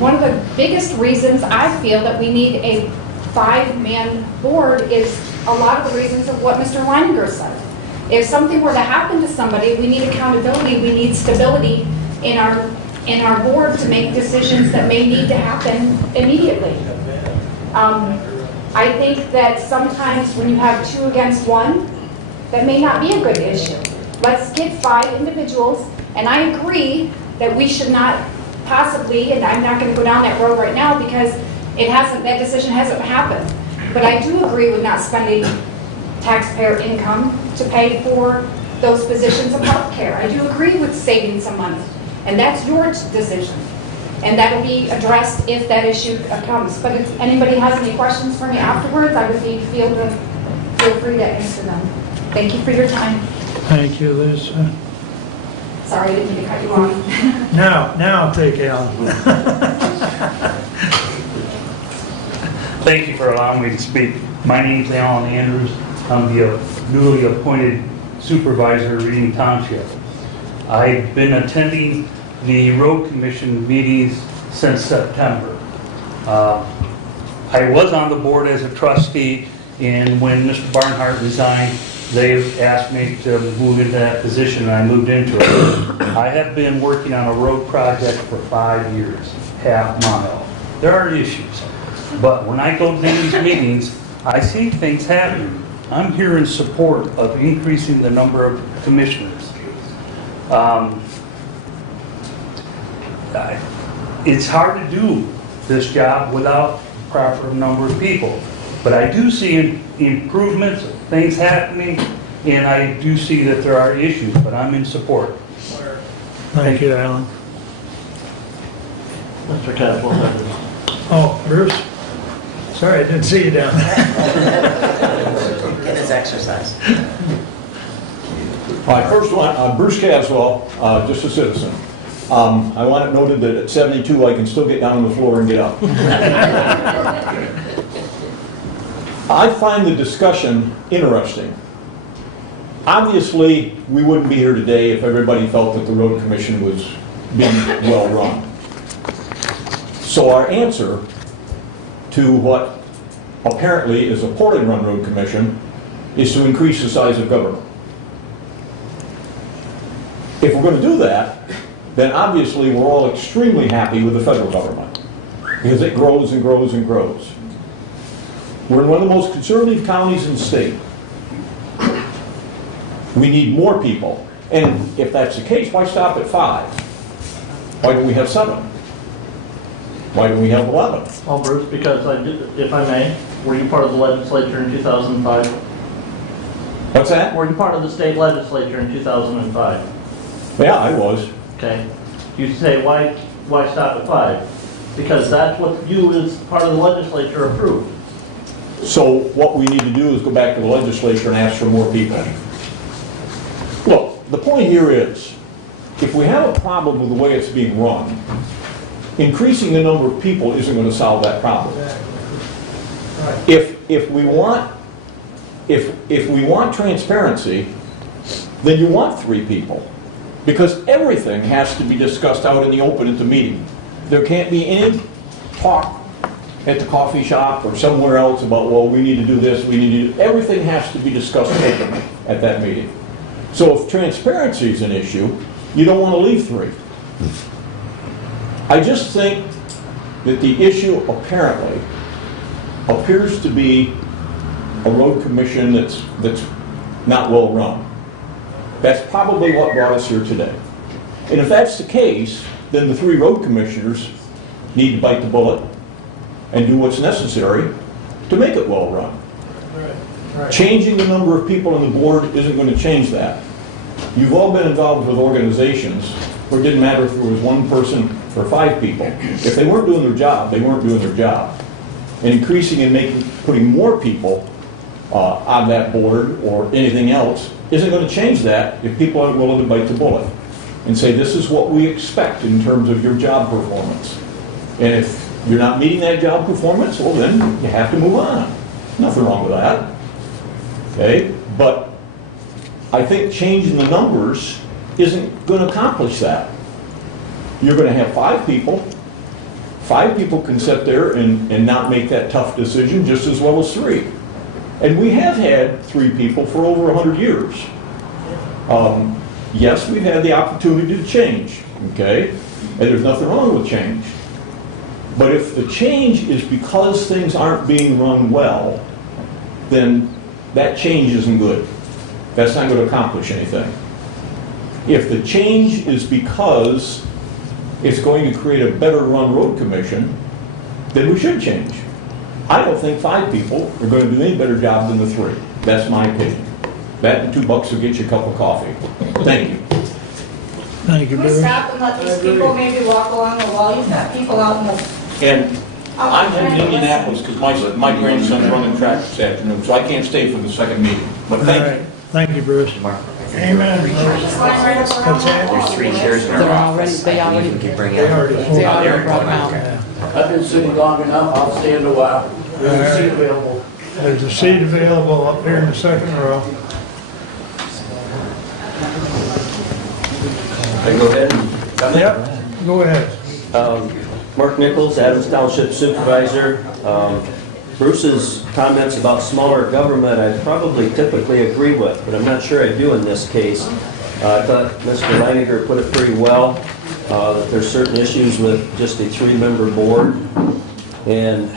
One of the biggest reasons I feel that we need a 5-man board is a lot of the reasons of what Mr. Leininger said. If something were to happen to somebody, we need accountability, we need stability in our board to make decisions that may need to happen immediately. I think that sometimes when you have 2 against 1, that may not be a good issue. Let's get 5 individuals, and I agree that we should not possibly, and I'm not going to go down that road right now because that decision hasn't happened. But I do agree with not spending taxpayer income to pay for those positions of health care. I do agree with saving some money, and that's your decision. And that'll be addressed if that issue comes. But if anybody has any questions for me afterwards, I would feel free to answer them. Thank you for your time. Thank you, Liz. Sorry, I didn't mean to cut you off. Now I'll take Alan. Thank you for allowing me to speak. My name's Alan Andrews. I'm the newly appointed supervisor of Reading Township. I've been attending the road commission meetings since September. I was on the board as a trustee, and when Mr. Barnhart resigned, they asked me to move into that position, and I moved into it. I have been working on a road project for 5 years, half-mile. There are issues, but when I go to these meetings, I see things happening. I'm here in support of increasing the number of commissioners. It's hard to do this job without a proper number of people, but I do see improvements, things happening, and I do see that there are issues, but I'm in support. Thank you, Alan. Mr. Caswell. Oh, Bruce? Sorry, I didn't see you down there. Get his exercise. Hi, first one, I'm Bruce Caswell, just a citizen. I want it noted that at 72, I can still get down on the floor and get up. I find the discussion interesting. Obviously, we wouldn't be here today if everybody felt that the road commission was being well run. So our answer to what apparently is a poorly run road commission is to increase the size of government. If we're going to do that, then obviously we're all extremely happy with the federal government because it grows and grows and grows. We're in one of the most conservative counties in the state. We need more people. And if that's the case, why stop at 5? Why don't we have 7? Why don't we have 11? Well, Bruce, because if I may, were you part of the legislature in 2005? What's that? Were you part of the state legislature in 2005? Yeah, I was. Okay. You say, why stop at 5? Because that's what you as part of the legislature approved. So what we need to do is go back to the legislature and ask for more people. Look, the point here is, if we have a problem with the way it's being run, increasing the number of people isn't going to solve that problem. If we want transparency, then you want 3 people. Because everything has to be discussed out in the open at the meeting. There can't be any talk at the coffee shop or somewhere else about, well, we need to do this, we need to do... Everything has to be discussed openly at that meeting. So if transparency is an issue, you don't want to leave 3. I just think that the issue apparently appears to be a road commission that's not well run. That's probably what brought us here today. And if that's the case, then the 3 road commissioners need to bite the bullet and do what's necessary to make it well run. Changing the number of people on the board isn't going to change that. You've all been involved with organizations where it didn't matter if there was one person or 5 people. If they weren't doing their job, they weren't doing their job. And increasing and putting more people on that board or anything else isn't going to change that if people aren't willing to bite the bullet and say, this is what we expect in terms of your job performance. And if you're not meeting that job performance, well then you have to move on. Nothing wrong with that. Okay? But I think changing the numbers isn't going to accomplish that. You're going to have 5 people. 5 people can sit there and not make that tough decision just as well as 3. And we have had 3 people for over 100 years. Yes, we've had the opportunity to change, okay? And there's nothing wrong with change. But if the change is because things aren't being run well, then that change isn't good. That's not going to accomplish anything. If the change is because it's going to create a better run road commission, then we should change. I don't think 5 people are going to do any better job than the 3. That's my opinion. That and $2 will get you a cup of coffee. Thank you. Thank you, Can we Bruce. stop and let these people maybe walk along the wall? You've got people out in the... And I'm in Indianapolis because my grandson's running track this afternoon, so I can't stay for the second meeting. But All thank right. you. Thank you, Bruce. Amen. What's that? There's 3 chairs in a They're row. already, they already, We can bring They in. already they already brought them out. I've been sitting long enough, I'll stand a while. There's a seat available. There's a seat available up here in the second row. I go ahead and come in? Yep, go ahead. Mark Nichols, Adams Township Supervisor. Bruce's comments about smaller government I probably typically agree with, but I'm not sure I do in this case. I thought Mr. Leininger put it pretty well, that there's certain issues with just a 3-member board. And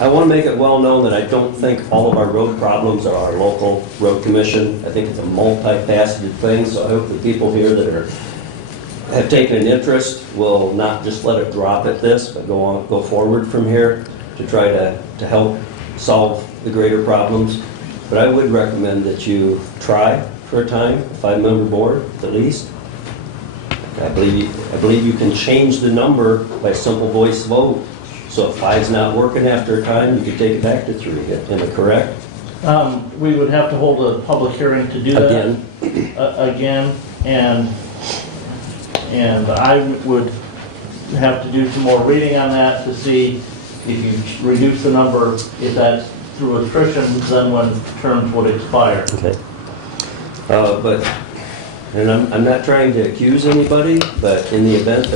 I want to make it well known that I don't think all of our road problems are our local road commission. I think it's a multifaceted thing, so I hope the people here that have taken an interest will not just let it drop at this, but go forward from here to try to help solve the greater problems. But I would recommend that you try for a time, a 5-member board at least. I believe you can change the number by simple voice vote. So if 5's not working after a time, you can take it back to 3. Am I correct? We would have to hold a public hearing to do that. Again, and I would have to do some more reading on that to see if you reduce the number, if that's through attrition, then when terms would expire. Okay. And I'm not trying to accuse anybody, but in the event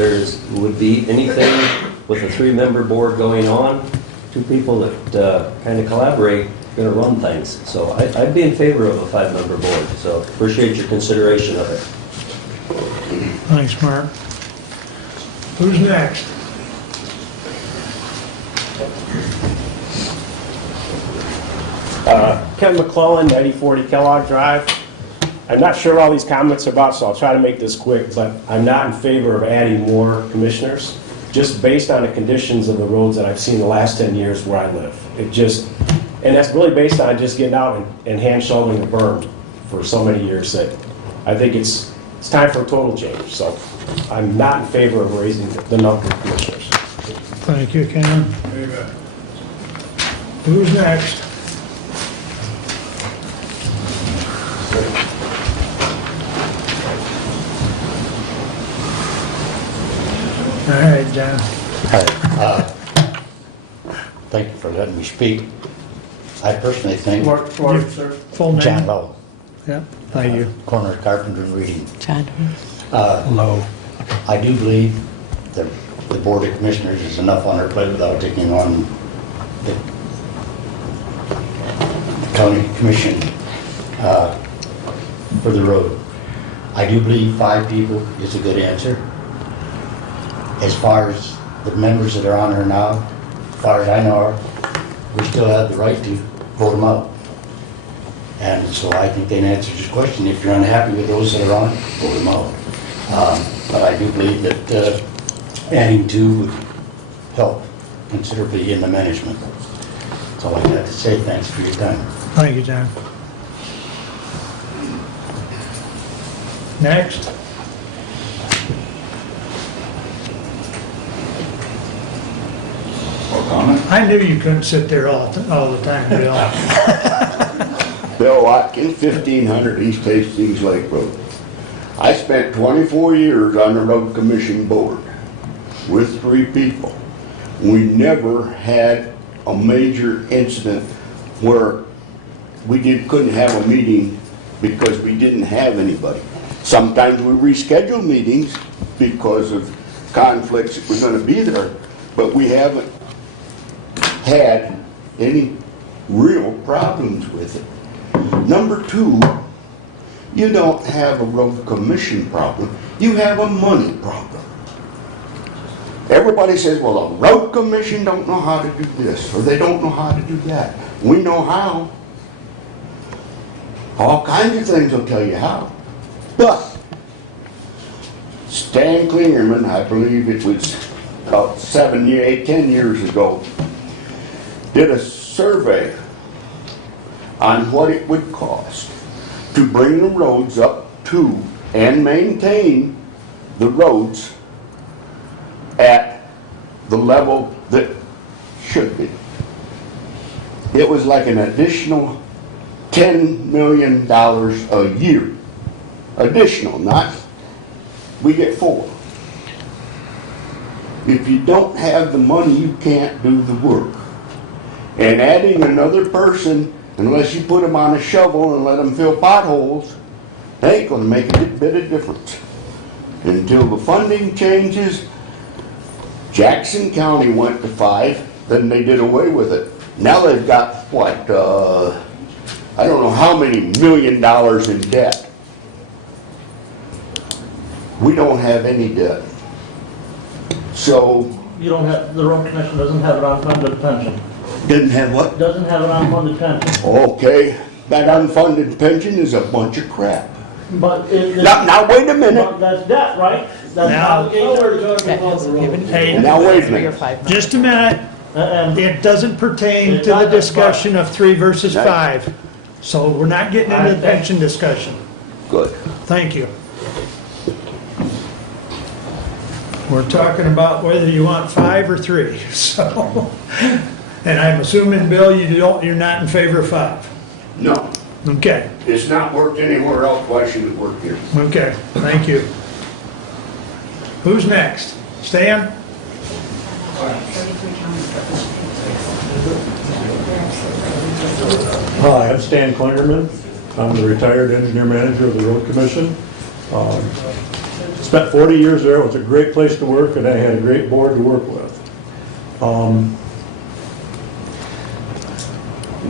would be anything with a 3-member board going on, 2 people that kind of collaborate are going to run things. So I'd be in favor of a 5-member board. So appreciate your consideration of it. Thanks, Mark. Who's next? Ken McClellan, 9040 Kellogg Drive. I'm not sure what all these comments are about, so I'll try to make this quick, but I'm not in favor of adding more commissioners, just based on the conditions of the roads that I've seen the last 10 years where I live. And that's really based on just getting out and hand shoveling the berm for so many years that I think it's time for a total change. So I'm not in favor of raising the number of commissioners. Thank you, Ken. Who's next? All right, John. Hi. Thank you for letting me speak. I personally think... Full name? John Lowe. Yeah, thank you. Corner Carpenter and Reading. John. Lowe. I do believe that the Board of Commissioners is enough on their plate without taking on the County Commission for the road. I do believe 5 people is a good answer. As far as the members that are on there now, as far as I know, we still have the right to vote them out. And so I think that answers your question. If you're unhappy with those that are on, vote them out. But I do believe that adding 2 would help considerably in the management. That's all I got to say. Thanks for your time. Thank you, John. Next. I knew you couldn't sit there all the time, Bill. Bill Watkins, 1500 East Hastings Lake Road. I spent 24 years on the road commission board with 3 people. We never had a major incident where we couldn't have a meeting because we didn't have anybody. Sometimes we reschedule meetings because of conflicts that we're going to be there, but we haven't had any real problems with it. Number 2, you don't have a road commission problem, you have a money problem. Everybody says, well, the road commission don't know how to do this, or they don't know how to do that. We know how. All kinds of things will tell you how. But Stan Klingerman, I believe it was about 10 years ago, did a survey on what it would cost to bring the roads up to and maintain the roads at the level that should be. It was like an additional $10 million a year. Additional, not, we get 4. If you don't have the money, you can't do the work. And adding another person, unless you put them on a shovel and let them fill potholes, ain't going to make a bit of difference. Until the funding changes, Jackson County went to 5, then they did away with it. Now they've got, what, I don't know how many $1 million in debt. We don't have any debt. So, You don't have, the road commission doesn't have an unfunded pension. didn't have what? Doesn't have an unfunded pension. Okay, that unfunded pension is a bunch of crap. But it. Now wait a minute. But that's debt, right? That's Now- obligation. Hey, Now wait a minute. just a minute. It doesn't pertain to the discussion of 3 versus 5. So we're not getting into the pension discussion. Good. Thank you. We're talking about whether you want 5 or 3, so. And I'm assuming, Bill, you're not in favor of 5? No, Okay, it's not worked anywhere else. Why should it work here? okay, thank you. Who's next? Stan? Hi, I'm Stan Klingerman. I'm the retired engineer manager of the road commission. Spent 40 years there. It was a great place to work, and I had a great board to work with.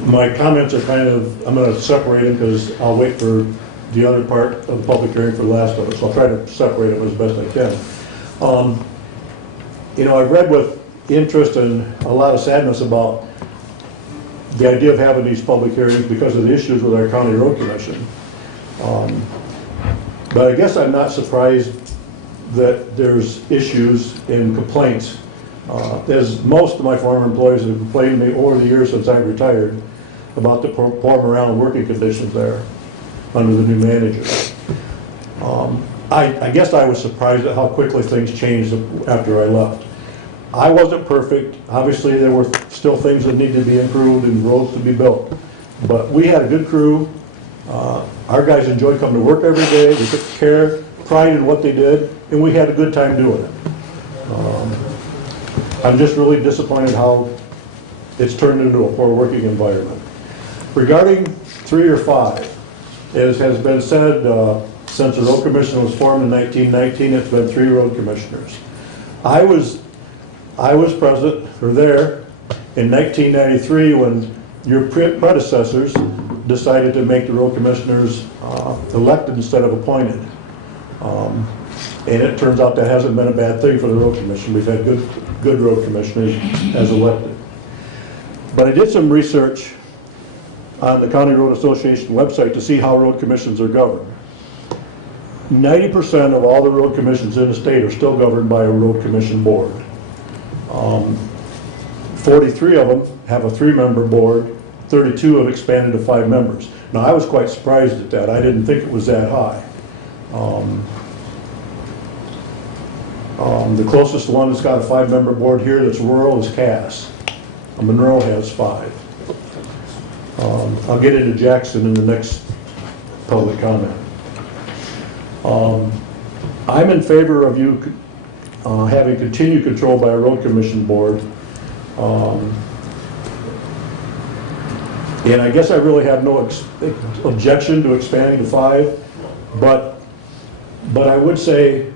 My comments are kind of, I'm going to separate them because I'll wait for the other part of the public hearing for the last of it, so I'll try to separate them as best I can. You know, I've read with interest and a lot of sadness about the idea of having these public hearings because of the issues with our county road commission. But I guess I'm not surprised that there's issues and complaints. As most of my former employees have complained to me over the years since I retired about the form around working conditions there under the new manager. I guess I was surprised at how quickly things changed after I left. I wasn't perfect. Obviously, there were still things that needed to be improved and roads to be built. But we had a good crew. Our guys enjoyed coming to work every day. They took pride in what they did, and we had a good time doing it. I'm just really disappointed how it's turned into a poor working environment. Regarding 3 or 5, as has been said, since the road commission was formed in 1919, it's been 3 road commissioners. I was present, or there, in 1993 when your predecessors decided to make the road commissioners elected instead of appointed. And it turns out that hasn't been a bad thing for the road commission. We've had good road commissioners as elected. But I did some research on the County Road Association website to see how road commissions are governed. 90% of all the road commissions in the state are still governed by a road commission board. 43 of them have a 3-member board, 32 have expanded to 5 members. Now, I was quite surprised at that. I didn't think it was that high. The closest one that's got a 5-member board here that's rural is Cass. Monroe has 5. I'll get into Jackson in the next public comment. I'm in favor of you having continued control by a road commission board. And I guess I really have no objection to expanding to 5, but I would say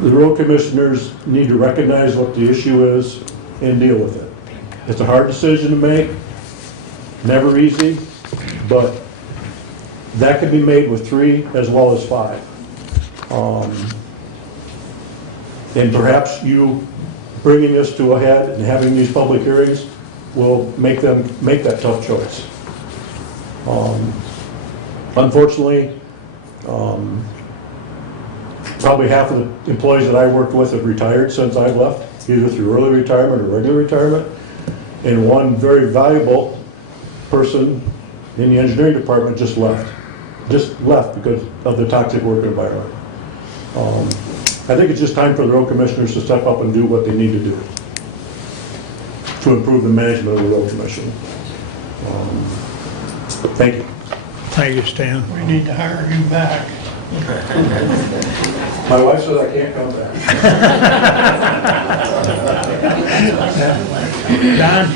the road commissioners need to recognize what the issue is and deal with it. It's a hard decision to make, never easy, but that can be made with 3 as well as 5. And perhaps you bringing this to a head and having these public hearings will make them make that tough choice. Unfortunately, probably half of the employees that I worked with have retired since I've left, either through early retirement or regular retirement. And one very valuable person in the engineering department just left because of the toxic work environment. I think it's just time for the road commissioners to step up and do what they need to do to improve the management of the road commission. Thank you. Thank you, Stan. We need to hire you back. My wife said I can't come back. Don?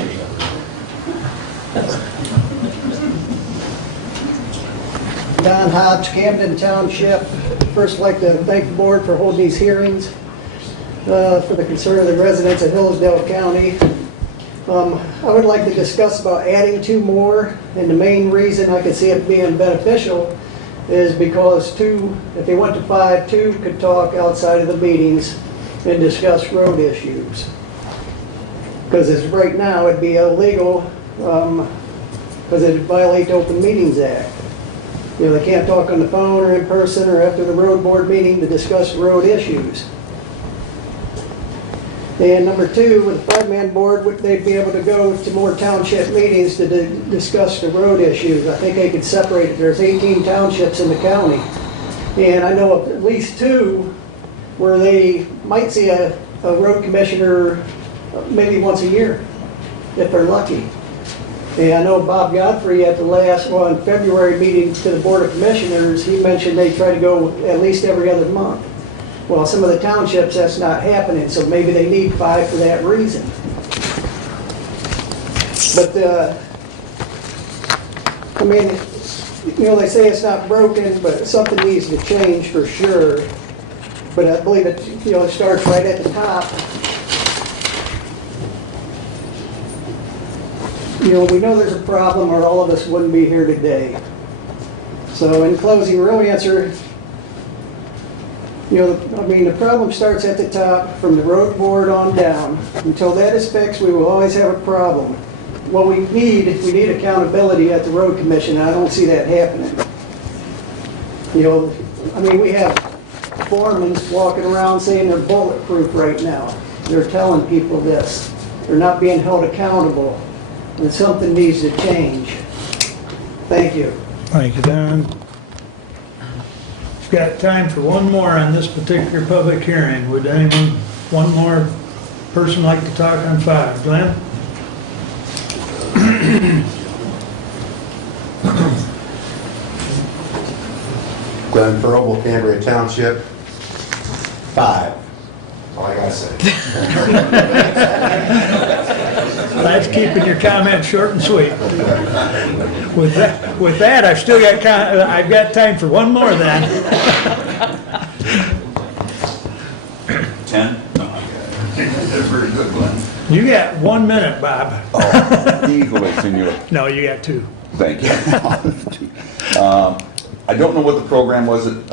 Don Hobbs, Camden Township. First, I'd like to thank the board for holding these hearings for the concern of the residents of Hillsdale County. I would like to discuss about adding 2 more, and the main reason I could see it being beneficial is because 2, if they went to 5, 2 could talk outside of the meetings and discuss road issues. Because as right now, it'd be illegal because it violates the Open Meetings Act. You know, they can't talk on the phone or in person or after the road board meeting to discuss road issues. And number 2, with a 5-man board, they'd be able to go to more township meetings to discuss the road issues. I think they could separate it. There's 18 townships in the county. And I know of at least 2 where they might see a road commissioner maybe once a year, if they're lucky. And I know Bob Godfrey at the last in February meeting to the Board of Commissioners, he mentioned they try to go at least every other month. Well, some of the townships, that's not happening, so maybe they need 5 for that reason. But, I mean, you know, they say it's not broken, but something needs to change for sure. But I believe it, you know, it starts right at the top. You know, we know there's a problem or all of us wouldn't be here today. So in closing, real answer, you know, I mean, the problem starts at the top from the road board on down. Until that is fixed, we will always have a problem. What we need accountability at the road commission, and I don't see that happening. You know, I mean, we have foremen walking around saying they're bulletproof right now. They're telling people this. They're not being held accountable. And something needs to change. Thank you. Thank you, Don. We've got time for one more on this particular public hearing. Would anyone, one more person like to talk on 5? Glenn? Glenn Furlby, Cambria Township. 5. That's all I gotta say. That's keeping your comments short and sweet. With that, I've got time for one more then. 10? Very good, Glenn. You got 1 minute, Bob. Easily, senor. No, you got 2. Thank you. I don't know what the program was that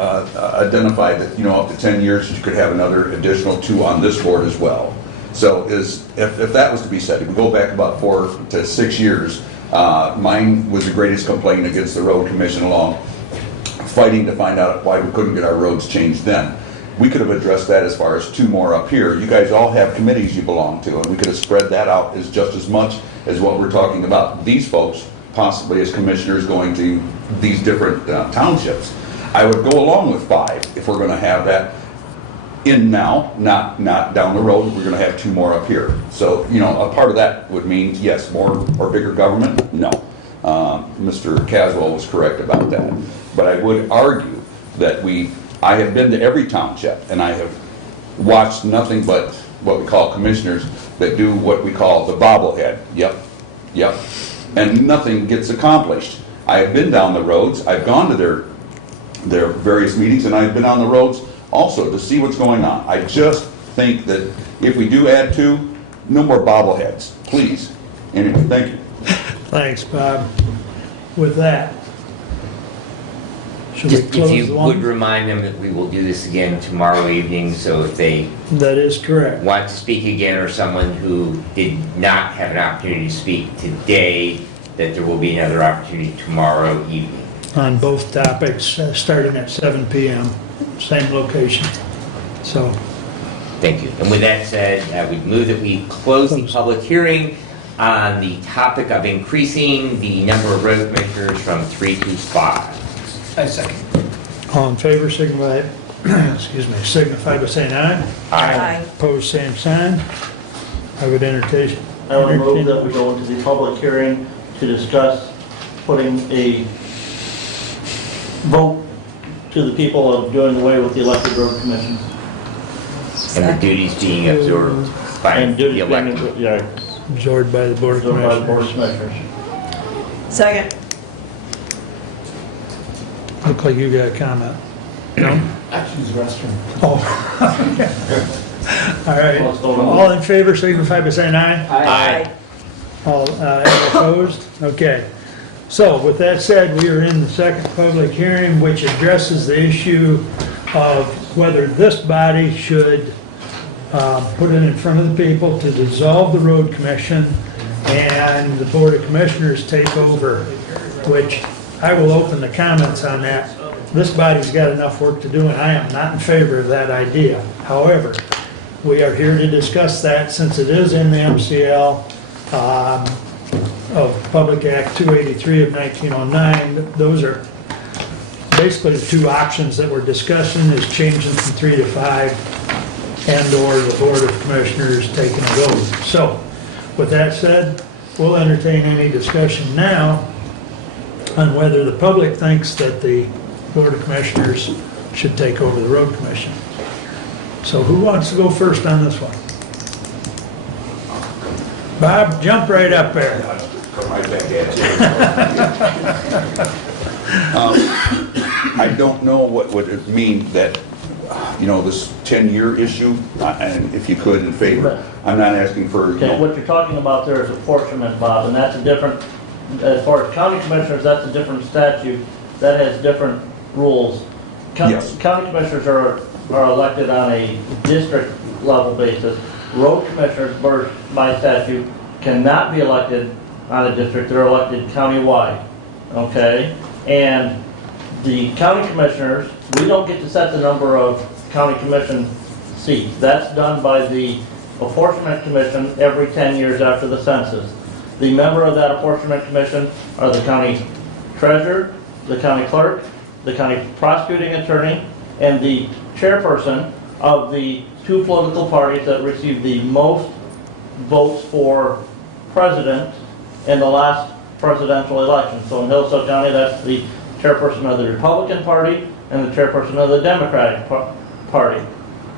identified that, you know, up to 10 years, you could have another additional 2 on this board as well. So if that was to be said, if we go back about 4 to 6 years, mine was the greatest complaint against the road commission along, fighting to find out why we couldn't get our roads changed then. We could have addressed that as far as 2 more up here. You guys all have committees you belong to, and we could have spread that out as just as much as what we're talking about. These folks possibly as commissioners going to these different townships. I would go along with 5 if we're going to have that in now, not down the road. We're going to have 2 more up here. So, you know, a part of that would mean, yes, more or bigger government? No. Mr. Caswell was correct about that. But I would argue that I have been to every township, and I have watched nothing but what we call commissioners that do what we call the bobblehead. Yep, yep. And nothing gets accomplished. I have been down the roads. I've gone to their various meetings, and I've been on the roads also to see what's going on. I just think that if we do add 2, no more bobbleheads, please. Anyway, thank you. Thanks, Bob. With that, should we Just if close you the would one? remind them that we will do this again tomorrow evening, so if they That is correct. want to speak again, or someone who did not have an opportunity to speak today, that there will be another opportunity tomorrow evening. On both topics, starting at 7 PM, same location. So, Thank you. And with that said, we move that we close the public hearing on the topic of increasing the number of road commissioners from 3 to 5. I second. all in favor, signify, signify by saying aye. Aye. Opposed, same sign. I would entertain. I would move that we go into the public hearing to discuss putting a vote to the people of doing away with the elected road commission. And the duties being absorbed by And the duties elected. being, yeah, Absorbed by the Board of absorbed by the Board of Commissioners. Commissioners. Second. Look like you got a comment. No? Actually, use the restroom. Oh. All right. All in favor, signify by saying aye. Aye. All any opposed? Okay. So with that said, we are in the second public hearing, which addresses the issue of whether this body should put it in front of the people to dissolve the road commission and the Board of Commissioners take over, which I will open the comments on that. This body's got enough work to do, and I am not in favor of that idea. However, we are here to discuss that since it is in the MCL of Public Act 283 of 1909. Those are basically the 2 options that we're discussing, is changing from 3 to 5 and/or the Board of Commissioners taking a vote. So, with that said, we'll entertain any discussion now on whether the public thinks that the Board of Commissioners should take over the road commission. So who wants to go first on this one? Bob, jump right up there. Come right back at you. I don't know what would it mean that, you know, this 10-year issue, and if you could in favor. I'm not asking for, you Okay, know, what you're talking about there is apportionment, Bob, and that's a different, as far as county commissioners, that's a different statute, that has different rules. Yes. County commissioners are elected on a district level basis. Road commissioners, by statute, cannot be elected on a district, they're elected countywide, okay? And the county commissioners, we don't get to set the number of county commission seats. That's done by the apportionment commission every 10 years after the census. The member of that apportionment commission are the county treasurer, the county clerk, the county prosecuting attorney, and the chairperson of the 2 political parties that received the most votes for president in the last presidential election. So in Hillsdale County, that's the chairperson of the Republican Party and the chairperson of the Democratic Party.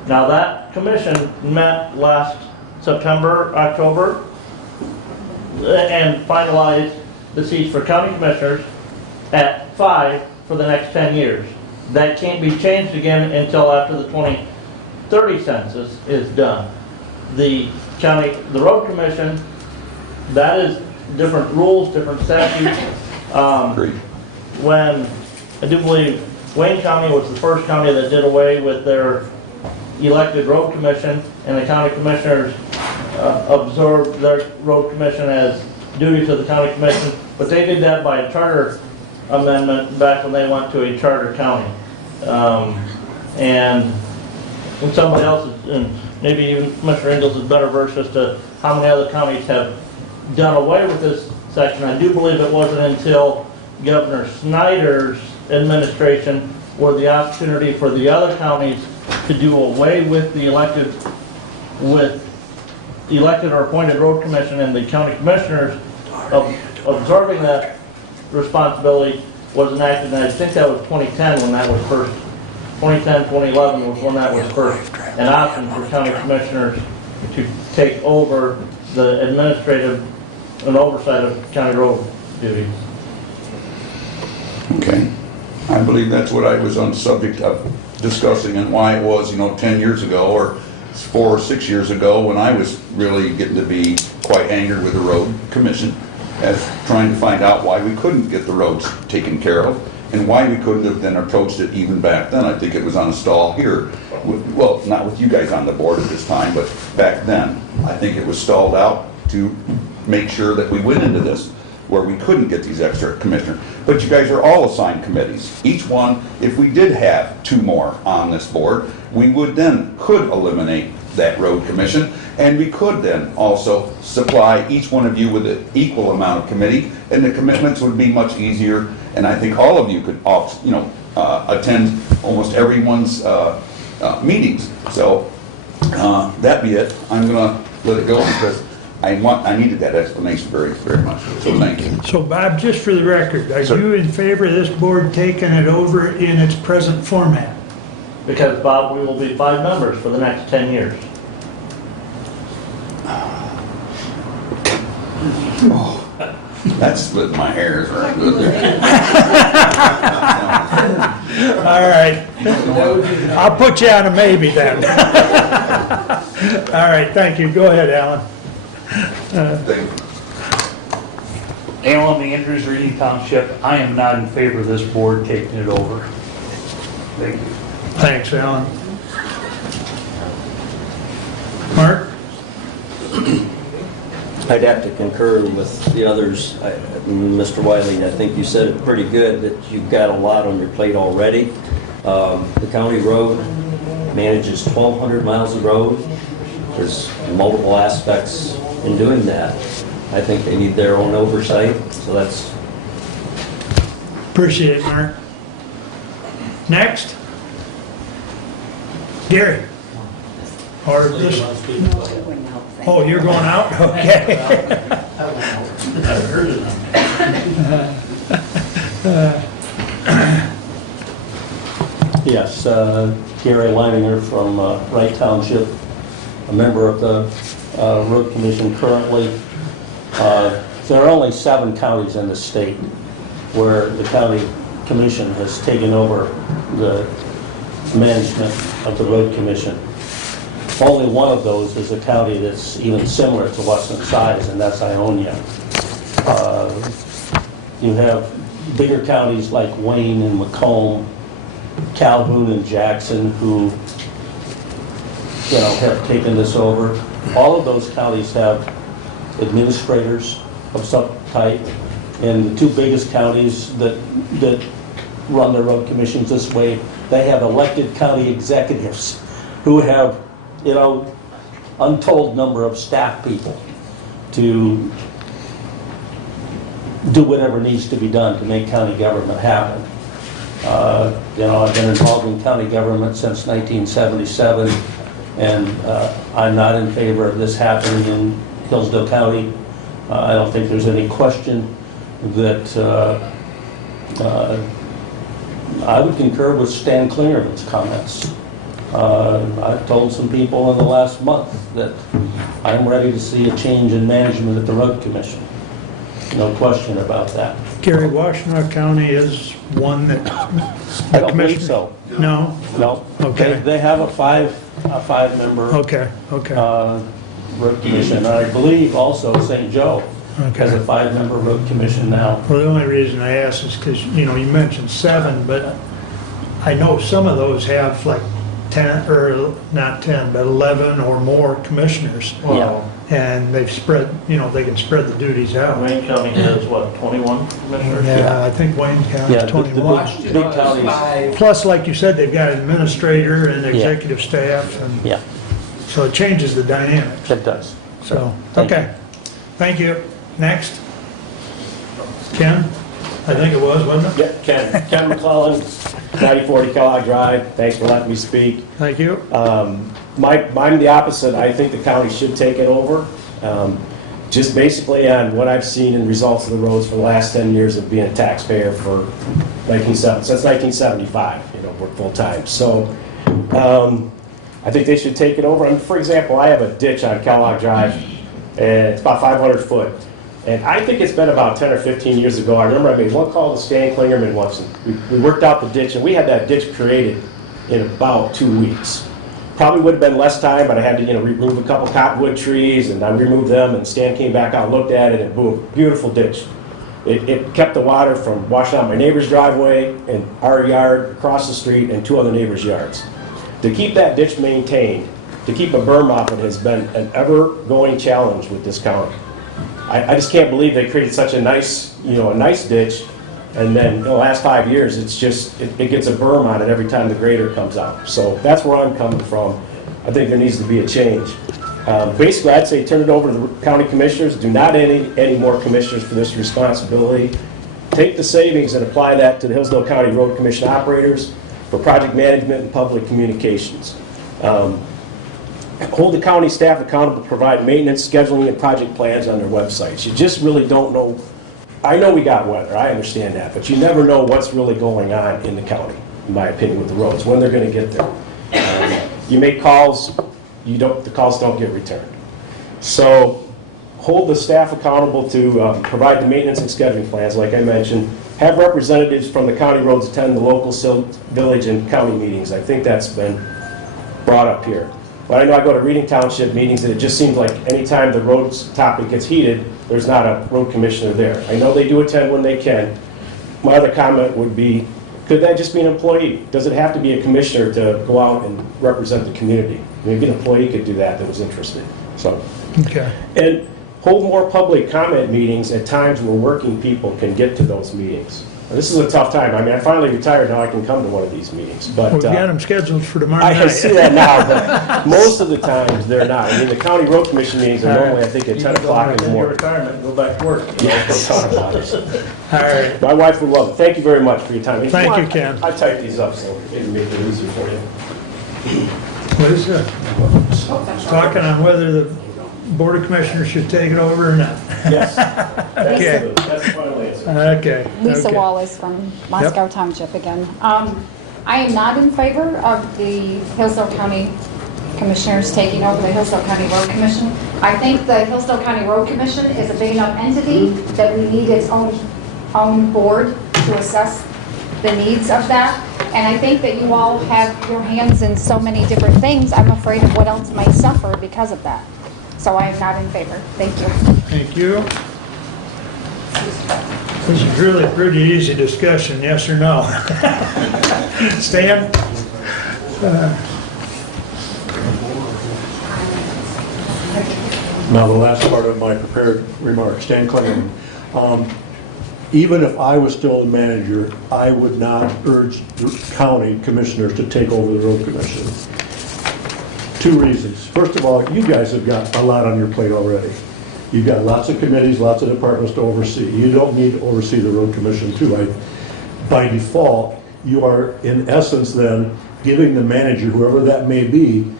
Now that commission met last September, October, and finalized the seats for county commissioners at 5 for the next 10 years. That can't be changed again until after the 2030 census is done. The road commission, that is different rules, different statutes. When, I do believe Wayne County was the first county that did away with their elected road commission, and the county commissioners absorbed their road commission as duty to the county commission, but they did that by a charter amendment back when they went to a charter county. And when somebody else, and maybe even Commissioner Ingalls is better versed as to how many other counties have done away with this section. I do believe it wasn't until Governor Snyder's administration where the opportunity for the other counties to do away with the elected or appointed road commission and the county commissioners absorbing that responsibility was enacted, and I think that was 2010 when that was first, 2010, 2011 was when that was first an option for county commissioners to take over the administrative and oversight of county road duties. Okay. I believe that's what I was on the subject of discussing and why it was, 10 years ago or 4 or 6 years ago when I was really getting to be quite angered with the road commission as trying to find out why we couldn't get the roads taken care of and why we couldn't have then approached it even back then. I think it was on a stall here. Well, not with you guys on the board at this time, but back then. I think it was stalled out to make sure that we went into this where we couldn't get these extra commissioners. But you guys are all assigned committees. Each one, if we did have 2 more on this board, we could eliminate that road commission, and we could then also supply each one of you with an equal amount of committee, and the commitments would be much easier, and I think all of you could, attend almost everyone's meetings. So that be it. I'm gonna let it go because I needed that explanation very, very much. So thank you. So Bob, just for the record, are you in favor of this board taking it over in its present format? Because, Bob, we will be 5 members for the next 10 years. Oh, that's splitting my hairs right good there. All right. I'll put you on a maybe then. All right, thank you. Go ahead, Alan. Alan Andrews, Reading Township. I am not in favor of this board taking it over. Thank you. Thanks, Alan. Mark? I'd have to concur with the others. Mr. Wiley, I think you said it pretty good, that you've got a lot on your plate already. The county road manages 1,200 miles of road. There's multiple aspects in doing that. I think they need their own oversight, so that's... Appreciate it, Mark. Next? Gary? Or this? Oh, you're going out? Okay. Yes, Gary Leininger from Wright Township, a member of the Road Commission currently. There are only 7 counties in the state where the county commission has taken over the management of the Road Commission. Only one of those is a county that's even similar to us in size, and that's Ionia. You have bigger counties like Wayne and Macomb, Calhoun and Jackson, who have taken this over. All of those counties have administrators of some type, and the 2 biggest counties that run their road commissions this way, they have elected county executives who have untold number of staff people to do whatever needs to be done to make county government happen. I've been involved in county government since 1977, and I'm not in favor of this happening in Hillsdale County. I don't think there's any question that I would concur with Stan Klingerman's comments. I've told some people in the last month that I'm ready to see a change in management at the Road Commission. No question about that. Gary, Washtenaw County is one that... I don't believe so. No? No. Okay. They have a five-member Okay. road commission. And I believe also St. Joe has a 5-member road commission now. Well, the only reason I ask is because, you mentioned 7, but I know some of those have like 10, or not 10, but 11 or more commissioners. Yeah. And they've spread, they can spread the duties out. Wayne County has, 21 commissioners? Yeah, I think Wayne County is 21. Big counties. Plus, like you said, they've got an administrator and executive staff, and Yeah, so it changes the dynamics. it does. So, okay. Thank you. Next. Ken? I think it was, wasn't it? Yeah, Ken McClellan, 9040 Kellogg Drive. Thanks for letting me speak. Thank you. I'm the opposite. I think the county should take it over. Just basically on what I've seen in results of the roads for the last 10 years of being a taxpayer since 1975, we're full-time. So I think they should take it over. I mean, for example, I have a ditch on Kellogg Drive, and it's about 500 foot. And I think it's been about 10 or 15 years ago. I remember I made one call to Stan Klingerman once, and we worked out the ditch, and we had that ditch created in about 2 weeks. Probably would have been less time, but I had to, remove a couple cottonwood trees, and I removed them, and Stan came back out, looked at it, and boom, beautiful ditch. It kept the water from washing out my neighbor's driveway and our yard across the street and 2 other neighbors' yards. To keep that ditch maintained, to keep a berm off it has been an ever-going challenge with this county. I just can't believe they created such a nice, a nice ditch, and then in the last 5 years, it's just, it gets a berm on it every time the grader comes out. So that's where I'm coming from. I think there needs to be a change. Basically, I'd say turn it over to the county commissioners. Do not any more commissioners for this responsibility. Take the savings and apply that to the Hillsdale County Road Commission operators for project management and public communications. Hold the county staff accountable to provide maintenance, scheduling, and project plans on their websites. You just really don't know. I know we got weather, I understand that, but you never know what's really going on in the county, in my opinion, with the roads, when they're going to get there. You make calls, the calls don't get returned. So hold the staff accountable to provide the maintenance and scheduling plans, like I mentioned. Have representatives from the county roads attend the local village and county meetings. I think that's been brought up here. But I know I go to Reading Township meetings, and it just seems like anytime the roads topic gets heated, there's not a road commissioner there. I know they do attend when they can. My other comment would be, could that just be an employee? Does it have to be a commissioner to go out and represent the community? Maybe an employee could do that was interested. So, Okay. and hold more public comment meetings at times where working people can get to those meetings. Now, this is a tough time. I mean, I finally retired, now I can come to one of these meetings. But We've got them scheduled for tomorrow night. I see that now, but most of the times they're not. I mean, the county road commission meetings are normally, I think, at 10 o'clock in the morning. retirement, go back to work. Yeah, we'll talk about it. All right. My wife would love it. Thank you very much for your time. If Thank want, you, Ken. I typed these up, so it'll make it easier for you. What is that? Talking on whether the Board of Commissioners should take it over or not. Yes. Okay. That's the final answer. Okay. Lisa okay. Wallace from Moscow Township again. I am not in favor of the Hillsdale County Commissioners taking over the Hillsdale County Road Commission. I think the Hillsdale County Road Commission is a big enough entity that we need its own board to assess the needs of that. And I think that you all have your hands in so many different things. I'm afraid of what else might suffer because of that. So I am not in favor. Thank you. Thank you. This is really a pretty easy discussion, yes or no? Stan? Now, the last part of my prepared remarks, Stan Klingerman. Even if I was still the manager, I would not urge the county commissioners to take over the road commission. 2 reasons. First of all, you guys have got a lot on your plate already. You've got lots of committees, lots of departments to oversee. You don't need to oversee the road commission too. By default, you are in essence then giving the manager, whoever that may be,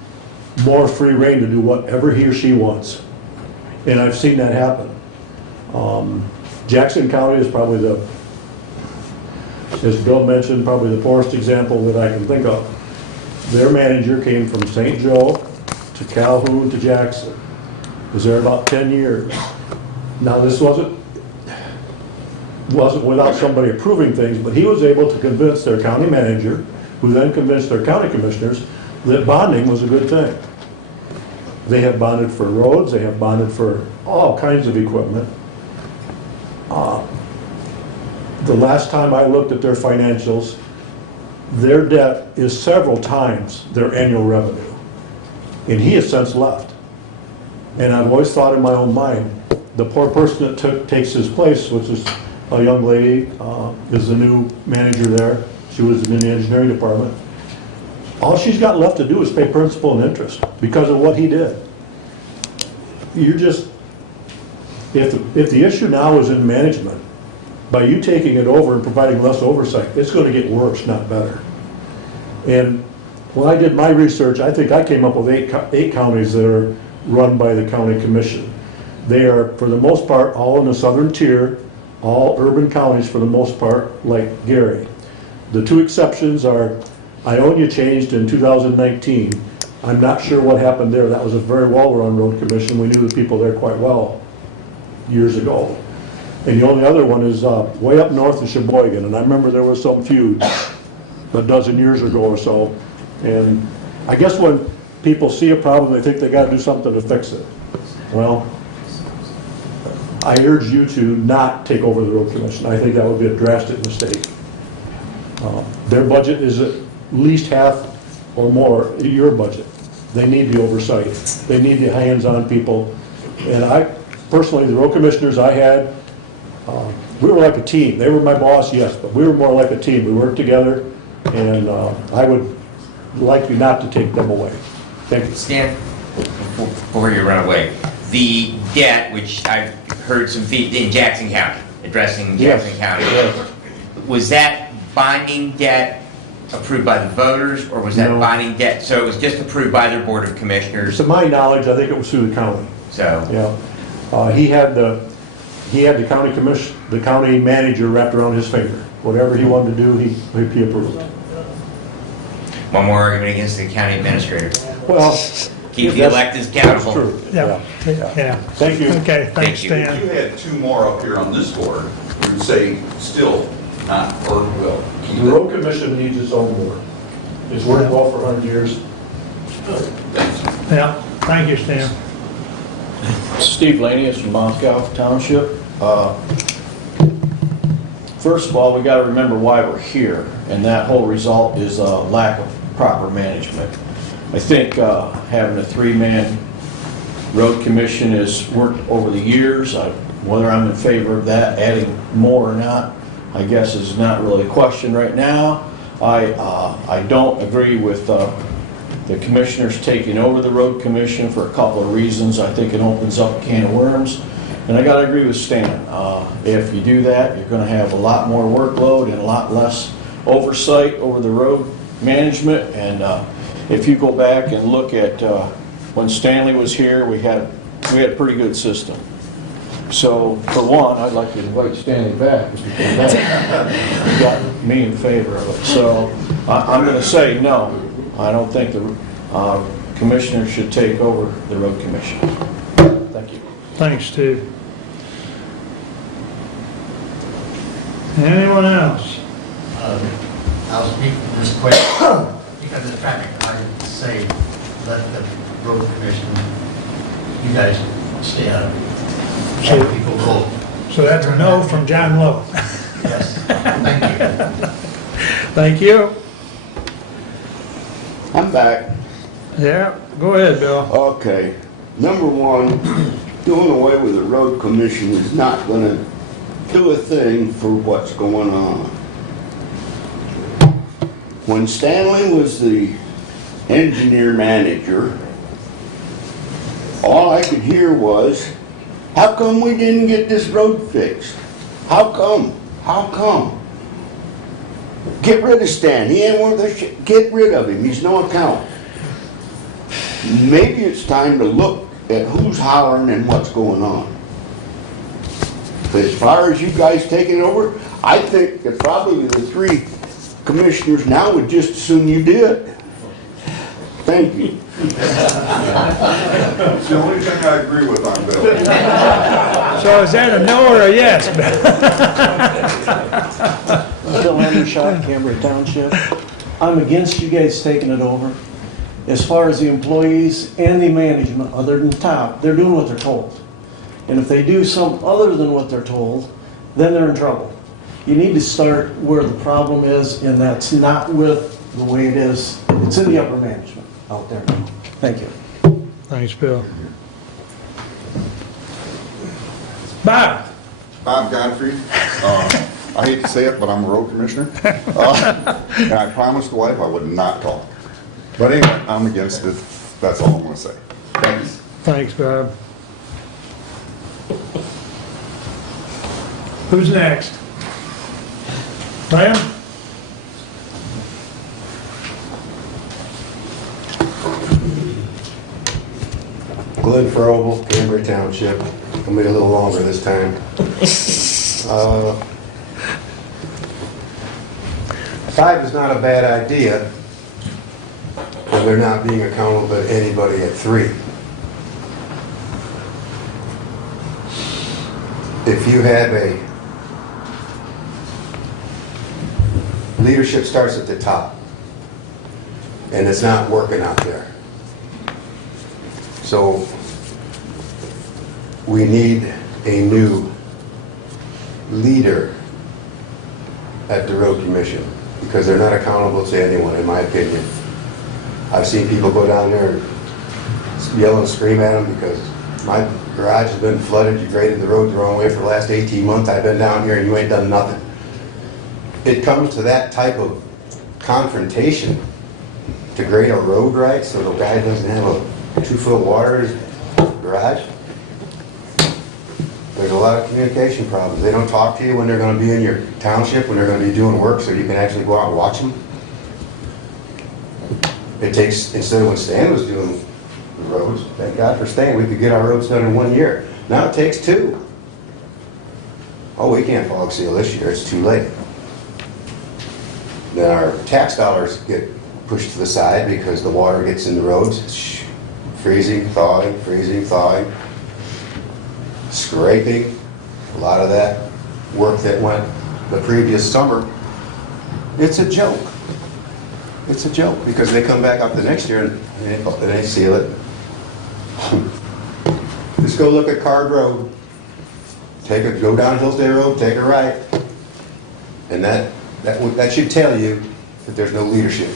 more free rein to do whatever he or she wants. And I've seen that happen. Jackson County is probably as Bill mentioned, probably the poorest example that I can think of. Their manager came from St. Joe to Calhoun to Jackson. Was there about 10 years. Now this wasn't without somebody approving things, but he was able to convince their county manager, who then convinced their county commissioners, that bonding was a good thing. They have bonded for roads, they have bonded for all kinds of equipment. The last time I looked at their financials, their debt is several times their annual revenue. And he has since left. And I've always thought in my own mind, the poor person that takes his place, which is a young lady, is the new manager there. She was in the engineering department. All she's got left to do is pay principal and interest because of what he did. You're just, if the issue now is in management, by you taking it over and providing less oversight, it's gonna get worse, not better. And when I did my research, I think I came up with eight counties that are run by the county commission. They are, for the most part, all in the southern tier, all urban counties for the most part, like Gary. The two exceptions are, Ionia changed in 2019. I'm not sure what happened there. That was a very well-run road commission. We knew the people there quite well years ago. And the only other one is way up north of Sheboygan, and I remember there was some feud a dozen years ago or so. And I guess when people see a problem, they think they gotta do something to fix it. Well, I urge you to not take over the road commission. I think that would be a drastic mistake. Their budget is at least half or more your budget. They need the oversight. They need the hands-on people. And I, personally, the road commissioners I had, we were like a team. They were my boss, yes, but we were more like a team. We worked together, and I would like you not to take them away. Thank you. Stan, before you run away, the debt, which I've heard some feet in Jackson County, addressing Jackson County, was that binding debt approved by the voters, or was that binding debt? So it was just approved by their Board of Commissioners? To my knowledge, I think it was through the county. So yeah, he had the county commission, the county manager wrapped around his finger. Whatever he wanted to do, he approved. One more argument against the county administrator. Well, keep the electeds accountable. True. Yeah. Thank you. Okay, thanks, Stan. If you had two more up here on this board, you would say still not, or will keep The it. road commission needs its own board. It's worked well for 100 years. Yeah, thank you, Stan. Steve Lanius from Moscow Township. First of all, we got to remember why we're here, and that whole result is a lack of proper management. I think having a three-man road commission has worked over the years. Whether I'm in favor of that, adding more or not, I guess is not really a question right now. I don't agree with the commissioners taking over the road commission for a couple of reasons. I think it opens up a can of worms. And I got to agree with Stan. If you do that, you're going to have a lot more workload and a lot less oversight over the road management. And if you go back and look at when Stanley was here, we had a pretty good system. So for one, I'd like to invite Stanley back. If you come back. You got me in favor of it. So I'm going to say no. I don't think the commissioners should take over the road commission. Thank you. Thanks, Steve. Anyone else? I'll speak just quick. Because of the traffic, I say let the road commission, you guys stay out of it. So- Let people go. So that's a no from John Lowe. Yes, thank you. Thank you. I'm back. Yeah, go ahead, Bill. Okay. Number one, doing away with the road commission is not gonna do a thing for what's going on. When Stanley was the engineer manager, all I could hear was, how come we didn't get this road fixed? How come? How come? Get rid of Stan. He ain't worth a shit. Get rid of him. He's no account. Maybe it's time to look at who's hollering and what's going on. But as far as you guys taking over, I think that probably the three commissioners now would just as soon you did. Thank you. It's the only thing I agree with on Bill. So is that a no or a yes? Bill Hendershot, Cambria Township. I'm against you guys taking it over. As far as the employees and the management, other than the top, they're doing what they're told. And if they do something other than what they're told, then they're in trouble. You need to start where the problem is, and that's not with the way it is. It's in the upper management out there now. Thank you. Thanks, Bill. Bob. Bob Godfrey. I hate to say it, but I'm a road commissioner. And I promised the wife I would not talk. But anyway, I'm against it. That's all I'm going to say. Thank you. Thanks, Bob. Who's next? Ma'am? Glenn Froble, Cambria Township. I'll be a little longer this time. 5 is not a bad idea, but they're not being accountable to anybody at 3. If you have a leadership starts at the top, and it's not working out there. So we need a new leader at the road commission because they're not accountable to anyone, in my opinion. I've seen people go down there and yell and scream at them because my garage has been flooded. You graded the road the wrong way for the last 18 months. I've been down here and you ain't done nothing. It comes to that type of confrontation to grade a road right so the guy doesn't have a 2-foot water in his garage. There's a lot of communication problems. They don't talk to you when they're going to be in your township, when they're going to be doing work, so you can actually go out and watch them. It takes, instead of when Stan was doing the roads, thank God for Stan, we could get our roads done in 1 year. Now it takes 2. Oh, we can't fog seal this year, it's too late. Then our tax dollars get pushed to the side because the water gets in the roads. Freezing, thawing, scraping. A lot of that work that went the previous summer, it's a joke. It's a joke because they come back up the next year and they seal it. Just go look at Card Road. Go down Hillsdale Road, take a right. And that should tell you that there's no leadership.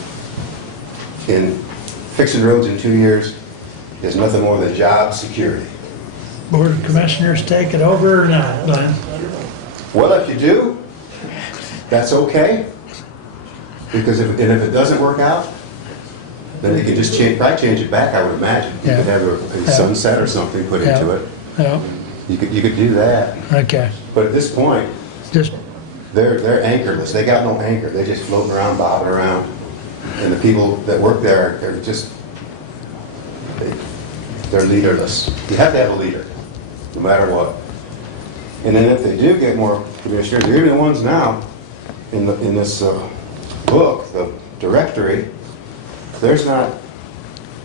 In fixing roads in 2 years is nothing more than job security. Board of Commissioners take it over or not, Glenn? Well, if you do, that's okay. Because if it doesn't work out, then they can just probably change it back, I would imagine. You could have a sunset or something put into it. Yeah. You could do that. Okay. But at this point, Just, they're anchorless. They got no anchor. They're just floating around, bobbing around. And the people that work there, they're just, they're leaderless. You have to have a leader, no matter what. And then if they do get more commissioners, even the ones now in this book, the directory, there's not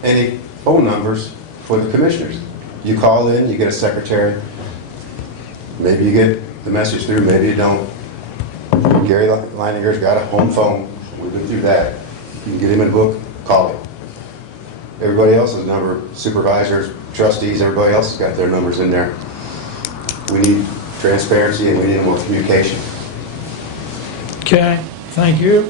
any phone numbers for the commissioners. You call in, you get a secretary. Maybe you get the message through, maybe you don't. Gary Leininger's got a home phone. We've been through that. You can get him in a book, call him. Everybody else's number, supervisors, trustees, everybody else has got their numbers in there. We need transparency and we need more communication. okay, thank you.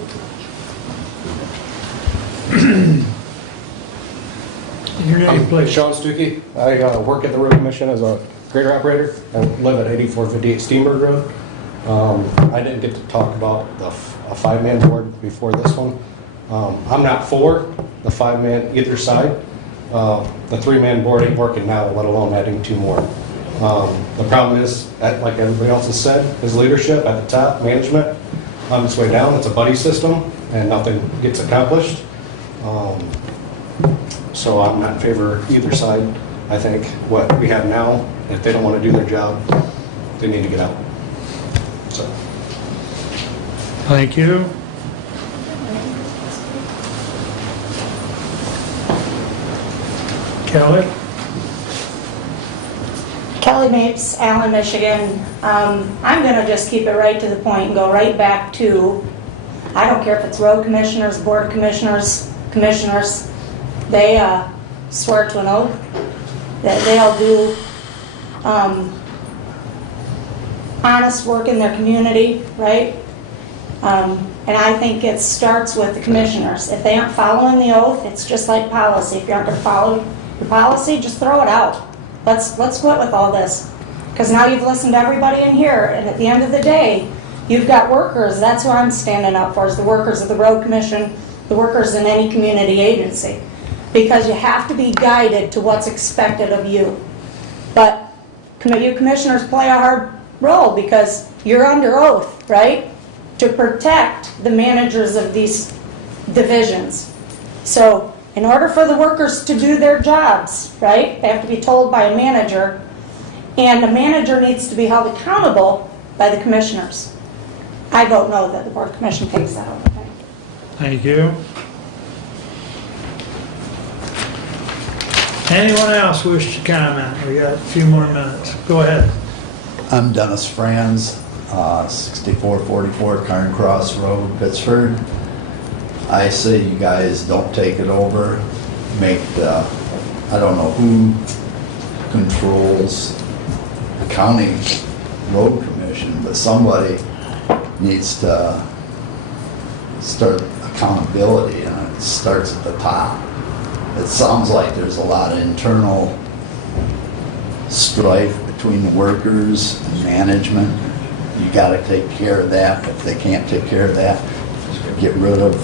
Your name, please. Sean Stuckey. I work at the road commission as a grader operator. I live at 8458 Steenberg Road. I didn't get to talk about a 5-man board before this one. I'm not for the 5-man either side. The 3-man board ain't working now, let alone adding 2 more. The problem is, like everybody else has said, is leadership at the top, management, on its way down. It's a buddy system and nothing gets accomplished. So I'm not in favor of either side. I think what we have now, if they don't want to do their job, they need to get out. So. Thank you. Kelly? Kelly Mapes, Allen, Michigan. I'm going to just keep it right to the point and go right back to, I don't care if it's road commissioners, board commissioners, they swear to an oath that they'll do honest work in their community, right? And I think it starts with the commissioners. If they aren't following the oath, it's just like policy. If you aren't going to follow your policy, just throw it out. Let's quit with all this. Because now you've listened to everybody in here, and at the end of the day, you've got workers. That's who I'm standing up for, is the workers of the road commission, the workers in any community agency. Because you have to be guided to what's expected of you. But you commissioners play a hard role because you're under oath, right? to protect the managers of these divisions. So in order for the workers to do their jobs, right, they have to be told by a manager, and the manager needs to be held accountable by the commissioners. I vote no that the Board of Commission takes that over. Thank you. Anyone else wish to comment? We got a few more minutes. Go ahead. I'm Dennis Franz, 6444 Carn Cross Road, Pittsford. I say you guys don't take it over. Make the, I don't know who controls the county road commission, but somebody needs to start accountability, and it starts at the top. It sounds like there's a lot of internal strife between the workers and management. You gotta take care of that. If they can't take care of that, get rid of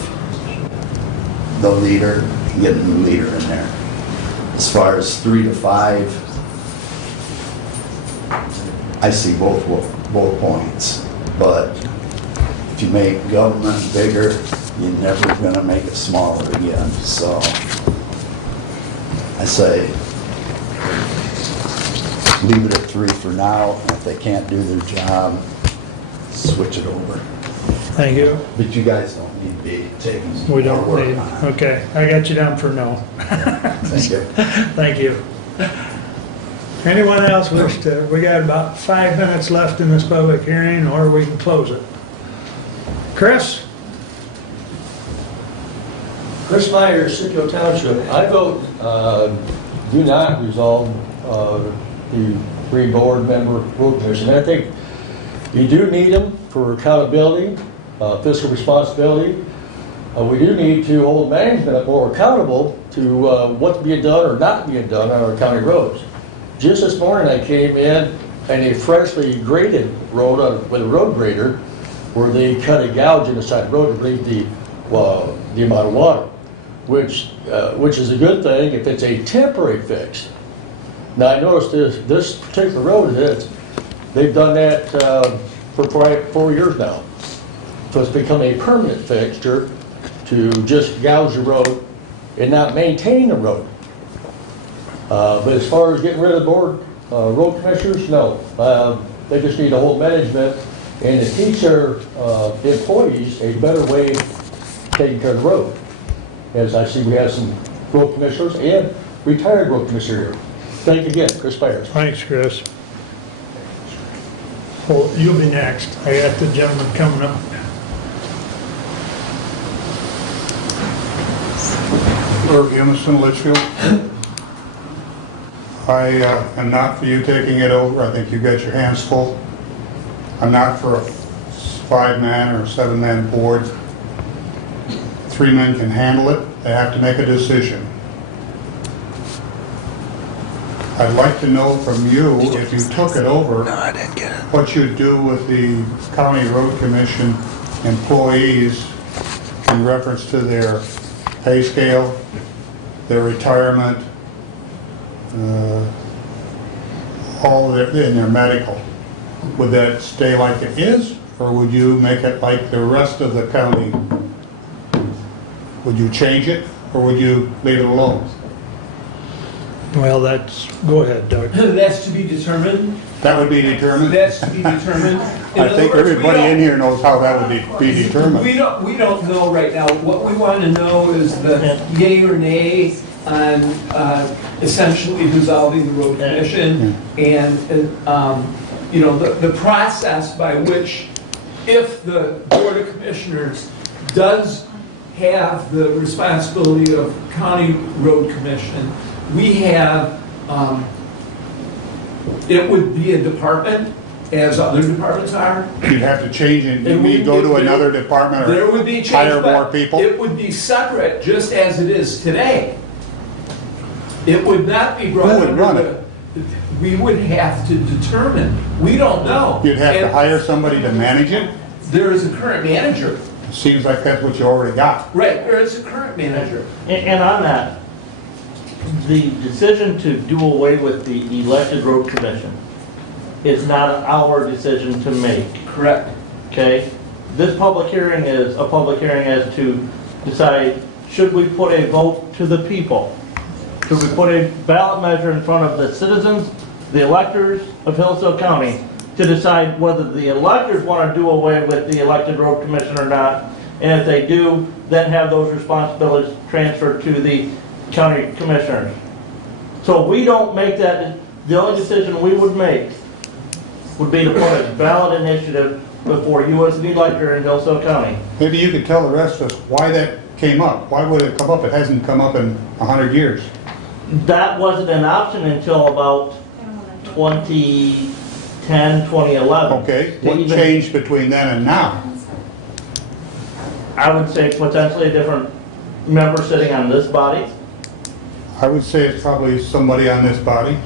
the leader and get a new leader in there. As far as 3 to 5, I see both points. But if you make government bigger, you're never gonna make it smaller again. So I say leave it at 3 for now. If they can't do their job, switch it over. Thank you. But you guys don't need to be taking We don't more work need, on it. okay, I got you down for no. Thank you. Thank you. Anyone else wish to, we got about 5 minutes left in this public hearing, or we can close it. Chris? Chris Meyer, Scipio Township. I vote do not resolve the 3 board member road commission. I think you do need them for accountability, fiscal responsibility. We do need to hold management more accountable to what's being done or not being done on our county roads. Just this morning I came in and a freshly graded road with a road grader where they cut a gouge in the side of the road to relieve the amount of water, which is a good thing if it's a temporary fix. Now I noticed this particular road, they've done that for probably 4 years now. So it's become a permanent fixture to just gouge the road and not maintain the road. But as far as getting rid of the board, road commissioners, no. They just need to hold management and to teach their employees a better way of taking care of the road. As I see, we have some road commissioners and retired road commissioner here. Thank you again, Chris Byers. Thanks, Chris. Well, you'll be next. I got the gentleman coming up. Irv Emerson, Litchfield. I am not for you taking it over. I think you got your hands full. I'm not for a 5-man or 7-man board. 3 men can handle it. They have to make a decision. I'd like to know from you, if you took it over, what you'd do with the County Road Commission employees in reference to their pay scale, their retirement, all in their medical. Would that stay like it is, or would you make it like the rest of the county? Would you change it, or would you leave it alone? Well, go ahead, Doug. That's to be determined. That would be determined? That's to be determined. I think everybody in here knows how that would be determined. We don't know right now. What we want to know is the yay or nay on essentially dissolving the road commission and the process by which, if the Board of Commissioners does have the responsibility of county road commission, we have, it would be a department as other departments are. You'd have to change it, you'd go to another department There would be or change, hire but more people? It would be separate, just as it is today. It would not be brought Who would under run the, we would have to determine. We don't know. You'd have to hire somebody to manage it? There is a current manager. Seems like that's what you already got. Right, there is a current manager. And on that, the decision to do away with the elected road commission is not our decision to make. Correct. Okay? this public hearing is a public hearing as to decide, should we put a vote to the people? Should we put a ballot measure in front of the citizens, the electors of Hillsdale County, to decide whether the electors want to do away with the elected road commission or not? And if they do, then have those responsibilities transferred to the county commissioners. So we don't make that, the only decision we would make would be to put a ballot initiative before you as the elector in Hillsdale County. Maybe you could tell the rest of us why that came up. Why would it come up? It hasn't come up in 100 years. That wasn't an option until about 2010, 2011. Okay, what changed between then and now? I would say potentially a different member sitting on this body. I would say it's probably somebody on this body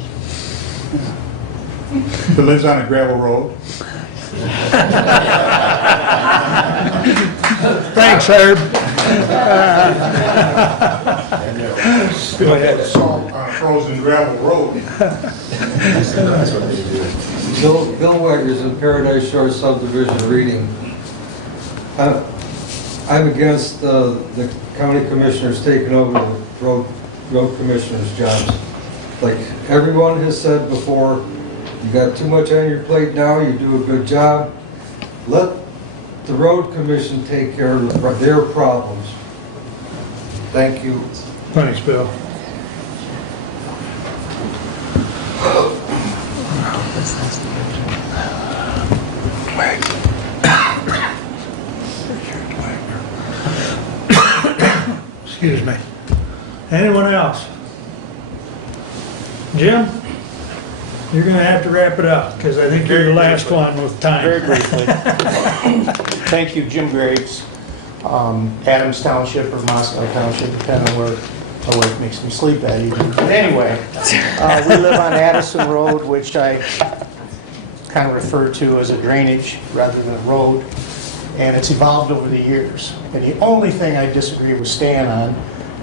that lives on a gravel road. Thanks, Herb. Go ahead. Salt on a frozen gravel road. Bill Weggers in Paradise Shores subdivision reading. I'm against the county commissioners taking over the road commissioners' jobs. Like everyone has said before, you got too much on your plate now, you do a good job. Let the road commission take care of their problems. Thank you. Thanks, Bill. Excuse me. Anyone else? Jim? You're going to have to wrap it up, because I think you're the last one with time. Very briefly. Thank you, Jim Graves, Adams Township or Moscow Township, depending on where my wife makes me sleep at evening. But anyway, we live on Addison Road, which I kind of refer to as a drainage rather than a road, and it's evolved over the years. And the only thing I disagree with Stan on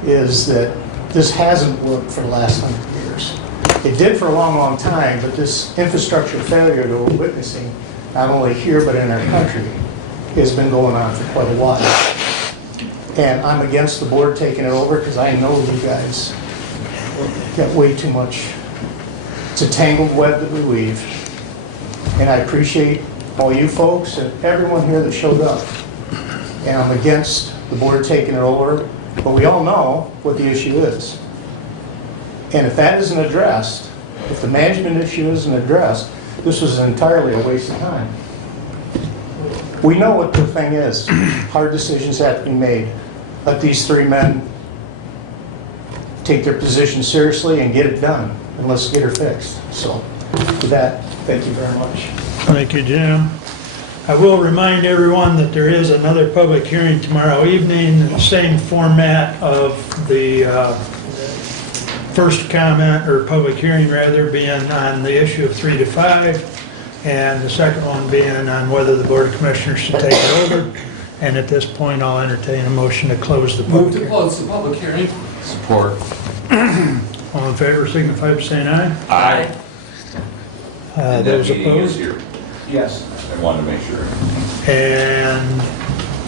is that this hasn't worked for the last 100 years. It did for a long, long time, but this infrastructure failure that we're witnessing, not only here but in our country, has been going on for quite a while. And I'm against the board taking it over because I know you guys got way too much. It's a tangled web that we weave. And I appreciate all you folks and everyone here that showed up. And I'm against the board taking it over, but we all know what the issue is. And if that isn't addressed, if the management issue isn't addressed, this was entirely a waste of time. We know what the thing is. Hard decisions have to be made. Let these three men take their position seriously and get it done, and let's get her fixed. So with that, thank you very much. Thank you, Jim. I will remind everyone that there is another public hearing tomorrow evening, in the same format of the first comment, or public hearing rather, being on the issue of 3 to 5, and the second one being on whether the Board of Commissioners should take it over. And at this point, I'll entertain a motion to close the public hearing. Move to close the public hearing. Support. All in favor, signify by saying aye. Aye. Those opposed? Yes. I wanted to make sure. And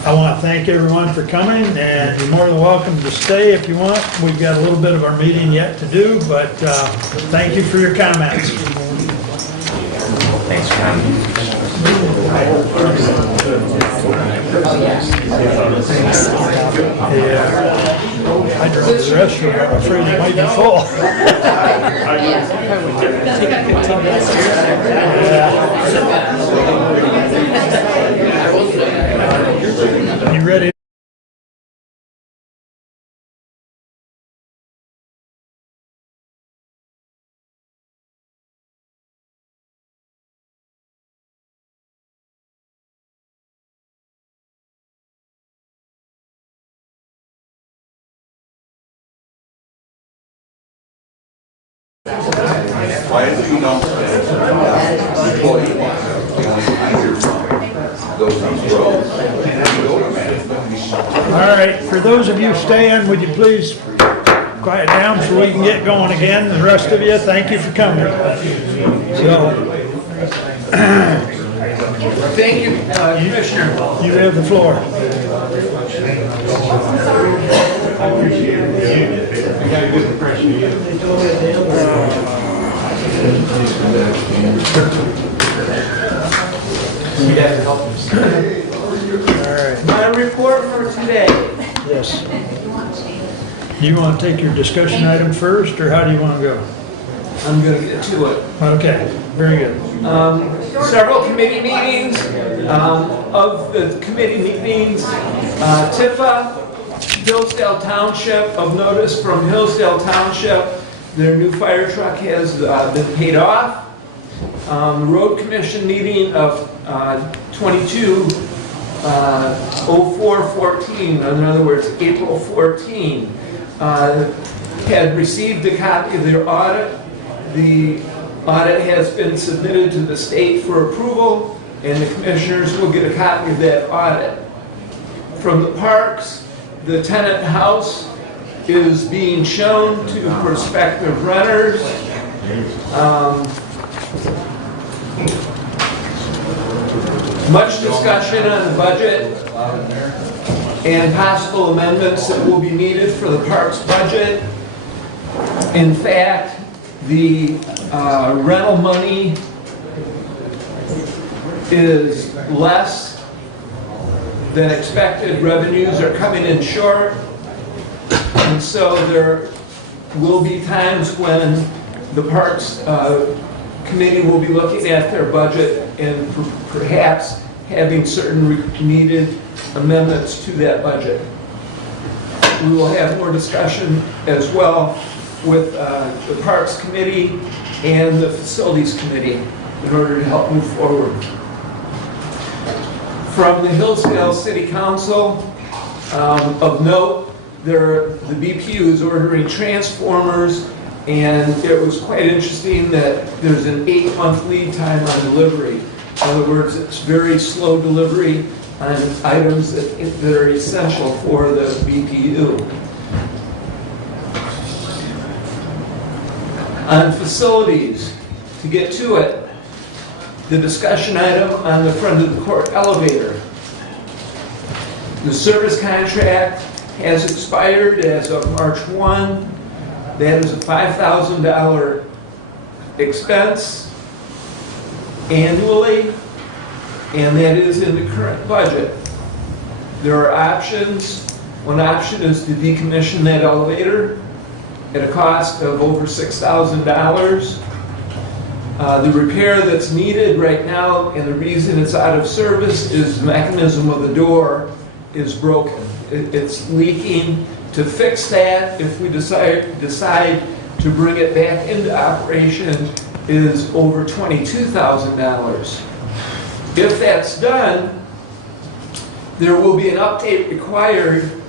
I want to thank everyone for coming, and you're more than welcome to stay if you want. We've got a little bit of our meeting yet to do, but thank you for your comments. Thanks for coming. Yeah. I drove to the restroom, I'm afraid it might be full. You ready? Why is it you don't employee, the only thing I hear from those on the road, All right, for those of you staying, would you please quiet down so we can get going again? The rest of you, thank you for coming. So, Thank you, Commissioner. You have the floor. My report for today. Yes. You want to take your discussion item first, or how do you want to go? I'm going to get to it. Okay, very good. Several committee meetings. Of the committee meetings, Tifa, Hillsdale Township, of notice from Hillsdale Township, their new fire truck has been paid off. Road Commission meeting of 22/04/14, in other words, April 14, had received a copy of their audit. The audit has been submitted to the state for approval, and the commissioners will get a copy of that audit. From the parks, the tenant house is being shown to prospective renters. Much discussion on the budget and possible amendments that will be needed for the parks budget. In fact, the rental money is less than expected. Revenues are coming in short. And so there will be times when the Parks Committee will be looking at their budget and perhaps having certain needed amendments to that budget. We will have more discussion as well with the Parks Committee and the Facilities Committee in order to help move forward. From the Hillsdale City Council, of note, the BPU is ordering transformers, and it was quite interesting that there's an 8-month lead time on delivery. In other words, it's very slow delivery on items that are essential for the BPU. On facilities, to get to it, the discussion item on the front of the court elevator. The service contract has expired as of March 1. That is a $5,000 expense annually, and that is in the current budget. There are options. One option is to decommission that elevator at a cost of over $6,000. The repair that's needed right now, and the reason it's out of service, is the mechanism of the door is broken. It's leaking. To fix that, if we decide to bring it back into operation, is over $22,000. If that's done, there will be an update required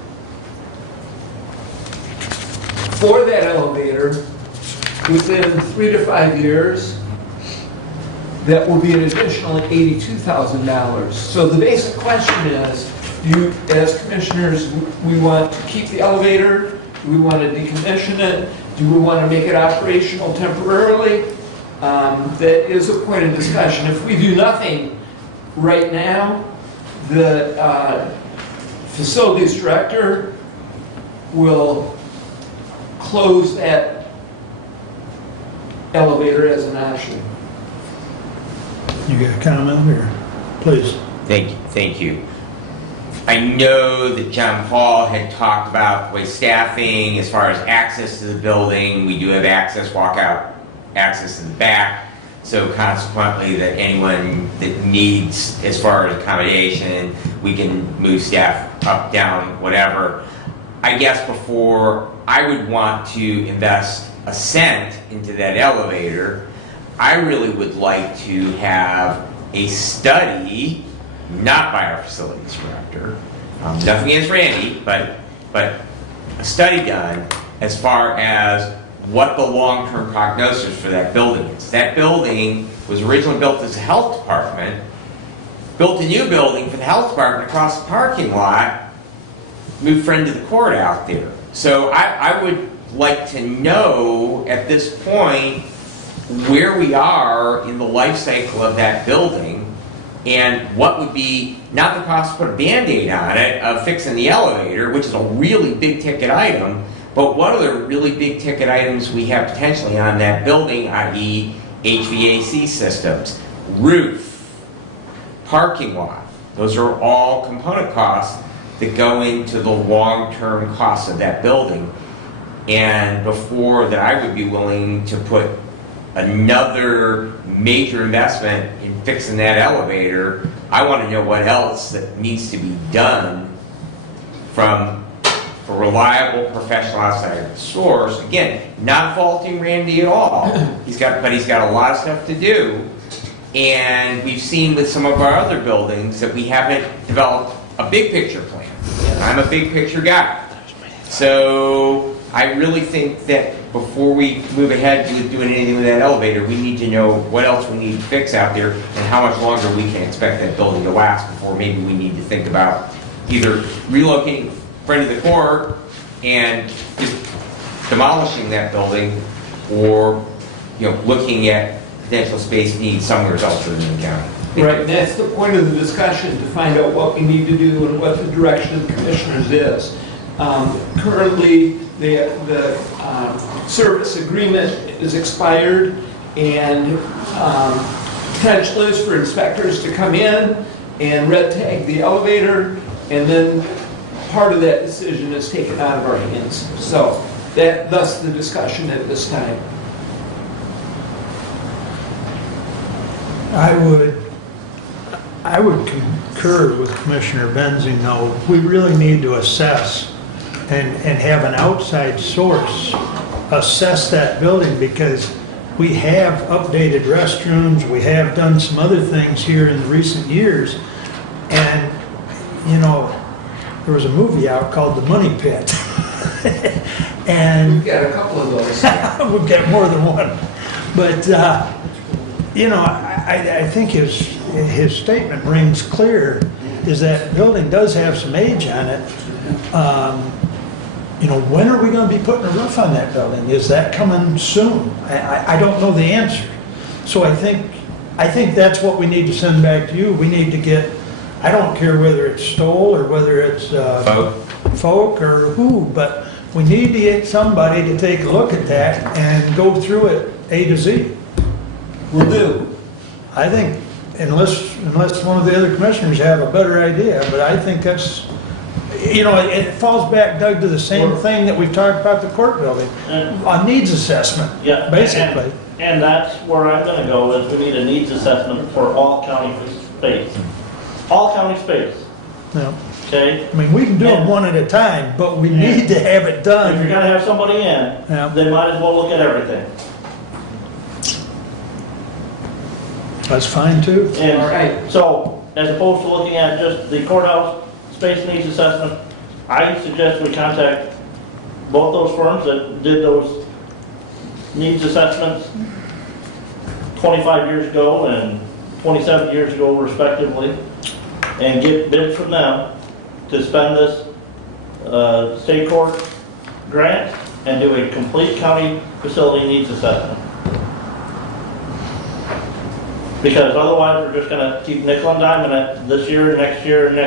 for that elevator within 3 to 5 years. That will be an additional $82,000. So the basic question is, you, as commissioners, we want to keep the elevator, do we want to decommission it, do we want to make it operational temporarily? That is a point of discussion. If we do nothing right now, the facilities director will close that elevator as an option. You got a comment, or please? Thank you. I know that John Paul had talked about the way staffing, as far as access to the building. We do have access, walkout access in the back. So consequently, that anyone that needs, as far as accommodation, we can move staff up, down, whatever. I guess before I would want to invest a cent into that elevator, I really would like to have a study, not by our facilities director, nothing against Randy, but a study done as far as what the long-term prognosis for that building is. That building was originally built as a health department, built a new building for the health department across the parking lot, moved friend to the court out there. So I would like to know at this point where we are in the life cycle of that building And what would be, not the cost to put a Band-Aid on it of fixing the elevator, which is a really big ticket item, but what are the really big ticket items we have potentially on that building, i.e. HVAC systems, roof, parking lot. Those are all component costs that go into the long-term costs of that building. And before that, I would be willing to put another major investment in fixing that elevator. I want to know what else that needs to be done from a reliable professional outside source. Again, not faulting Randy at all. But he's got a lot of stuff to do. And we've seen with some of our other buildings that we haven't developed a big picture plan. I'm a big picture guy. So I really think that before we move ahead with doing anything with that elevator, we need to know what else we need to fix out there and how much longer we can expect that building to last before maybe we need to think about either relocating front of the court and just demolishing that building, or looking at potential space needs somewhere else within the county. Right, and that's the point of the discussion, to find out what we need to do and what the direction of the commissioners is. Currently, the service agreement is expired, and potential is for inspectors to come in and red tag the elevator, and then part of that decision is taken out of our hands. So thus the discussion at this time. I would concur with Commissioner Benzing, though. We really need to assess and have an outside source assess that building, because we have updated restrooms, we have done some other things here in the recent years, and there was a movie out called The Money Pit. And we've got a couple of those. We've got more than one. But, I think his statement rings clear, is that building does have some age on it. When are we going to be putting a roof on that building? Is that coming soon? I don't know the answer. So I think that's what we need to send back to you. We need to get, I don't care whether it's Stoll or whether it's Folk or who, but we need to get somebody to take a look at that and go through it A to Z. Will do. I think, unless one of the other commissioners have a better idea, but I think that's, it falls back, Doug, to the same thing that we've talked about the court building, a needs assessment, basically. And that's where I'm gonna go, is we need a needs assessment for all county space. All county space, Yeah. okay? I mean, we can do them one at a time, but we need to have it done. If you're gonna have somebody in, they might as well look at everything. That's fine too. And so, as opposed to looking at just the courthouse space needs assessment, I suggest we contact both those firms that did those needs assessments 25 years ago and 27 years ago respectively, and get bids from them to spend this state court grant and do a complete county facility needs assessment. Because otherwise, we're just gonna keep nickel and diming it this year, next year, and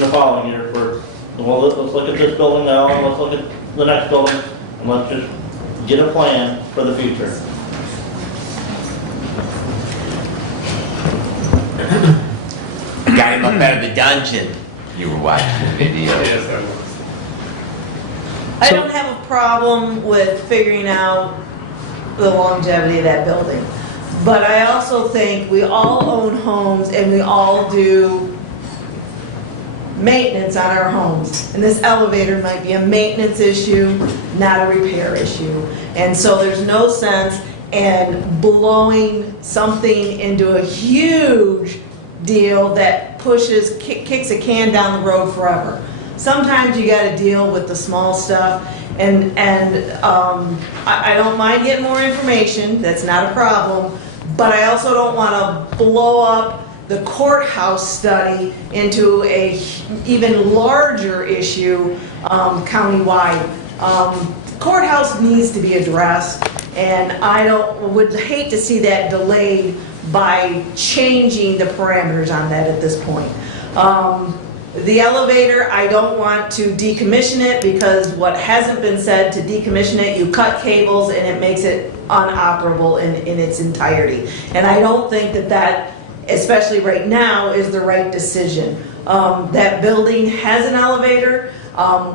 the following year. Well, let's look at this building now, and let's look at the next building, and let's just get a plan for the future. Got him up out of the dungeon. You were watching the video. I don't have a problem with figuring out the longevity of that building. But I also think we all own homes and we all do maintenance on our homes. And this elevator might be a maintenance issue, not a repair issue. And so there's no sense in blowing something into a huge deal that kicks a can down the road forever. Sometimes you got to deal with the small stuff, and I don't mind getting more information. That's not a problem. But I also don't want to blow up the courthouse study into a even larger issue countywide. Courthouse needs to be addressed, and would hate to see that delayed by changing the parameters on that at this point. The elevator, I don't want to decommission it because what hasn't been said, to decommission it, you cut cables and it makes it unoperable in its entirety. And I don't think that, especially right now, is the right decision. That building has an elevator.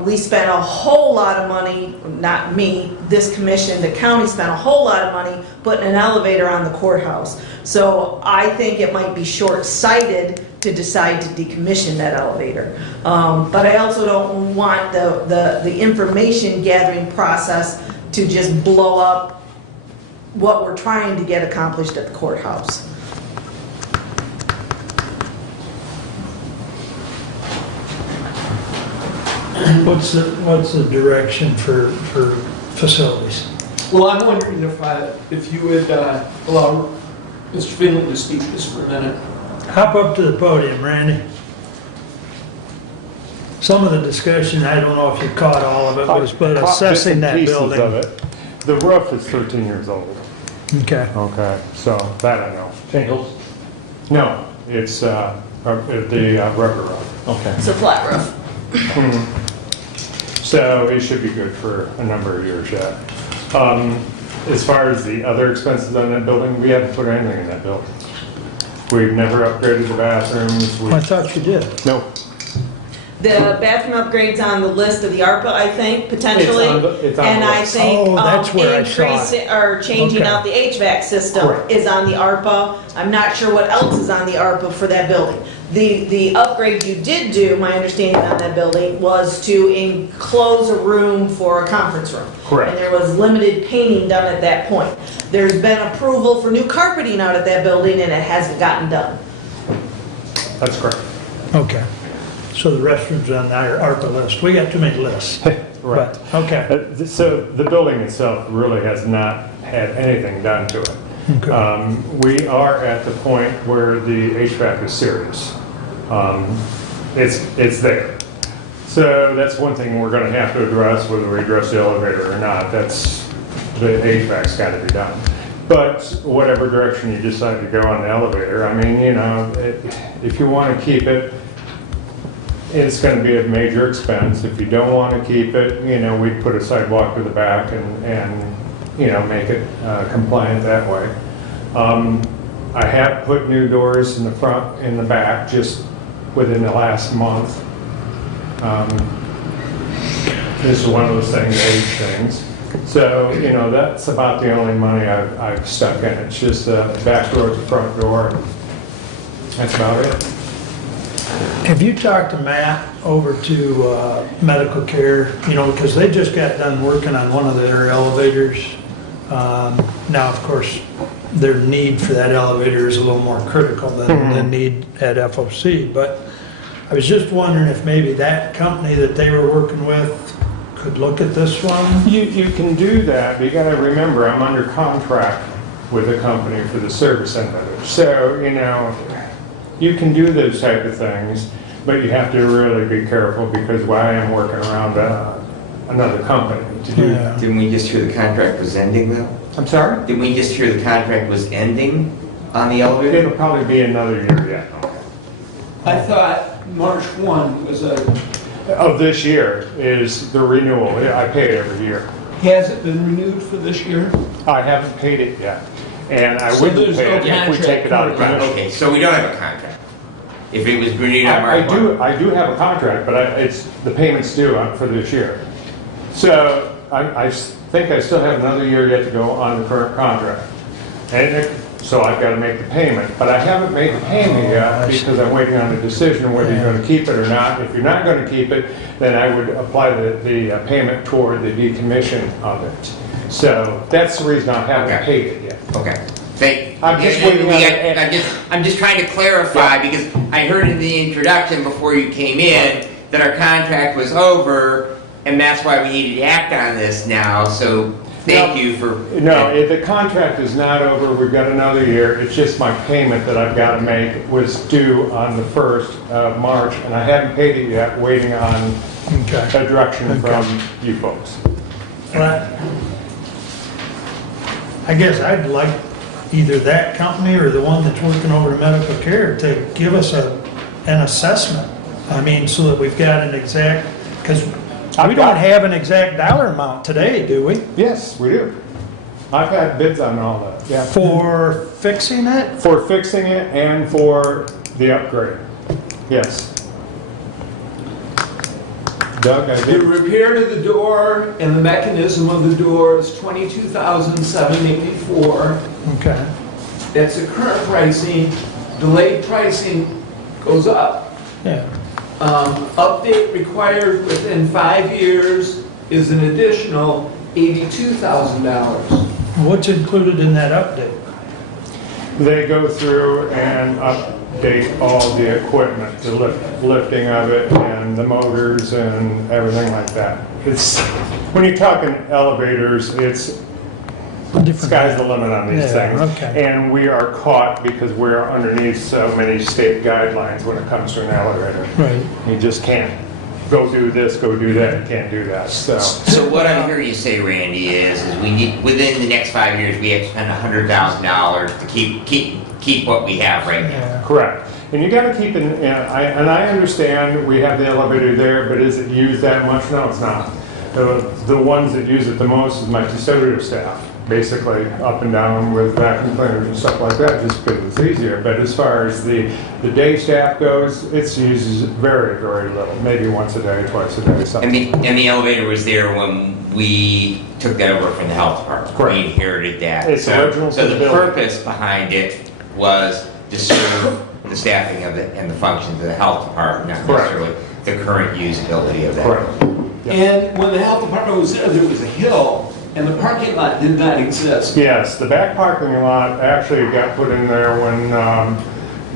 We spent a whole lot of money, not me, this commission, the county spent a whole lot of money putting an elevator on the courthouse. So I think it might be short-sighted to decide to decommission that elevator. But I also don't want the information gathering process to just blow up what we're trying to get accomplished at the courthouse. What's the direction for facilities? Well, I'm wondering if you would allow Mr. Finley to speak just for a minute. Hop up to the podium, Randy. Some of the discussion, I don't know if you caught all of it, was but assessing that building. Of it. The roof is 13 years old. Okay. Okay, so that I know. Shingles? No, it's the rubber roof. Okay. It's a flat roof. So it should be good for a number of years yet. As far as the other expenses on that building, we haven't put anything in that building. We've never upgraded the bathrooms. I thought you did. No. The bathroom upgrades on the list of the ARPA, I think, potentially. It's on And the I list. think Oh, that's where I saw it. increasing or changing Okay. out the HVAC system Correct. is on the ARPA. I'm not sure what else is on the ARPA for that building. The upgrade you did do, my understanding on that building, was to enclose a room for a conference room. Correct. And there was limited painting done at that point. There's been approval for new carpeting out at that building and it hasn't gotten done. That's correct. Okay. So the restrooms on our ARPA list. We got too many lists. Right. But, okay. So the building itself really has not had anything done to it. Okay. We are at the point where the HVAC is serious. It's there. So that's one thing we're going to have to address, whether we address the elevator or not. That's, the HVAC's got to be done. But whatever direction you decide to go on the elevator, I mean, you know, if you want to keep it, it's going to be a major expense. If you don't want to keep it, you know, we'd put a sidewalk to the back and you know, make it compliant that way. I have put new doors in the front and the back just within the last month. This is one of those things, age things. So, you know, that's about the only money I've stuck in. It's just the back door to the front door. That's about it. Have you talked to Matt over to medical care, you know, because they just got done working on one of their elevators. Now, of course, their need for that elevator is a little more critical than the need at FOC. But I was just wondering if maybe that company that they were working with could look at this one? You can do that, but you gotta remember, I'm under contract with a company for the service end of it. So, you know, you can do those type of things, but you have to really be careful because I am working around another company to do that. Didn't we just hear the contract was ending though? I'm sorry? Didn't we just hear the contract was ending on the elevator? It'll probably be another year yet. I thought March 1 was Of this year is the renewal. I pay it every year. has it been renewed for this year? I haven't paid it yet. And I So wouldn't there's pay no it if we contract take it out of currently. commission. Okay, so we don't have a contract. If it was renewed on March 1. I do have a contract, but it's, the payment's due for this year. So I think I still have another year yet to go on the current contract. So I've got to make the payment, but I haven't made the payment yet because I'm waiting on a decision whether you're going to keep it or not. If you're not going to keep it, then I would apply the payment toward the decommission of it. So that's the reason I haven't paid it yet. Okay. I'm just waiting on I'm just trying to clarify because I heard in the introduction before you came in that our contract was over and that's why we needed to act on this now. So thank you for... No, the contract is not over. We've got another year. It's just my payment that I've got to make was due on the 1st of March, and I haven't paid it yet, waiting on a direction from you folks. Well, I guess I'd like either that company or the one that's working over the medical care to give us an assessment. I mean, so that we've got an exact, because we don't have an exact dollar amount today, do we? Yes, we do. I've had bids on all that, yeah. For fixing it? For fixing it and for the upgrade, yes. Doug, I The did. repair to the door and the mechanism of the door is $22,784. Okay. That's the current pricing. Delayed pricing goes up. Yeah. Update required within 5 years is an additional $82,000. What's included in that update? They go through and update all the equipment, the lifting of it and the motors and everything like that. It's, when you're talking elevators, it's sky's the limit on these things. Okay. And we are caught because we're underneath so many state guidelines when it comes to an elevator. Right. You just can't go do this, go do that, you can't do that, so. So what I'm hearing you say, Randy, is we need, within the next 5 years, we have to spend $100,000 to keep what we have right now. Correct. And you gotta keep in, and I understand we have the elevator there, but is it used that much? No, it's not. The ones that use it the most is my custodial staff, basically up and down with vacuum cleaners and stuff like that, just because it's easier. But as far as the day staff goes, it's used very, very little, maybe once a day, twice a day, something. And the elevator was there when we took that over from the health department. Correct. We inherited that. It's original to So the the building. purpose behind it was to serve the staffing of it and the functions of the health department, not Correct. necessarily the current usability of that. Correct. And when the health department was there was a hill, and the parking lot did not exist. Yes, the back parking lot actually got put in there when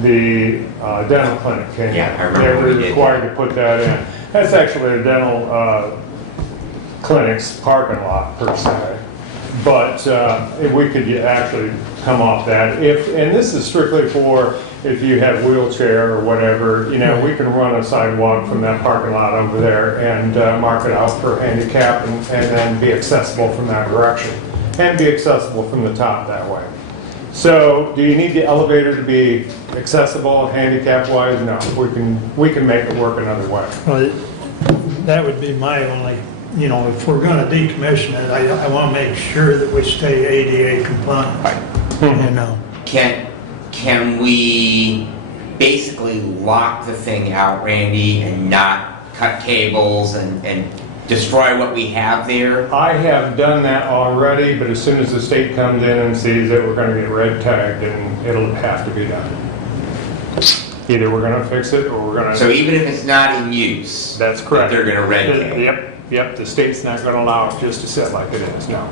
the dental clinic came in. Yeah, I remember They we were did required to put that in. That's actually a dental clinic's parking lot per se. But if we could actually come off that. And this is strictly for if you have wheelchair or whatever, you know, we can run a sidewalk from that parking lot over there and mark it out for handicap and then be accessible from that direction. And be accessible from the top that way. So do you need the elevator to be accessible handicap-wise? No, we can make it work another way. Well, that would be my only, you know, if we're gonna decommission it, I wanna make sure that we stay ADA compliant. You know. Can we basically lock the thing out, Randy, and not cut cables and destroy what we have there? I have done that already, but as soon as the state comes in and sees it, we're gonna get red tagged and it'll have to be done. Either we're gonna fix it or we're gonna. So even if it's not in use? That's correct. They're gonna red tag? Yep, the state's not gonna allow it just to sit like it is, no.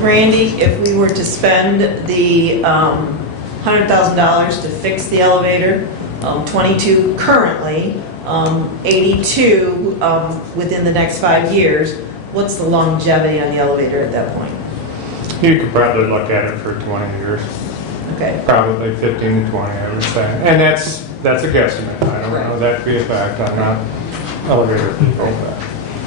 Randy, if we were to spend the $100,000 to fix the elevator, 22 currently, 82 within the next 5 years, what's the longevity on the elevator at that point? You could probably look at it for 20 years. Okay. Probably 15 to 20, I would say. And that's a guesstimate. I don't know that to be a fact. I'm not elevator people.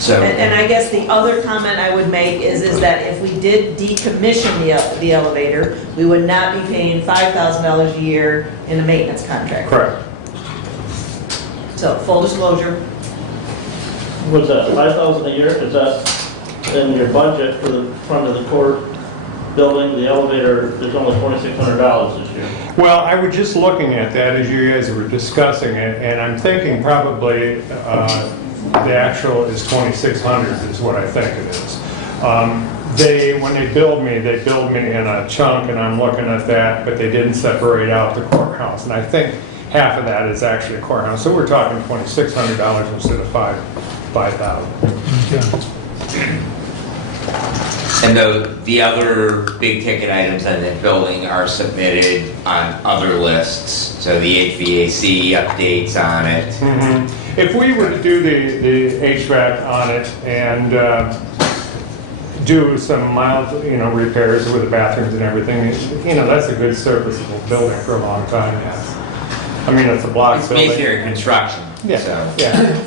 And I guess the other comment I would make is that if we did decommission the elevator, we would not be paying $5,000 a year in a maintenance contract. Correct. So, full disclosure. Was that $5,000 a year? Is that in your budget for the front of the court building? The elevator is only $2,600 this year. Well, I was just looking at that as you guys were discussing it, and I'm thinking probably the actual is 2,600 is what I think it is. When they billed me in a chunk, and I'm looking at that, but they didn't separate out the courthouse. And I think half of that is actually a courthouse. So we're talking $2,600 instead of $5,000. And the other big ticket items on that building are submitted on other lists, so the HVAC updates on it. Mm-hmm. If we were to do the HVAC on it and do some mild, repairs with the bathrooms and everything, that's a good serviceable building for a long time, yes. I mean, it's a block building. It's basically construction. Yeah, so. yeah.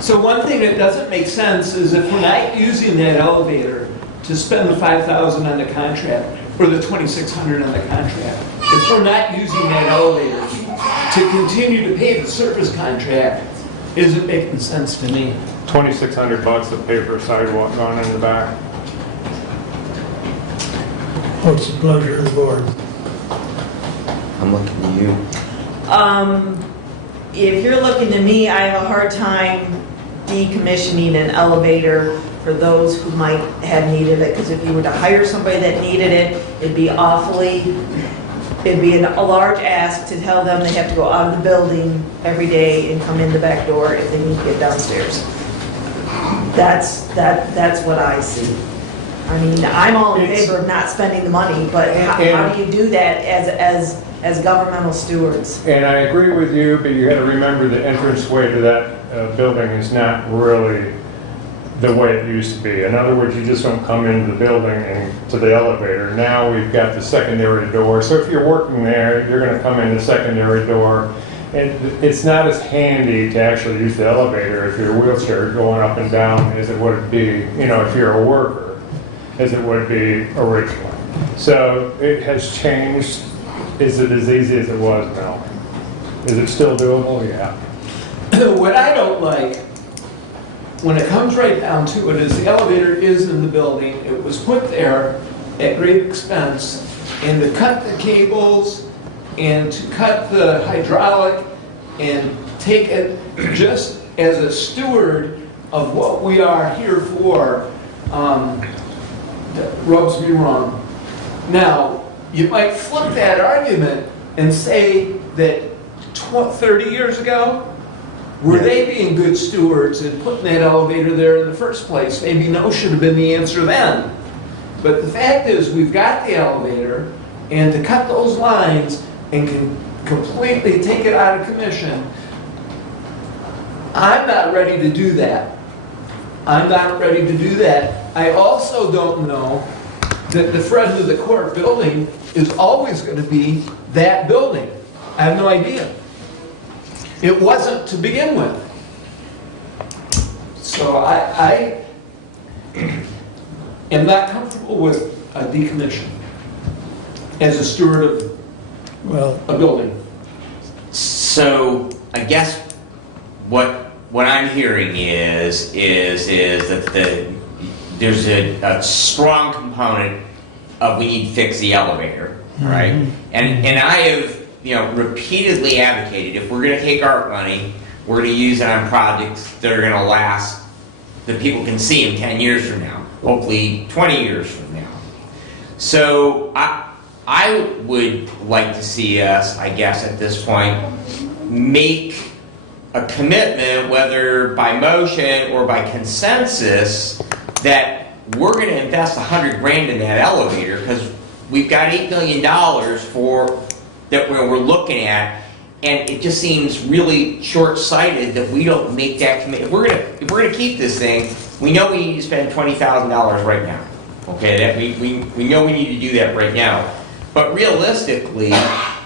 So one thing that doesn't make sense is if we're not using that elevator to spend the $5,000 on the contract or the $2,600 on the contract. If we're not using that elevator to continue to pay the service contract, isn't making sense to me. $2,600 to pay for a sidewalk going in the back. What's the pleasure of the board? I'm looking to you. If you're looking to me, I have a hard time decommissioning an elevator for those who might have needed it, because if you were to hire somebody that needed it, it'd be a large ask to tell them they have to go out of the building every day and come in the back door if they need to get downstairs. That's what I see. I mean, I'm all in favor of not spending the money, but how do you do that as governmental stewards? And I agree with you, but you got to remember the entranceway to that building is not really the way it used to be. In other words, you just don't come into the building and to the elevator. Now we've got the secondary door. So if you're working there, you're going to come in the secondary door. And it's not as handy to actually use the elevator if you're a wheelchair going up and down as it would be, if you're a worker, as it would be originally. So it has changed. Is it as easy as it was now? Is it still doable? Yeah. What I don't like, when it comes right down to it, is the elevator is in the building. It was put there at great expense, and to cut the cables and to cut the hydraulic and take it just as a steward of what we are here for, that rubs me wrong. Now, you might flip that argument and say that 30 years ago, were they being good stewards and putting that elevator there in the first place? Maybe no should have been the answer then. But the fact is, we've got the elevator, and to cut those lines and completely take it out of commission, I'm not ready to do that. I'm not ready to do that. I also don't know that the front of the court building is always going to be that building. I have no idea. It wasn't to begin with. So I am not comfortable with a decommission as a steward of a building. So I guess what I'm hearing is that there's a strong component of we need to fix the elevator, right? And I have repeatedly advocated, if we're going to take our money, we're going to use it on projects that are going to last, that people can see them 10 years from now, hopefully 20 years from now. So I would like to see us, I guess at this point, make a commitment, whether by motion or by consensus, that we're going to invest $100 grand in that elevator, because we've got $8 million that we're looking at, and it just seems really short-sighted that we don't make that commitment. If we're gonna keep this thing, we know we need to spend $20,000 right now. Okay, that we know we need to do that right now. But realistically,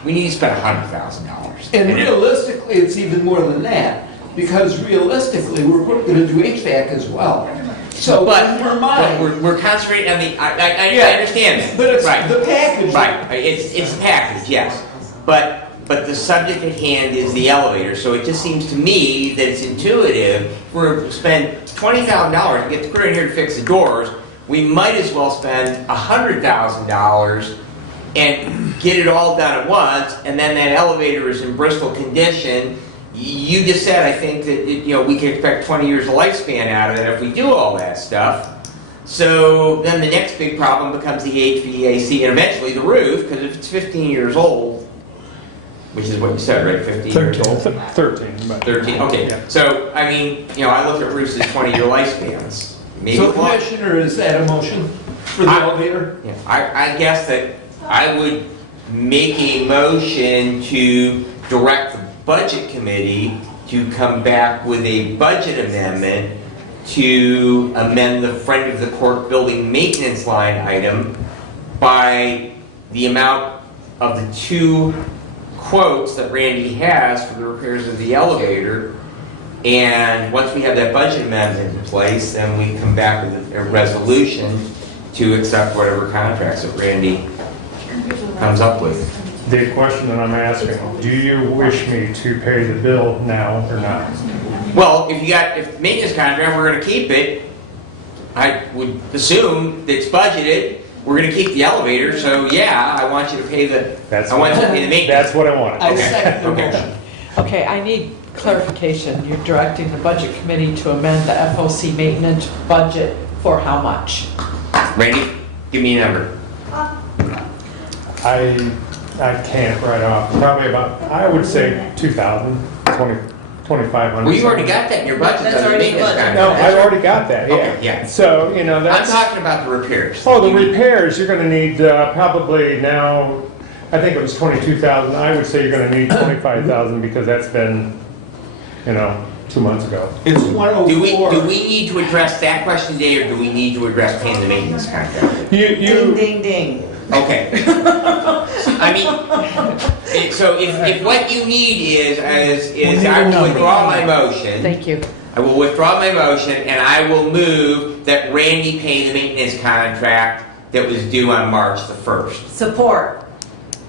we need to spend $100,000. And realistically, it's even more than that, because realistically, we're going to do HVAC as well. So, but we're concentrating on the. I understand that. But it's right. the package. Right. It's the package. Yes. But the subject at hand is the elevator. So it just seems to me that it's intuitive. If we're going to spend $20,000 to get the crew in here to fix the doors, we might as well spend $100,000 and get it all done at once. And then that elevator is in bristle condition. You just said, I think, that we can expect 20 years of lifespan out of it if we do all that stuff. So then the next big problem becomes the HVAC and eventually the roof, because if it's 15 years old, which is what you said, right? 15 years old? 13. 13, okay. Yeah. So, I mean, I look at roofs as 20-year lifespans. Maybe so, Commissioner, is that a motion for the elevator? Yeah. I guess that I would make a motion to direct the Budget Committee to come back with a budget amendment to amend the front of the court building maintenance line item by the amount of the 2 quotes that Randy has for the repairs of the elevator. And once we have that budget amendment in place, then we come back with a resolution to accept whatever contracts that Randy comes up with. The question that I'm asking, do you wish me to pay the bill now or not? Well, if maintenance contract, we're gonna keep it. I would assume that it's budgeted, we're gonna keep the elevator, so yeah, I want you to pay the, I want you to pay the maintenance. That's what I wanted. I second the Okay. motion. Okay, I need clarification. You're directing the budget committee to amend the FOC maintenance budget for how much? Randy, give me a number. I can't right off, probably about, I would say 2,000, 2,500. Well, you already got that in your budget, That's the already maintenance budgeted. contract. No, I already got that, yeah. Okay, yeah. So, you know, I'm that's. talking about the repairs. Oh, the repairs, you're gonna need probably now, I think it was 22,000. I would say you're gonna need 25,000 because that's been, 2 months ago. It's 104. Do we need to address that question today, or do we need to address paying the maintenance contract? Ding, ding, ding. Okay. I mean, so if what you need is I will withdraw my motion. Thank you. I will withdraw my motion, and I will move that Randy pay the maintenance contract that was due on March the 1st. Support.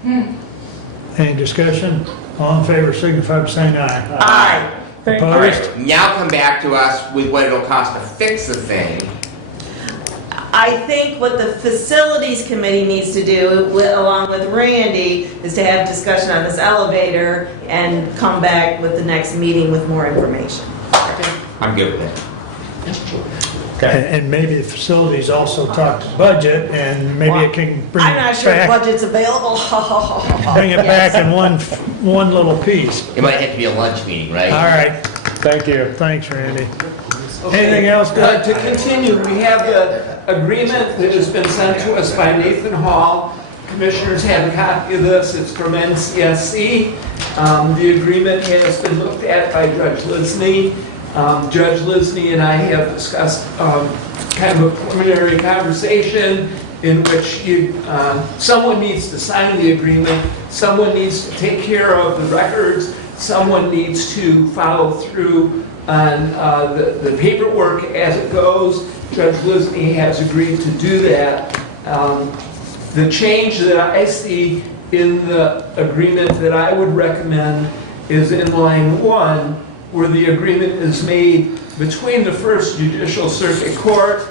Any discussion? All in favor signify by saying aye. Aye. All Opposed? right, now come back to us with what it'll cost to fix the thing. I think what the facilities committee needs to do, along with Randy, is to have discussion on this elevator and come back with the next meeting with more information. I'm good with that. And maybe the facilities also talk to budget, and maybe it can bring I'm not it sure if back, budget's available. bring it back in one little piece. It might have to be a lunch meeting, right? All right, Thank you. thanks, Randy. Okay. Anything else, Doug? To continue, we have the agreement that has been sent to us by Nathan Hall. Commissioners have a copy of this. It's from NCSC. The agreement has been looked at by Judge Lisney. Judge Lisney and I have discussed kind of a preliminary conversation in which someone needs to sign the agreement, someone needs to take care of the records, someone needs to follow through on the paperwork as it goes. Judge Lisney has agreed to do that. The change that I see in the agreement that I would recommend is in line 1, where the agreement is made between the First Judicial Circuit Court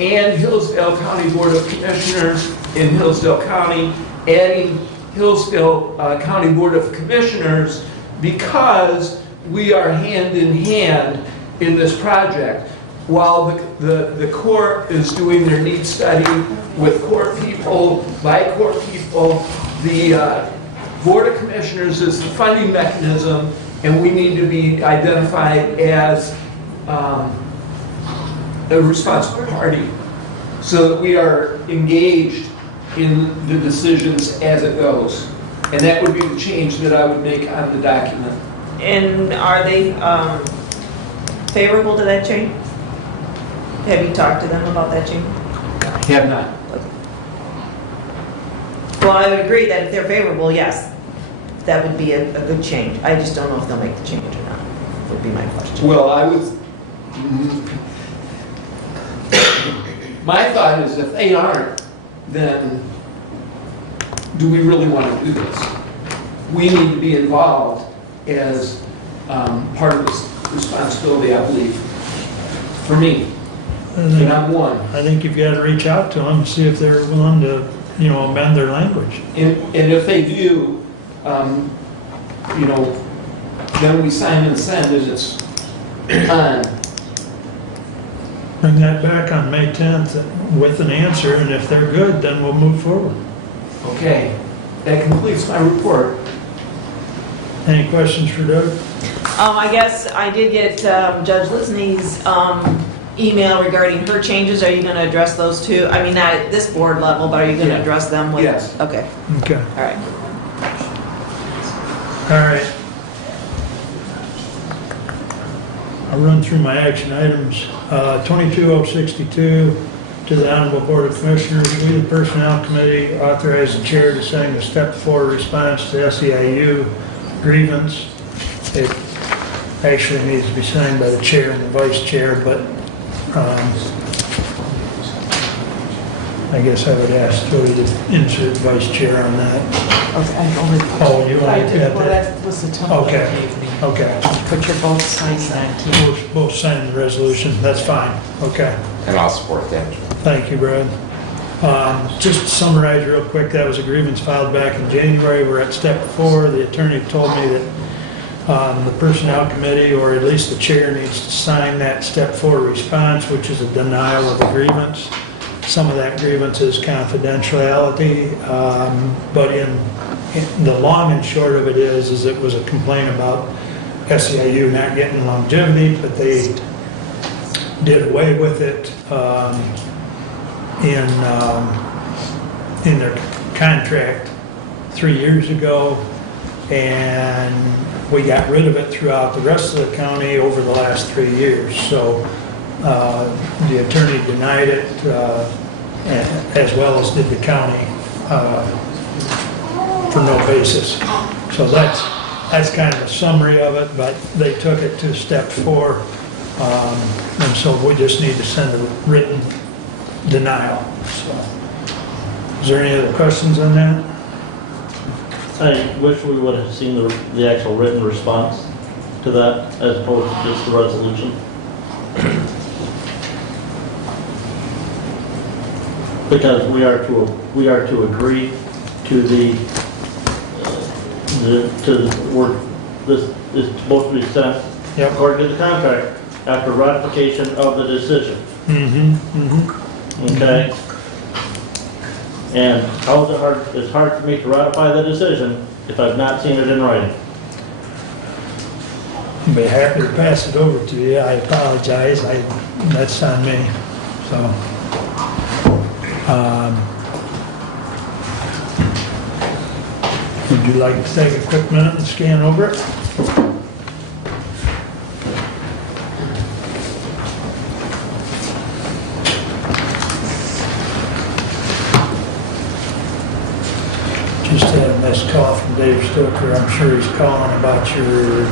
and Hillsdale County Board of Commissioners in Hillsdale County, adding Hillsdale County Board of Commissioners, because we are hand in hand in this project. While the court is doing their needs study with court people, by court people, the Board of Commissioners is the funding mechanism, and we need to be identified as a responsible party so that we are engaged in the decisions as it goes. And that would be the change that I would make on the document. And are they favorable to that change? Have you talked to them about that change? Have not. Well, I would agree that if they're favorable, yes, that would be a good change. I just don't know if they'll make the change or not, would be my question. Well, my thought is if they aren't, then do we really want to do this? We need to be involved as part of this responsibility, I believe, for me. And I'm one. I think you've got to reach out to them and see if they're willing to, amend their language. And if they do, then we sign and send and it's on. Bring that back on May 10th with an answer, and if they're good, then we'll move forward. Okay, that completes my report. Any questions for Doug? I guess I did get Judge Lisney's email regarding her changes. Are you going to address those too? I mean, not at this board level, but are you going to address them with? Yes. Okay. Okay. All right. All right. I'll run through my action items. 22062, to the Honorable Board of Commissioners, we, the Personnel Committee, authorize the chair to sign the Step 4 response to SEIU grievance. It actually needs to be signed by the chair and the vice chair, but I guess I would ask Jody to insert vice chair on that. Okay, I only put. Oh, you I only did, did well, that? that was the template Okay. you gave me. Okay. Put your both signs on it. Both sign the resolution, that's fine, okay. And I'll support that. Thank you, Brad. Just to summarize real quick, that was a grievance filed back in January. We're at step 4. The attorney told me that the personnel committee, or at least the chair, needs to sign that step 4 response, which is a denial of a grievance. Some of that grievance is confidentiality, but in the long and short of it is it was a complaint about SEIU not getting longevity, but they did away with it in their contract 3 years ago, and we got rid of it throughout the rest of the county over the last 3 years. So the attorney denied it, as well as did the county, for no basis. So that's kind of a summary of it, but they took it to step 4, and so we just need to send a written denial. So, is there any other questions on that? I wish we would have seen the actual written response to that as opposed to just the resolution. Because we are to agree to where this is supposed to be sent according to the contract after ratification of the decision. Okay? And how is it hard? It's hard for me to ratify the decision if I've not seen it in writing. I'd be happy to pass it over to you. I apologize. That's on me. So, would you like to take a quick minute and scan over it? Just had a missed call from Dave Stoker. I'm sure he's calling about your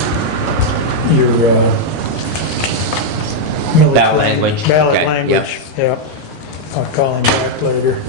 military. Ballot language. Ballot Okay, language, yep. I'll call him back later.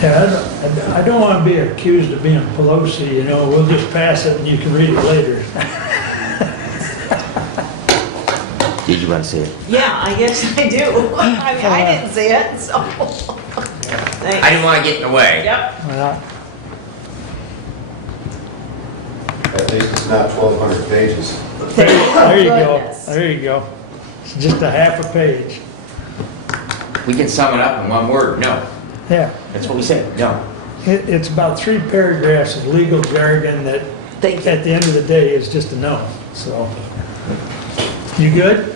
Yeah, I don't want to be accused of being Pelosi, you know, we'll just pass it and you can read it later. Did you want to see it? Yeah, I guess I do. I mean, I didn't see it, so. Thanks. I didn't want to get in the way. Yep. Well, At least it's not 1,200 pages. There you go, Goodness. there you go. It's just a half a page. We can sum it up in one word, no. Yeah, That's what we said, no. it's about 3 paragraphs of legal jargon that Thank you. at the end of the day is just a no, so. You good?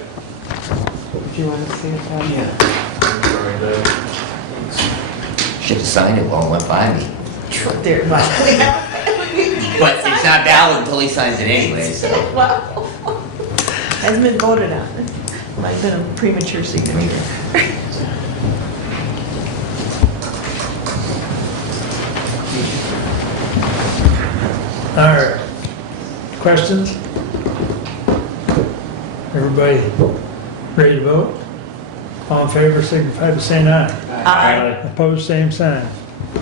Do you want to see it, Tom? Should have signed it while it went by me. There, But it's not valid until he signs it anyway, so. well, hasn't been voted on. Might have been a premature signature. All right. Questions? Everybody ready to vote? All in favor, signify by saying aye. Aye. Opposed, same sign.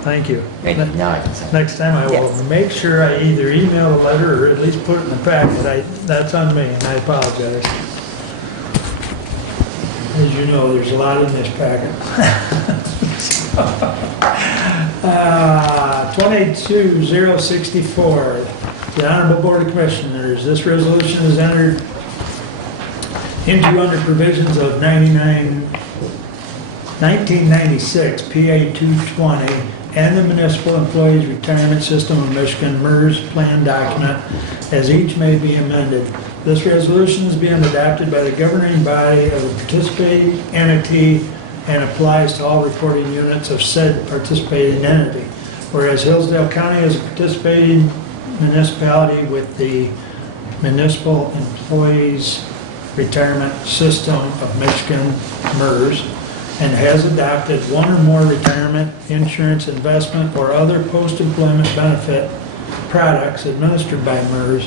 Thank you. Now I can sign it. Next time I will Yes. make sure I either email a letter or at least put it in the packet. That's on me and I apologize. As you know, there's a lot in this packet. 22-064, the Honorable Board of Commissioners, this resolution is entered into under provisions of 1996 PA 220 and the Municipal Employees Retirement System of Michigan MERS Plan document, as each may be amended This resolution is being adopted by the governing body of the participating entity and applies to all reporting units of said participating entity. Whereas Hillsdale County is a participating municipality with the Municipal Employees Retirement System of Michigan, MERS, and has adopted one or more retirement, insurance, investment, or other post-employment benefit products administered by MERS.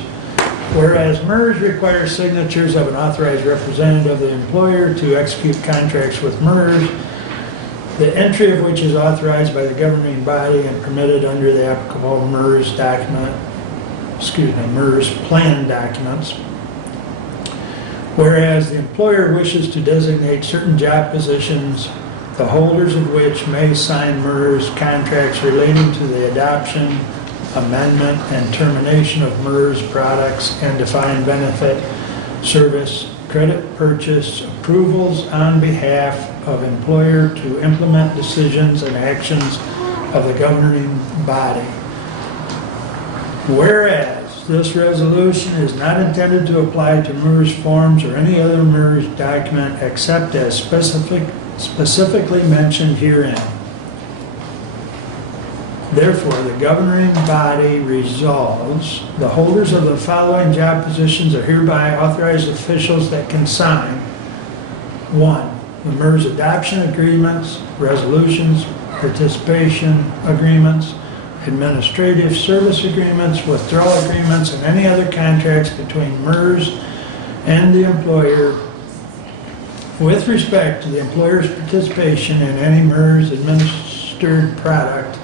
Whereas MERS requires signatures of an authorized representative of the employer to execute contracts with MERS, the entry of which is authorized by the governing body and permitted under the applicable MERS plan documents. Whereas the employer wishes to designate certain job positions, the holders of which may sign MERS contracts relating to the adoption, amendment, and termination of MERS products and defined benefit service credit purchase approvals on behalf of employer to implement decisions and actions of the governing body. Whereas this resolution is not intended to apply to MERS forms or any other MERS document except as specifically mentioned herein. Therefore, the governing body resolves the holders of the following job positions are hereby authorized officials that can sign: 1. The MERS adoption agreements, resolutions, participation agreements, administrative service agreements, withdrawal agreements, and any other contracts between MERS and the employer with respect to the employer's participation in any MERS administered product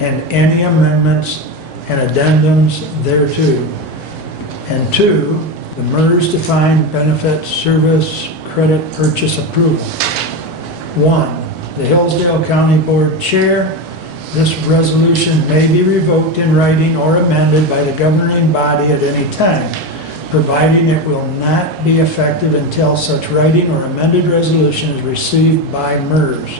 and any amendments and addendums thereto. And 2, the MERS defined benefit service credit purchase approval. 1, the Hillsdale County Board Chair. This resolution may be revoked in writing or amended by the governing body at any time, providing it will not be effective until such writing or amended resolution is received by MERS.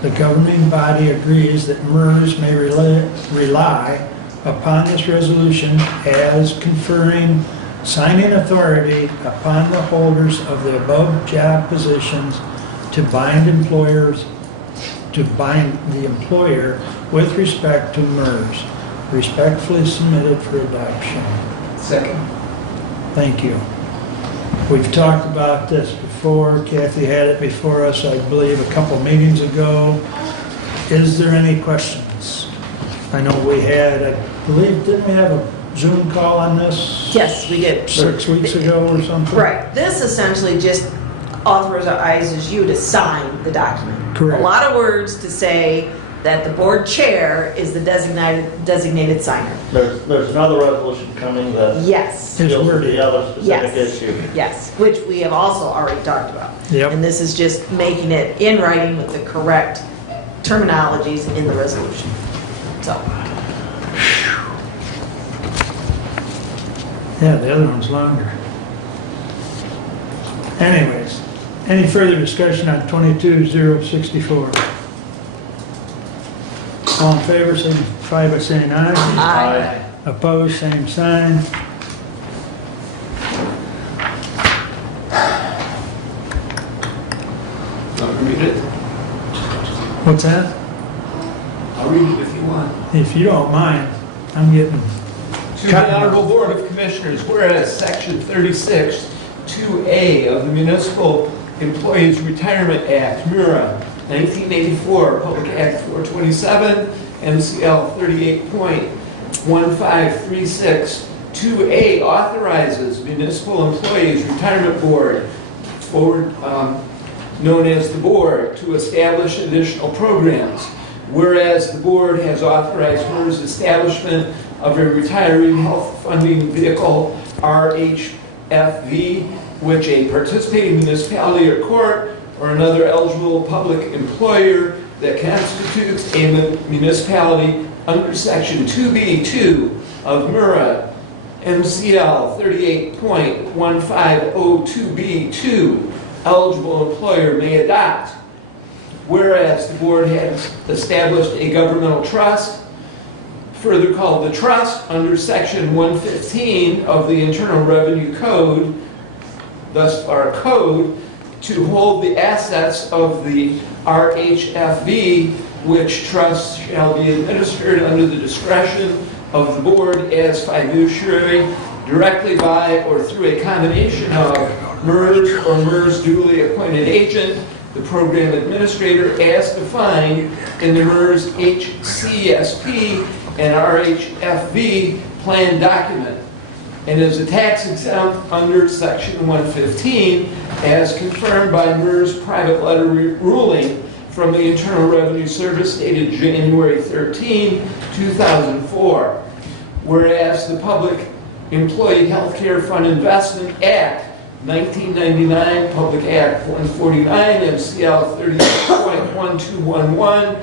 The governing body agrees that MERS may rely upon this resolution as conferring signing authority upon the holders of the above job positions to bind the employer with respect to MERS. Respectfully submitted for adoption. Second. Thank you. We've talked about this before. Kathy had it before us, I believe, a couple meetings ago. Is there any questions? I know we had, I believe, didn't we have a Zoom call on this? Yes, we did. 6 weeks ago or something? Right. This essentially just authorizes you to sign the document. Correct. A lot of words to say that the board chair is the designated signer. There's another resolution coming that Yes. deals with the other specific Yes. issue. Yes, which we have also already talked about. Yep. And this is just making it in writing with the correct terminologies in the resolution. So, Yeah, the other one's longer. Anyways, any further discussion on 22-064? All in favor, signify by saying aye. Aye. Opposed, same sign. I'll read it. What's that? I'll read it if you want. If you don't mind, I'm getting... To the Honorable Board of Commissioners, whereas Section 36, 2A of the Municipal Employees Retirement Act, MURA, 1984, Public Act 427, MCL 38.1536, 2A authorizes Municipal Employees Retirement Board, known as the Board, to establish additional programs. Whereas the Board has authorized MERS establishment of a retiree health funding vehicle, RHFV, which a participating municipality or court or another eligible public employer that constitutes a municipality under Section 2B2 of MURA, MCL 38.1502B2, eligible employer may adopt. Whereas the board has established a governmental trust further called the trust, under Section 115 of the Internal Revenue Code, thus our code, to hold the assets of the RHFV, which trust shall be administered under the discretion of the board as fiduciary, directly by or through a combination of MERS or MERS duly appointed agent, the program administrator as defined in the MERS HCSP and RHFV plan document, and is a tax exempt under Section 115 as confirmed by MERS private letter ruling from the Internal Revenue Service dated January 13, 2004. Whereas the Public Employee Health Care Fund Investment Act 1999, Public Act 149, MCL 38.1211,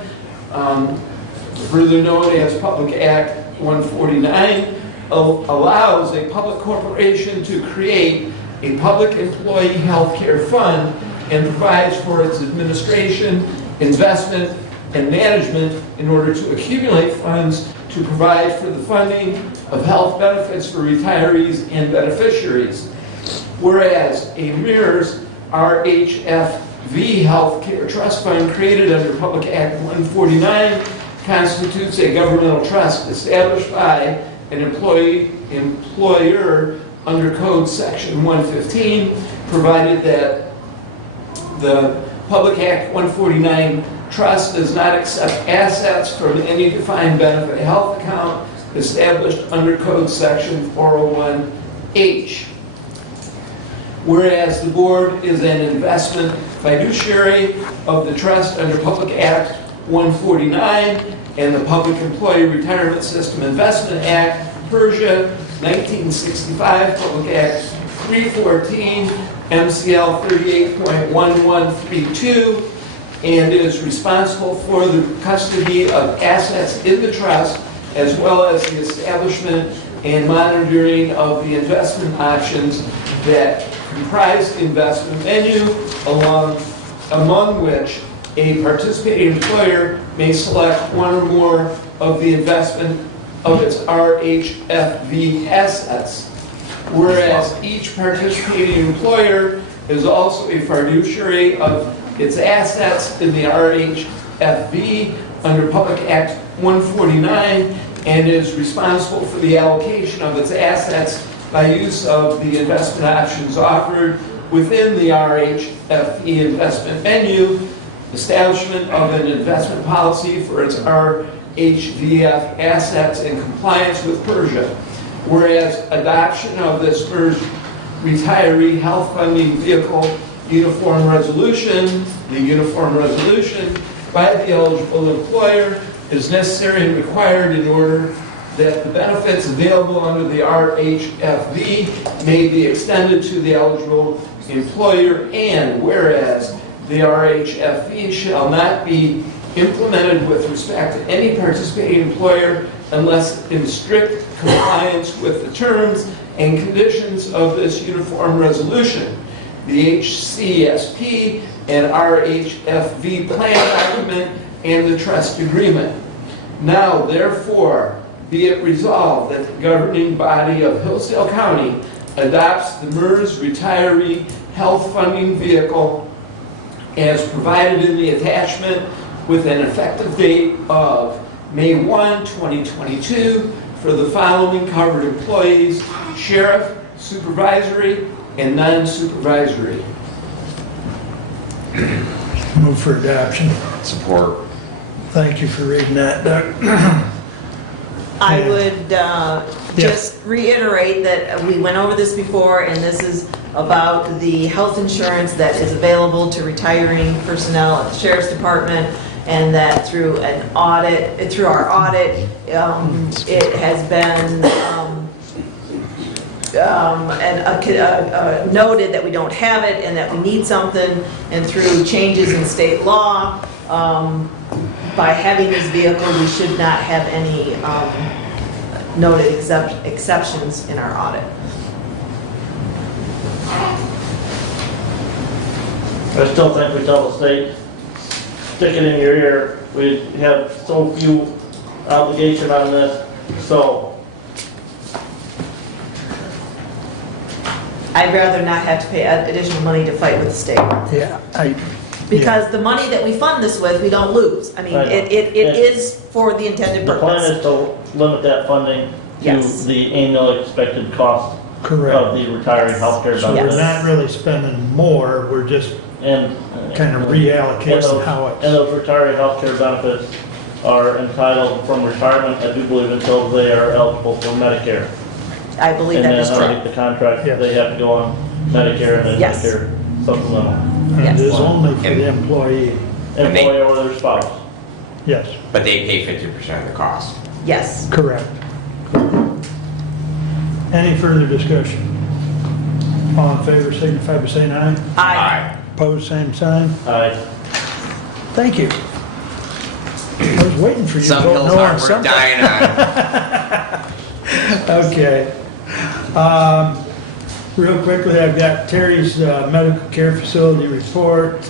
further known as Public Act 149, allows a public corporation to create a public employee health care fund and provides for its administration, investment, and management in order to accumulate funds to provide for the funding of health benefits for retirees and beneficiaries. Whereas a MERS RHFV Healthcare Trust Fund created under Public Act 149 constitutes a governmental trust established by an employer under Code Section 115, provided that the Public Act 149 trust does not accept assets from any defined benefit health account established under Code Section 401H. Whereas the board is an investment fiduciary of the trust under Public Act 149 and the Public Employee Retirement System Investment Act, Persia, 1965, Public Act 314, MCL 38.1132, and is responsible for the custody of assets in the trust, as well as the establishment and monitoring of the investment options that comprise the investment menu, among which a participating employer may select one or more of the investment of its RHFV assets. Whereas each participating employer is also a fiduciary of its assets in the RHFV under Public Act 149 and is responsible for the allocation of its assets by use of the investment options offered within the RHFV investment menu, establishment of an investment policy for its RHVF assets in compliance with Persia. Whereas adoption of this MERS retiree health funding vehicle uniform resolution, the uniform resolution by the eligible employer is necessary and required in order that the benefits available under the RHFV may be extended to the eligible employer, and whereas the RHFV shall not be implemented with respect to any participating employer unless in strict compliance with the terms and conditions of this uniform resolution, the HCSP and RHFV plan document, and the trust agreement. Now, therefore, be it resolved that the governing body of Hillsdale County adopts the MERS retiree health funding vehicle as provided in the attachment with an effective date of May 1, 2022 for the following covered employees: sheriff, supervisory, and non-supervisory. Move for adoption. Support. Thank you for reading that, Doug. I would just reiterate that we went over this before, and this is about the health insurance that is available to retiring personnel at the Sheriff's Department, and that through an audit, through our audit, it has been noted that we don't have it and that we need something, and through changes in state law, by having this vehicle, we should not have any noted exceptions in our audit. I still think we tell the state, stick it in your ear. We have so few obligation on this. So, I'd rather not have to pay additional money to fight with the state. Yeah, Because the money that we fund this with, we don't lose. I mean, I know. it is for the intended the plan purpose. is to limit that funding to Yes. the annual expected cost correct. of the retiree healthcare So we're benefits. not really spending more, we're just And kind of reallocating how and it's, those retiree healthcare benefits are entitled from retirement, I do believe, until they are eligible for Medicare. I believe And that then is underneath true. the contract, Yes. they have to go on Medicare and then Yes. Medicare supplemental. and Yes. it is only for the employee. And they- Employee or their spouse. Yes, But they pay 50% of the cost. Yes. correct. Any further discussion? All in favor, signify by saying aye. Aye. Opposed, same sign. Aye. Thank you. I was waiting for you to Some vote hills no on aren't worth something. dying on. Okay. Real quickly, I've got Terry's medical care facility report.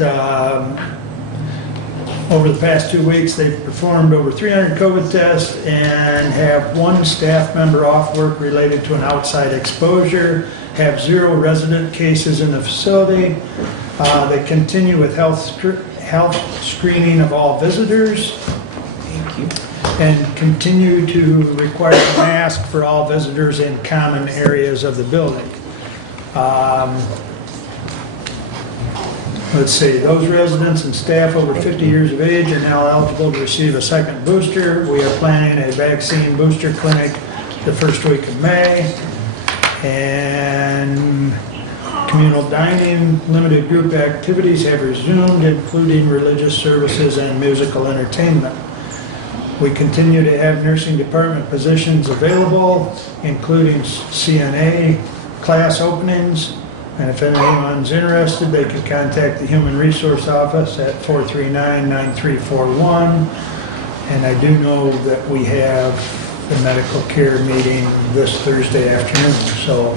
Over the past 2 weeks, they've performed over 300 COVID tests and have one staff member off work related to an outside exposure, have 0 resident cases in the facility. They continue with health screening of all visitors. Thank you. And continue to require a mask for all visitors in common areas of the building. Let's see, those residents and staff over 50 years of age are now eligible to receive a second booster. We are planning a vaccine booster clinic the first week of May. And communal dining, limited group activities have resumed, including religious services and musical entertainment. We continue to have nursing department positions available, including CNA class openings. And if anyone's interested, they can contact the Human Resource Office at 439-9341. And I do know that we have the medical care meeting this Thursday afternoon, so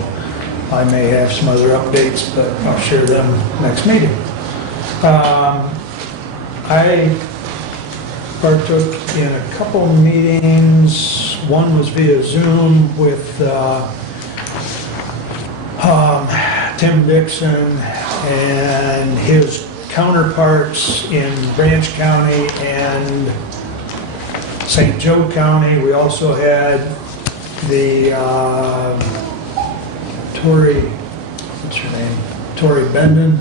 I may have some other updates, but I'll share them next meeting. I partook in a couple meetings. One was via Zoom with Tim Dixon and his counterparts in Branch County and St. Joe County. We also had the what's her name? Tori Benden.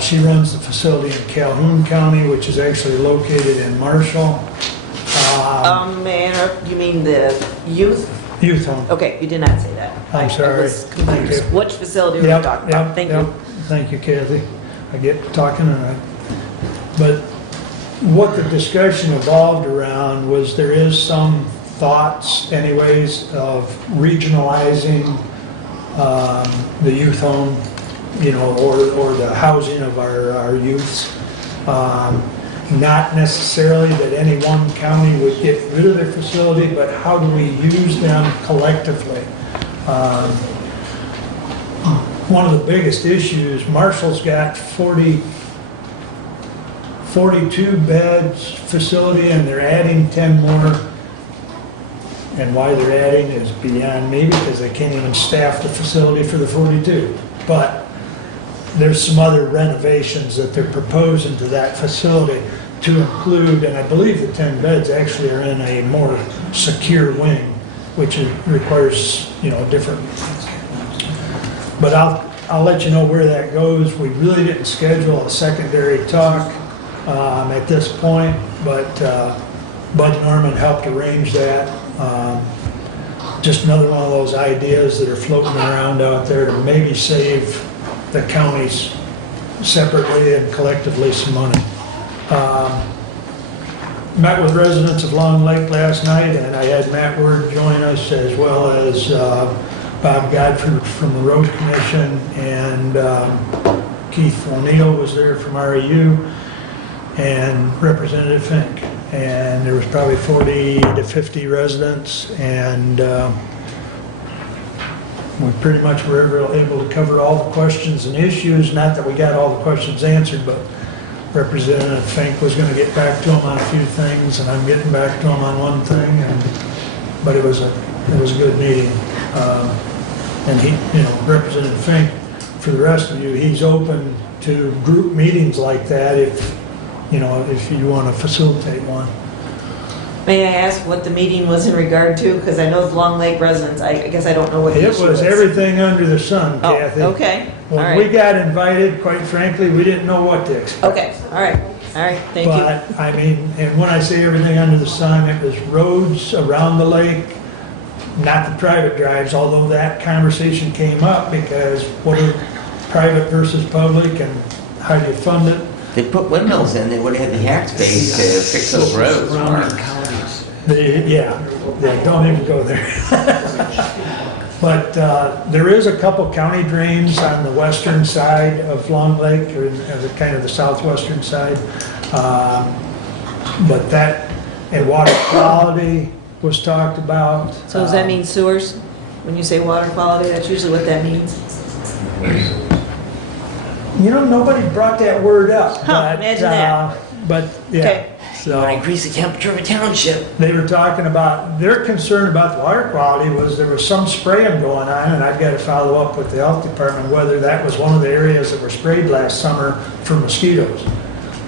She runs the facility in Calhoun County, which is actually located in Marshall. You mean the youth? Youth home. Okay, you did not say that. I'm sorry. I was confused. Which facility were Yep, you talking yep, about? Thank yep. you. Thank you, Kathy. I get talking but what the discussion evolved around was there is some thoughts anyways of regionalizing the youth home, you know, or the housing of our youths. Not necessarily that any one county would get rid of their facility, but how do we use them collectively? One of the biggest issues, Marshall's got 42 beds facility and they're adding 10 more. And why they're adding is beyond me because they can't even staff the facility for the 42. But there's some other renovations that they're proposing to that facility to include, and I believe the 10 beds actually are in a more secure wing, which requires, you know, different. But I'll let you know where that goes. We really didn't schedule a secondary talk at this point, but Bud Norman helped arrange that. Just another one of those ideas that are floating around out there to maybe save the counties separately and collectively some money. Met with residents of Long Lake last night, and I had Matt Word join us as well as Bob Godfrey from the Road Commission, and Keith O'Neill was there from REU, and Representative Fink. And there was probably 40 to 50 residents, and we pretty much were able to cover all the questions and issues. Not that we got all the questions answered, but Representative Fink was going to get back to him on a few things, and I'm getting back to him on one thing. And but it was a good meeting. And he, Representative Fink, for the rest of you, he's open to group meetings like that if you want to facilitate one. May I ask what the meeting was in regard to? Because I know the Long Lake residents, I guess I don't know what the issue It was everything under the sun, Oh, Kathy. okay, all When we right. got invited, quite frankly, we didn't know what to expect. Okay, all right, thank you. But, I mean, and when I say everything under the sun, it was roads around the lake, not the private drives, although that conversation came up because what are private versus public and how do you fund it? They put windmills in, they would have had the tax base to fix those roads. Yeah, don't even go there. But there is a couple county drains on the western side of Long Lake, or kind of the southwestern side. But that, and water quality was talked about. So does that mean sewers? When you say water quality, that's usually what that means? Nobody brought that word up. Huh, imagine that. But, yeah. Okay. So Increase the temperature of a township. they were talking about, their concern about the water quality was there was some spraying going on, and I've got to follow up with the health department whether that was one of the areas that were sprayed last summer for mosquitoes.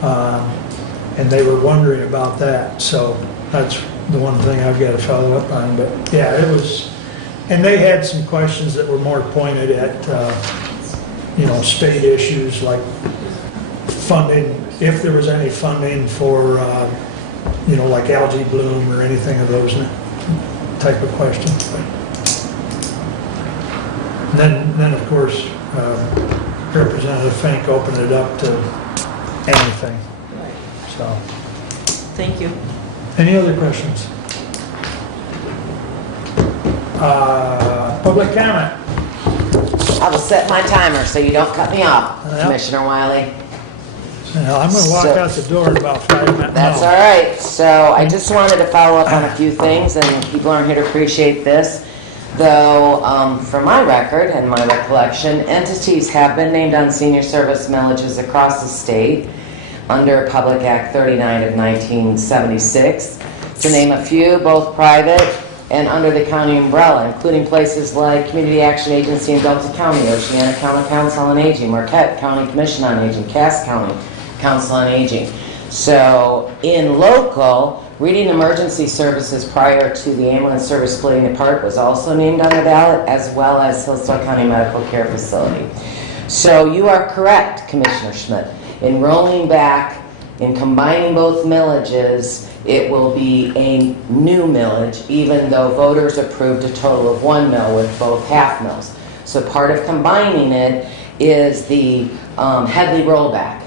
And they were wondering about that, so that's the one thing I've got to follow up on. But yeah, it was, and they had some questions that were more pointed at, state issues like funding, if there was any funding for, like algae bloom or anything of those type of questions. Then of course, Representative Fink opened it up to anything. So, Thank you. any other questions? Public comment. I will set my timer so you don't cut me off, Yep. Commissioner Wiley. Now, I'm going to walk out the door in about 5 minutes. That's all right. So I just wanted to follow up on a few things, and people aren't here to appreciate this. Though, from my record and my recollection, entities have been named on senior service millages across the state under Public Act 39 of 1976. To name a few, both private and under the county umbrella, including places like Community Action Agency in Delta County, Oceana County Council on Aging, Marquette County Commission on Aging, Cass County Council on Aging. So in local, reading emergency services prior to the ambulance service splitting apart was also named on the ballot, as well as Hillsdale County Medical Care Facility. So you are correct, Commissioner Schmidt. In rolling back, in combining both millages, it will be a new millage, even though voters approved a total of 1 mill with both half mills. So part of combining it is the Headley rollback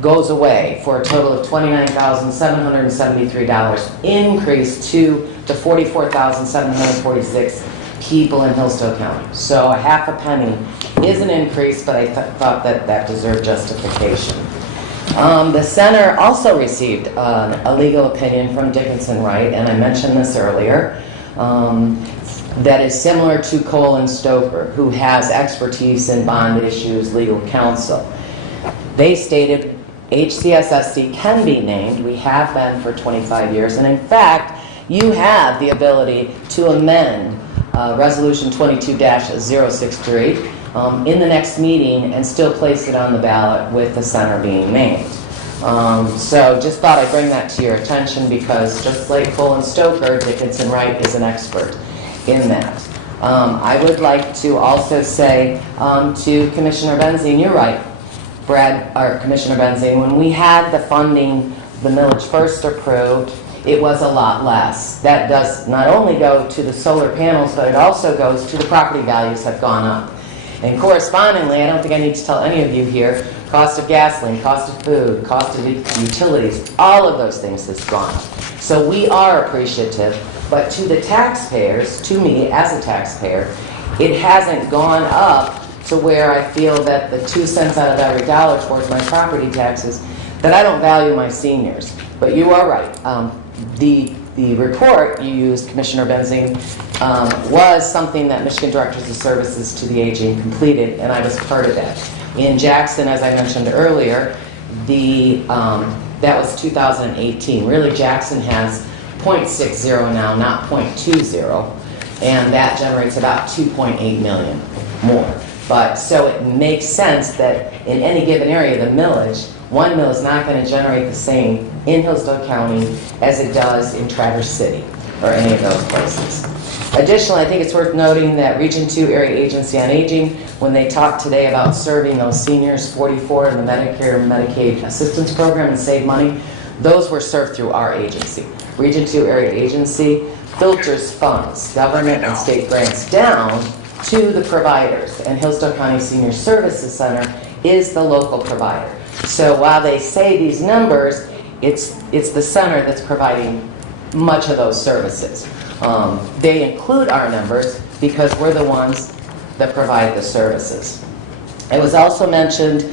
goes away for a total of $29,773, increase to the 44,746 people in Hillsdale County. So a half a penny is an increase, but I thought that deserved justification. The center also received a legal opinion from Dickinson Wright, and I mentioned this earlier, that is similar to Cole and Stoker, who has expertise in bond issues, legal counsel. They stated HCSSD can be named. We have been for 25 years, and in fact, you have the ability to amend Resolution 22-063 in the next meeting and still place it on the ballot with the center being named. So just thought I'd bring that to your attention because just like Cole and Stoker, Dickinson Wright is an expert in that. I would like to also say to Commissioner Benzine, you're right, Commissioner Benzine, when we had the funding, the millage first approved, it was a lot less. That does not only go to the solar panels, but it also goes to the property values have gone up. And correspondingly, I don't think I need to tell any of you here, cost of gasoline, cost of food, cost of utilities, all of those things has gone up. So we are appreciative, but to the taxpayers, to me as a taxpayer, it hasn't gone up to where I feel that the 2 cents out of every dollar towards my property taxes, that I don't value my seniors. But you are right. The report you used, Commissioner Benzine, was something that Michigan Directors of Services to the Aging completed, and I was part of that. In Jackson, as I mentioned earlier, that was 2018. Really, Jackson has .60 now, not .20, and that generates about 2.8 million more. But, so it makes sense that in any given area, the millage, one mill is not going to generate the same in Hillsdale County as it does in Traverse City or any of those places. Additionally, I think it's worth noting that Region 2 Area Agency on Aging, when they talked today about serving those seniors 44 in the Medicare and Medicaid assistance program and save money, those were served through our agency. Region 2 Area Agency filters funds, government and state grants down to the providers, and Hillsdale County Senior Services Center is the local provider. So while they say these numbers, it's the center that's providing much of those services. They include our numbers because we're the ones that provide the services. It was also mentioned,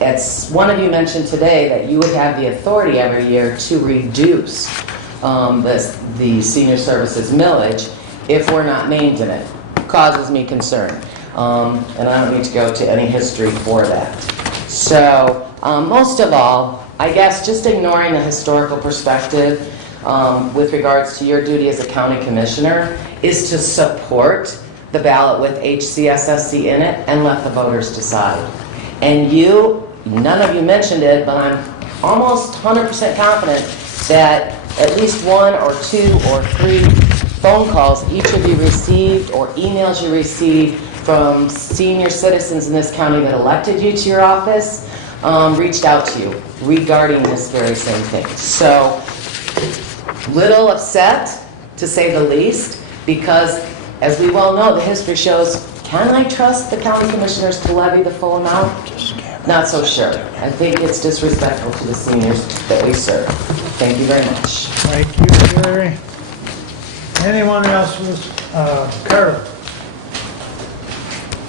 as one of you mentioned today, that you would have the authority every year to reduce the senior services millage if we're not named in it. Causes me concern. And I don't need to go to any history for that. So, most of all, I guess just ignoring the historical perspective with regards to your duty as a county commissioner is to support the ballot with HCSSC in it and let the voters decide. And none of you mentioned it, but I'm almost 100% confident that at least 1 or 2 or 3 phone calls each of you received or emails you received from senior citizens in this county that elected you to your office reached out to you regarding this very same thing. So, little upset, to say the least, because as we well know, the history shows, can I trust the county commissioners to levy the full amount? Not so sure. I think it's disrespectful to the seniors that we serve. Thank you very much. Thank you, Jerry. Anyone else with, Carol?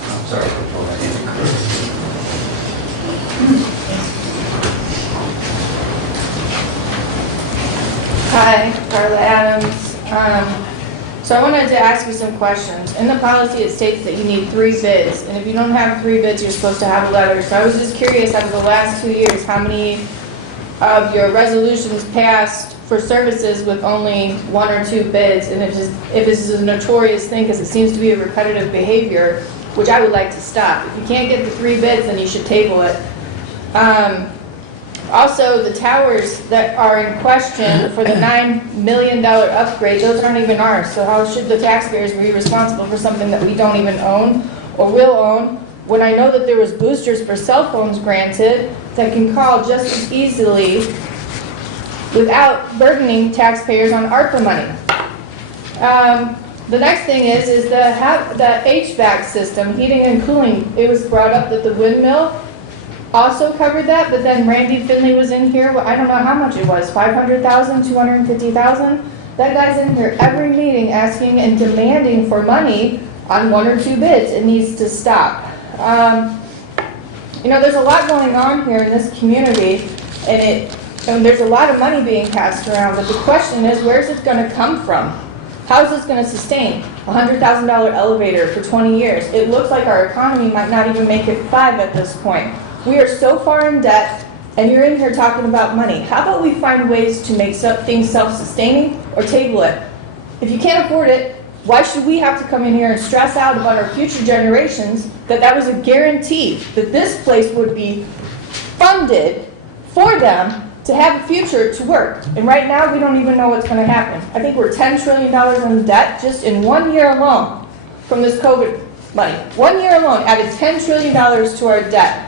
I'm sorry. Hi, Carla Adams. So I wanted to ask you some questions. In the policy, it states that you need 3 bids, and if you don't have 3 bids, you're supposed to have a letter. So I was just curious, out of the last 2 years, how many of your resolutions passed for services with only 1 or 2 bids? And if this is a notorious thing, because it seems to be a repetitive behavior, which I would like to stop. If you can't get the 3 bids, then you should table it. Also, the towers that are in question for the $9 million upgrade, those aren't even ours. So how should the taxpayers be responsible for something that we don't even own or will own, when I know that there was boosters for cell phones granted that can call just as easily without burdening taxpayers on ARPA money? The next thing is the HVAC system, heating and cooling. It was brought up that the windmill also covered that, but then Randy Finley was in here. Well, I don't know how much it was, 500,000, 250,000. That guy's in here every meeting asking and demanding for money on 1 or 2 bids. It needs to stop. There's a lot going on here in this community, and there's a lot of money being passed around, but the question is, where's it going to come from? How is this going to sustain a $100,000 elevator for 20 years? It looks like our economy might not even make it 5 at this point. We are so far in debt, and you're in here talking about money. How about we find ways to make things self-sustaining or table it? If you can't afford it, why should we have to come in here and stress out about our future generations that was a guarantee that this place would be funded for them to have a future to work? And right now, we don't even know what's going to happen. I think we're $10 trillion in debt just in 1 year alone from this COVID money. 1 year alone added $10 trillion to our debt.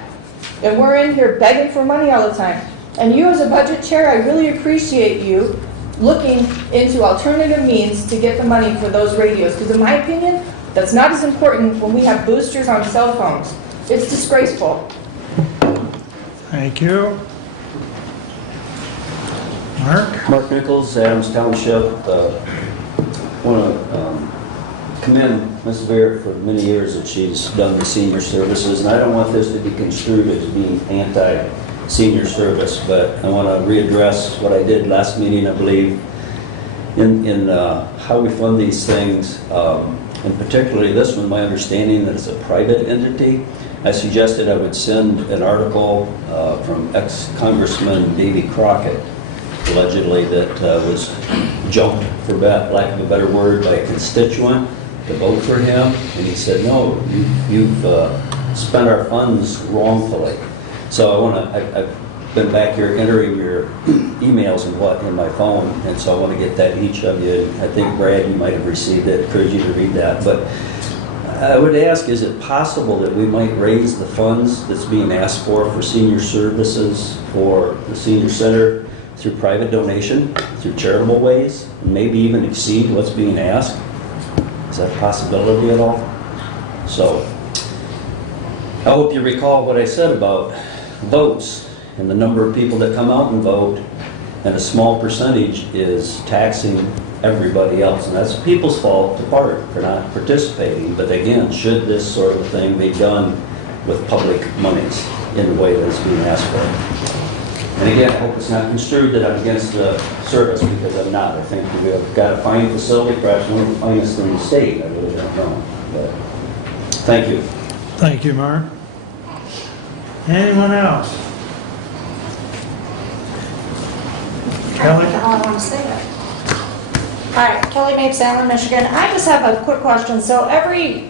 And we're in here begging for money all the time. And you as a budget chair, I really appreciate you looking into alternative means to get the money for those radios. Because in my opinion, that's not as important when we have boosters on cell phones. It's disgraceful. Thank you. Mark Nichols, Adams Township. Want to commend Ms. Barrett for many years that she's done the senior services, and I don't want this to be construed as being anti-senior service, but I want to readdress what I did last meeting, I believe, in how we fund these things, and particularly this one, my understanding that it's a private entity. I suggested I would send an article from ex-Congressman Davy Crockett, allegedly that was jumped, for lack of a better word, by a constituent to vote for him. And he said, no, you've spent our funds wrongfully. So I've been back here entering your emails and what in my phone, and so I want to get that each of you. I think Brad, you might have received it. Encourage you to read that. But I would ask, is it possible that we might raise the funds that's being asked for senior services for the senior center through private donation, through charitable ways, and maybe even exceed what's being asked? Is that a possibility at all? So I hope you recall what I said about votes and the number of people that come out and vote, and a small percentage is taxing everybody else. And that's people's fault to part for not participating. But again, should this sort of thing be done with public monies in the way that is being asked for? And again, I hope it's not construed that I'm against the service, because I'm not. I think we've got a fine facility, perhaps one of the finest in the state. I really don't know. But thank you. Thank you, Mark. Anyone else? Kelly? I want to say it. All right, Kelly Mapes, Salem, Michigan. I just have a quick question. So every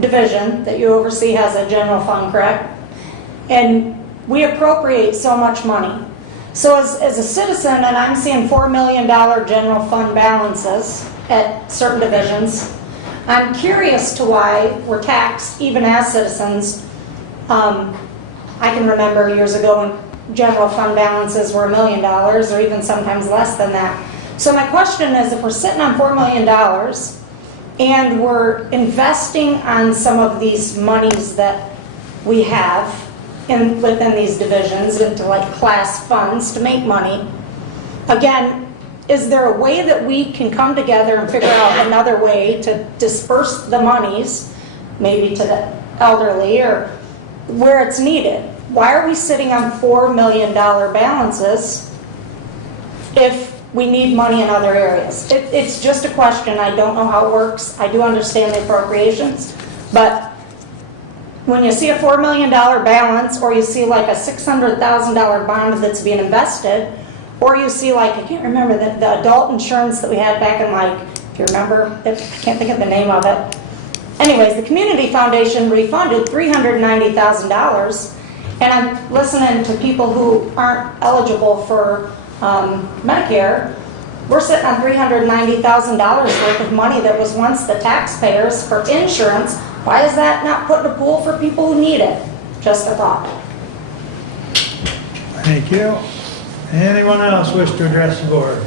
division that you oversee has a general fund, correct? And we appropriate so much money. So as a citizen, and I'm seeing $4 million general fund balances at certain divisions, I'm curious to why we're taxed even as citizens. I can remember years ago when general fund balances were $1 million or even sometimes less than that. So my question is, if we're sitting on $4 million and we're investing on some of these monies that we have within these divisions into like class funds to make money, again, is there a way that we can come together and figure out another way to disperse the monies, maybe to the elderly or where it's needed? Why are we sitting on $4 million balances if we need money in other areas? It's just a question. I don't know how it works. I do understand the appropriations, but when you see a $4 million balance, or you see like a $600,000 bond that's being invested, or you see like, I can't remember the adult insurance that we had back in like, if you remember, I can't think of the name of it. Anyways, the Community Foundation refunded $390,000. And I'm listening to people who aren't eligible for Medicare. We're sitting on $390,000 worth of money that was once the taxpayers for insurance. Why is that not put in a pool for people who need it? Just a thought. Thank you. Anyone else wish to address the board?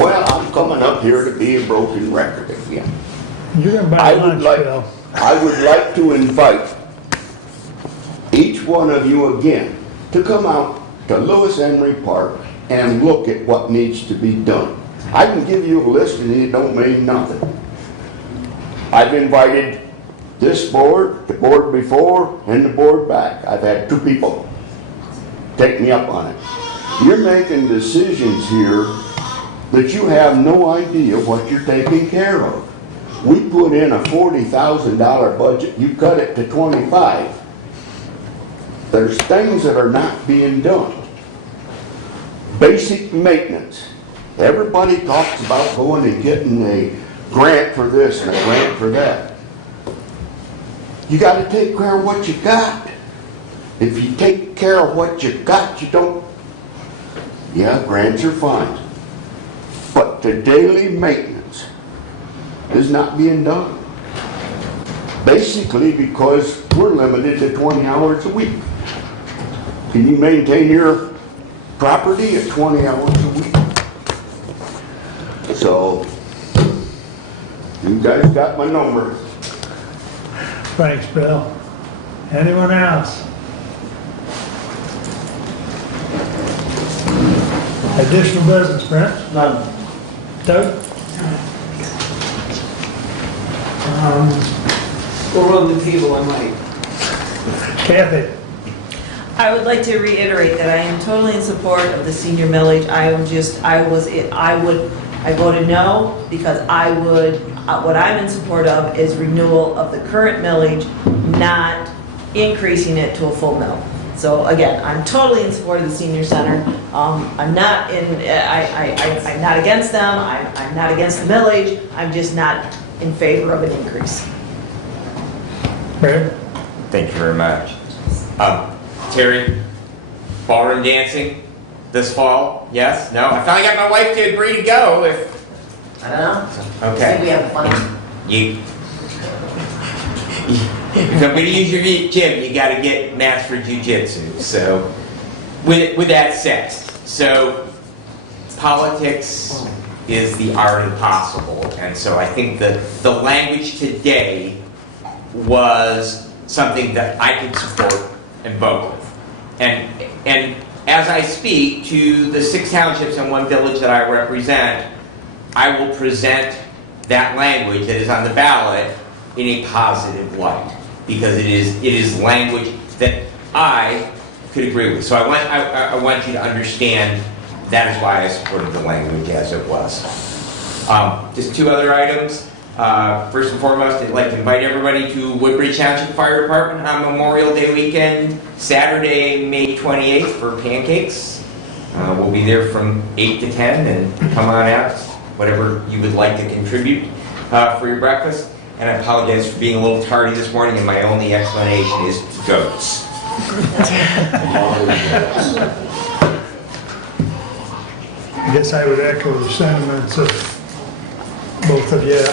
Well, I'm coming up here to be a broken record again. You're going to buy lunch, Bill. I would like to invite each one of you again to come out to Lewis Emery Park and look at what needs to be done. I can give you a list and it don't mean nothing. I've invited this board, the board before, and the board back. I've had 2 people take me up on it. You're making decisions here that you have no idea what you're taking care of. We put in a $40,000 budget, you cut it to 25. There's things that are not being done. Basic maintenance. Everybody talks about going and getting a grant for this and a grant for that. You got to take care of what you got. If you take care of what you got, you don't. Yeah, grants are fine. But the daily maintenance is not being done. Basically because we're limited to 20 hours a week. Can you maintain your property at 20 hours a week? So, you guys got my number. Thanks, Bill. Anyone else? Additional business, Brent? None. Doug? We'll run the table, I might. Kathy? I would like to reiterate that I am totally in support of the senior millage. I voted no because what I'm in support of is renewal of the current millage, not increasing it to a full mill. So again, I'm totally in support of the senior center. I'm not I'm not against them, I'm not against the millage, I'm just not in favor of an increase. Brad? Thank you very much. Terry, ballroom dancing this fall? Yes? No? I finally got my wife to agree to go if... I don't know. Okay. See, we have fun. If I'm gonna use your gym, you gotta get mats for jujitsu. So, with that said, so politics is the art of the possible. And so I think that the language today was something that I could support and vote with. And as I speak to the 6 townships and 1 village that I represent, I will present that language that is on the ballot in a positive light, because it is language that I could agree with. So I want you to understand that is why I supported the language as it was. Just 2 other items. First and foremost, I'd like to invite everybody to Woodbridge Township Fire Department on Memorial Day weekend, Saturday, May 28th for pancakes. We'll be there from 8 to 10, and come on out, whatever you would like to contribute for your breakfast. And I apologize for being a little tardy this morning, and my only explanation is goats. I guess I would echo the sentiments of both of you.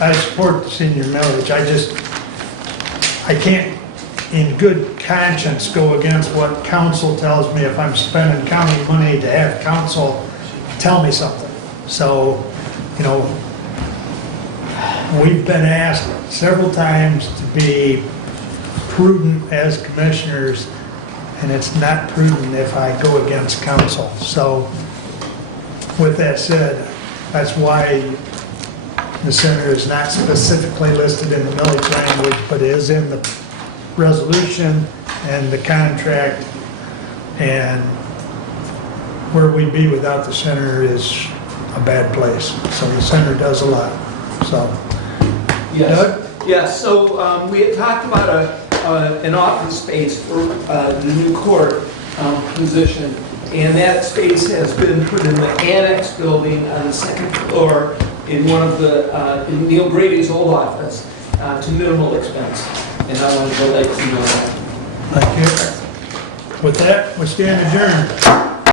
I support the senior millage. I can't in good conscience go against what council tells me if I'm spending county money to have council tell me something. So, you know, we've been asked several times to be prudent as commissioners, and it's not prudent if I go against council. So, with that said, that's why the center is not specifically listed in the millage language, but is in the resolution and the contract, and where we'd be without the center is a bad place. So the center does a lot, so. Yes. Doug? Yes, so we had talked about an office space for the new court position, and that space has been put in the annex building on the 2nd floor in one of the, in Neil Brady's old office, to minimal expense. And I want to let you know that. Thank you. With that, we stand adjourned.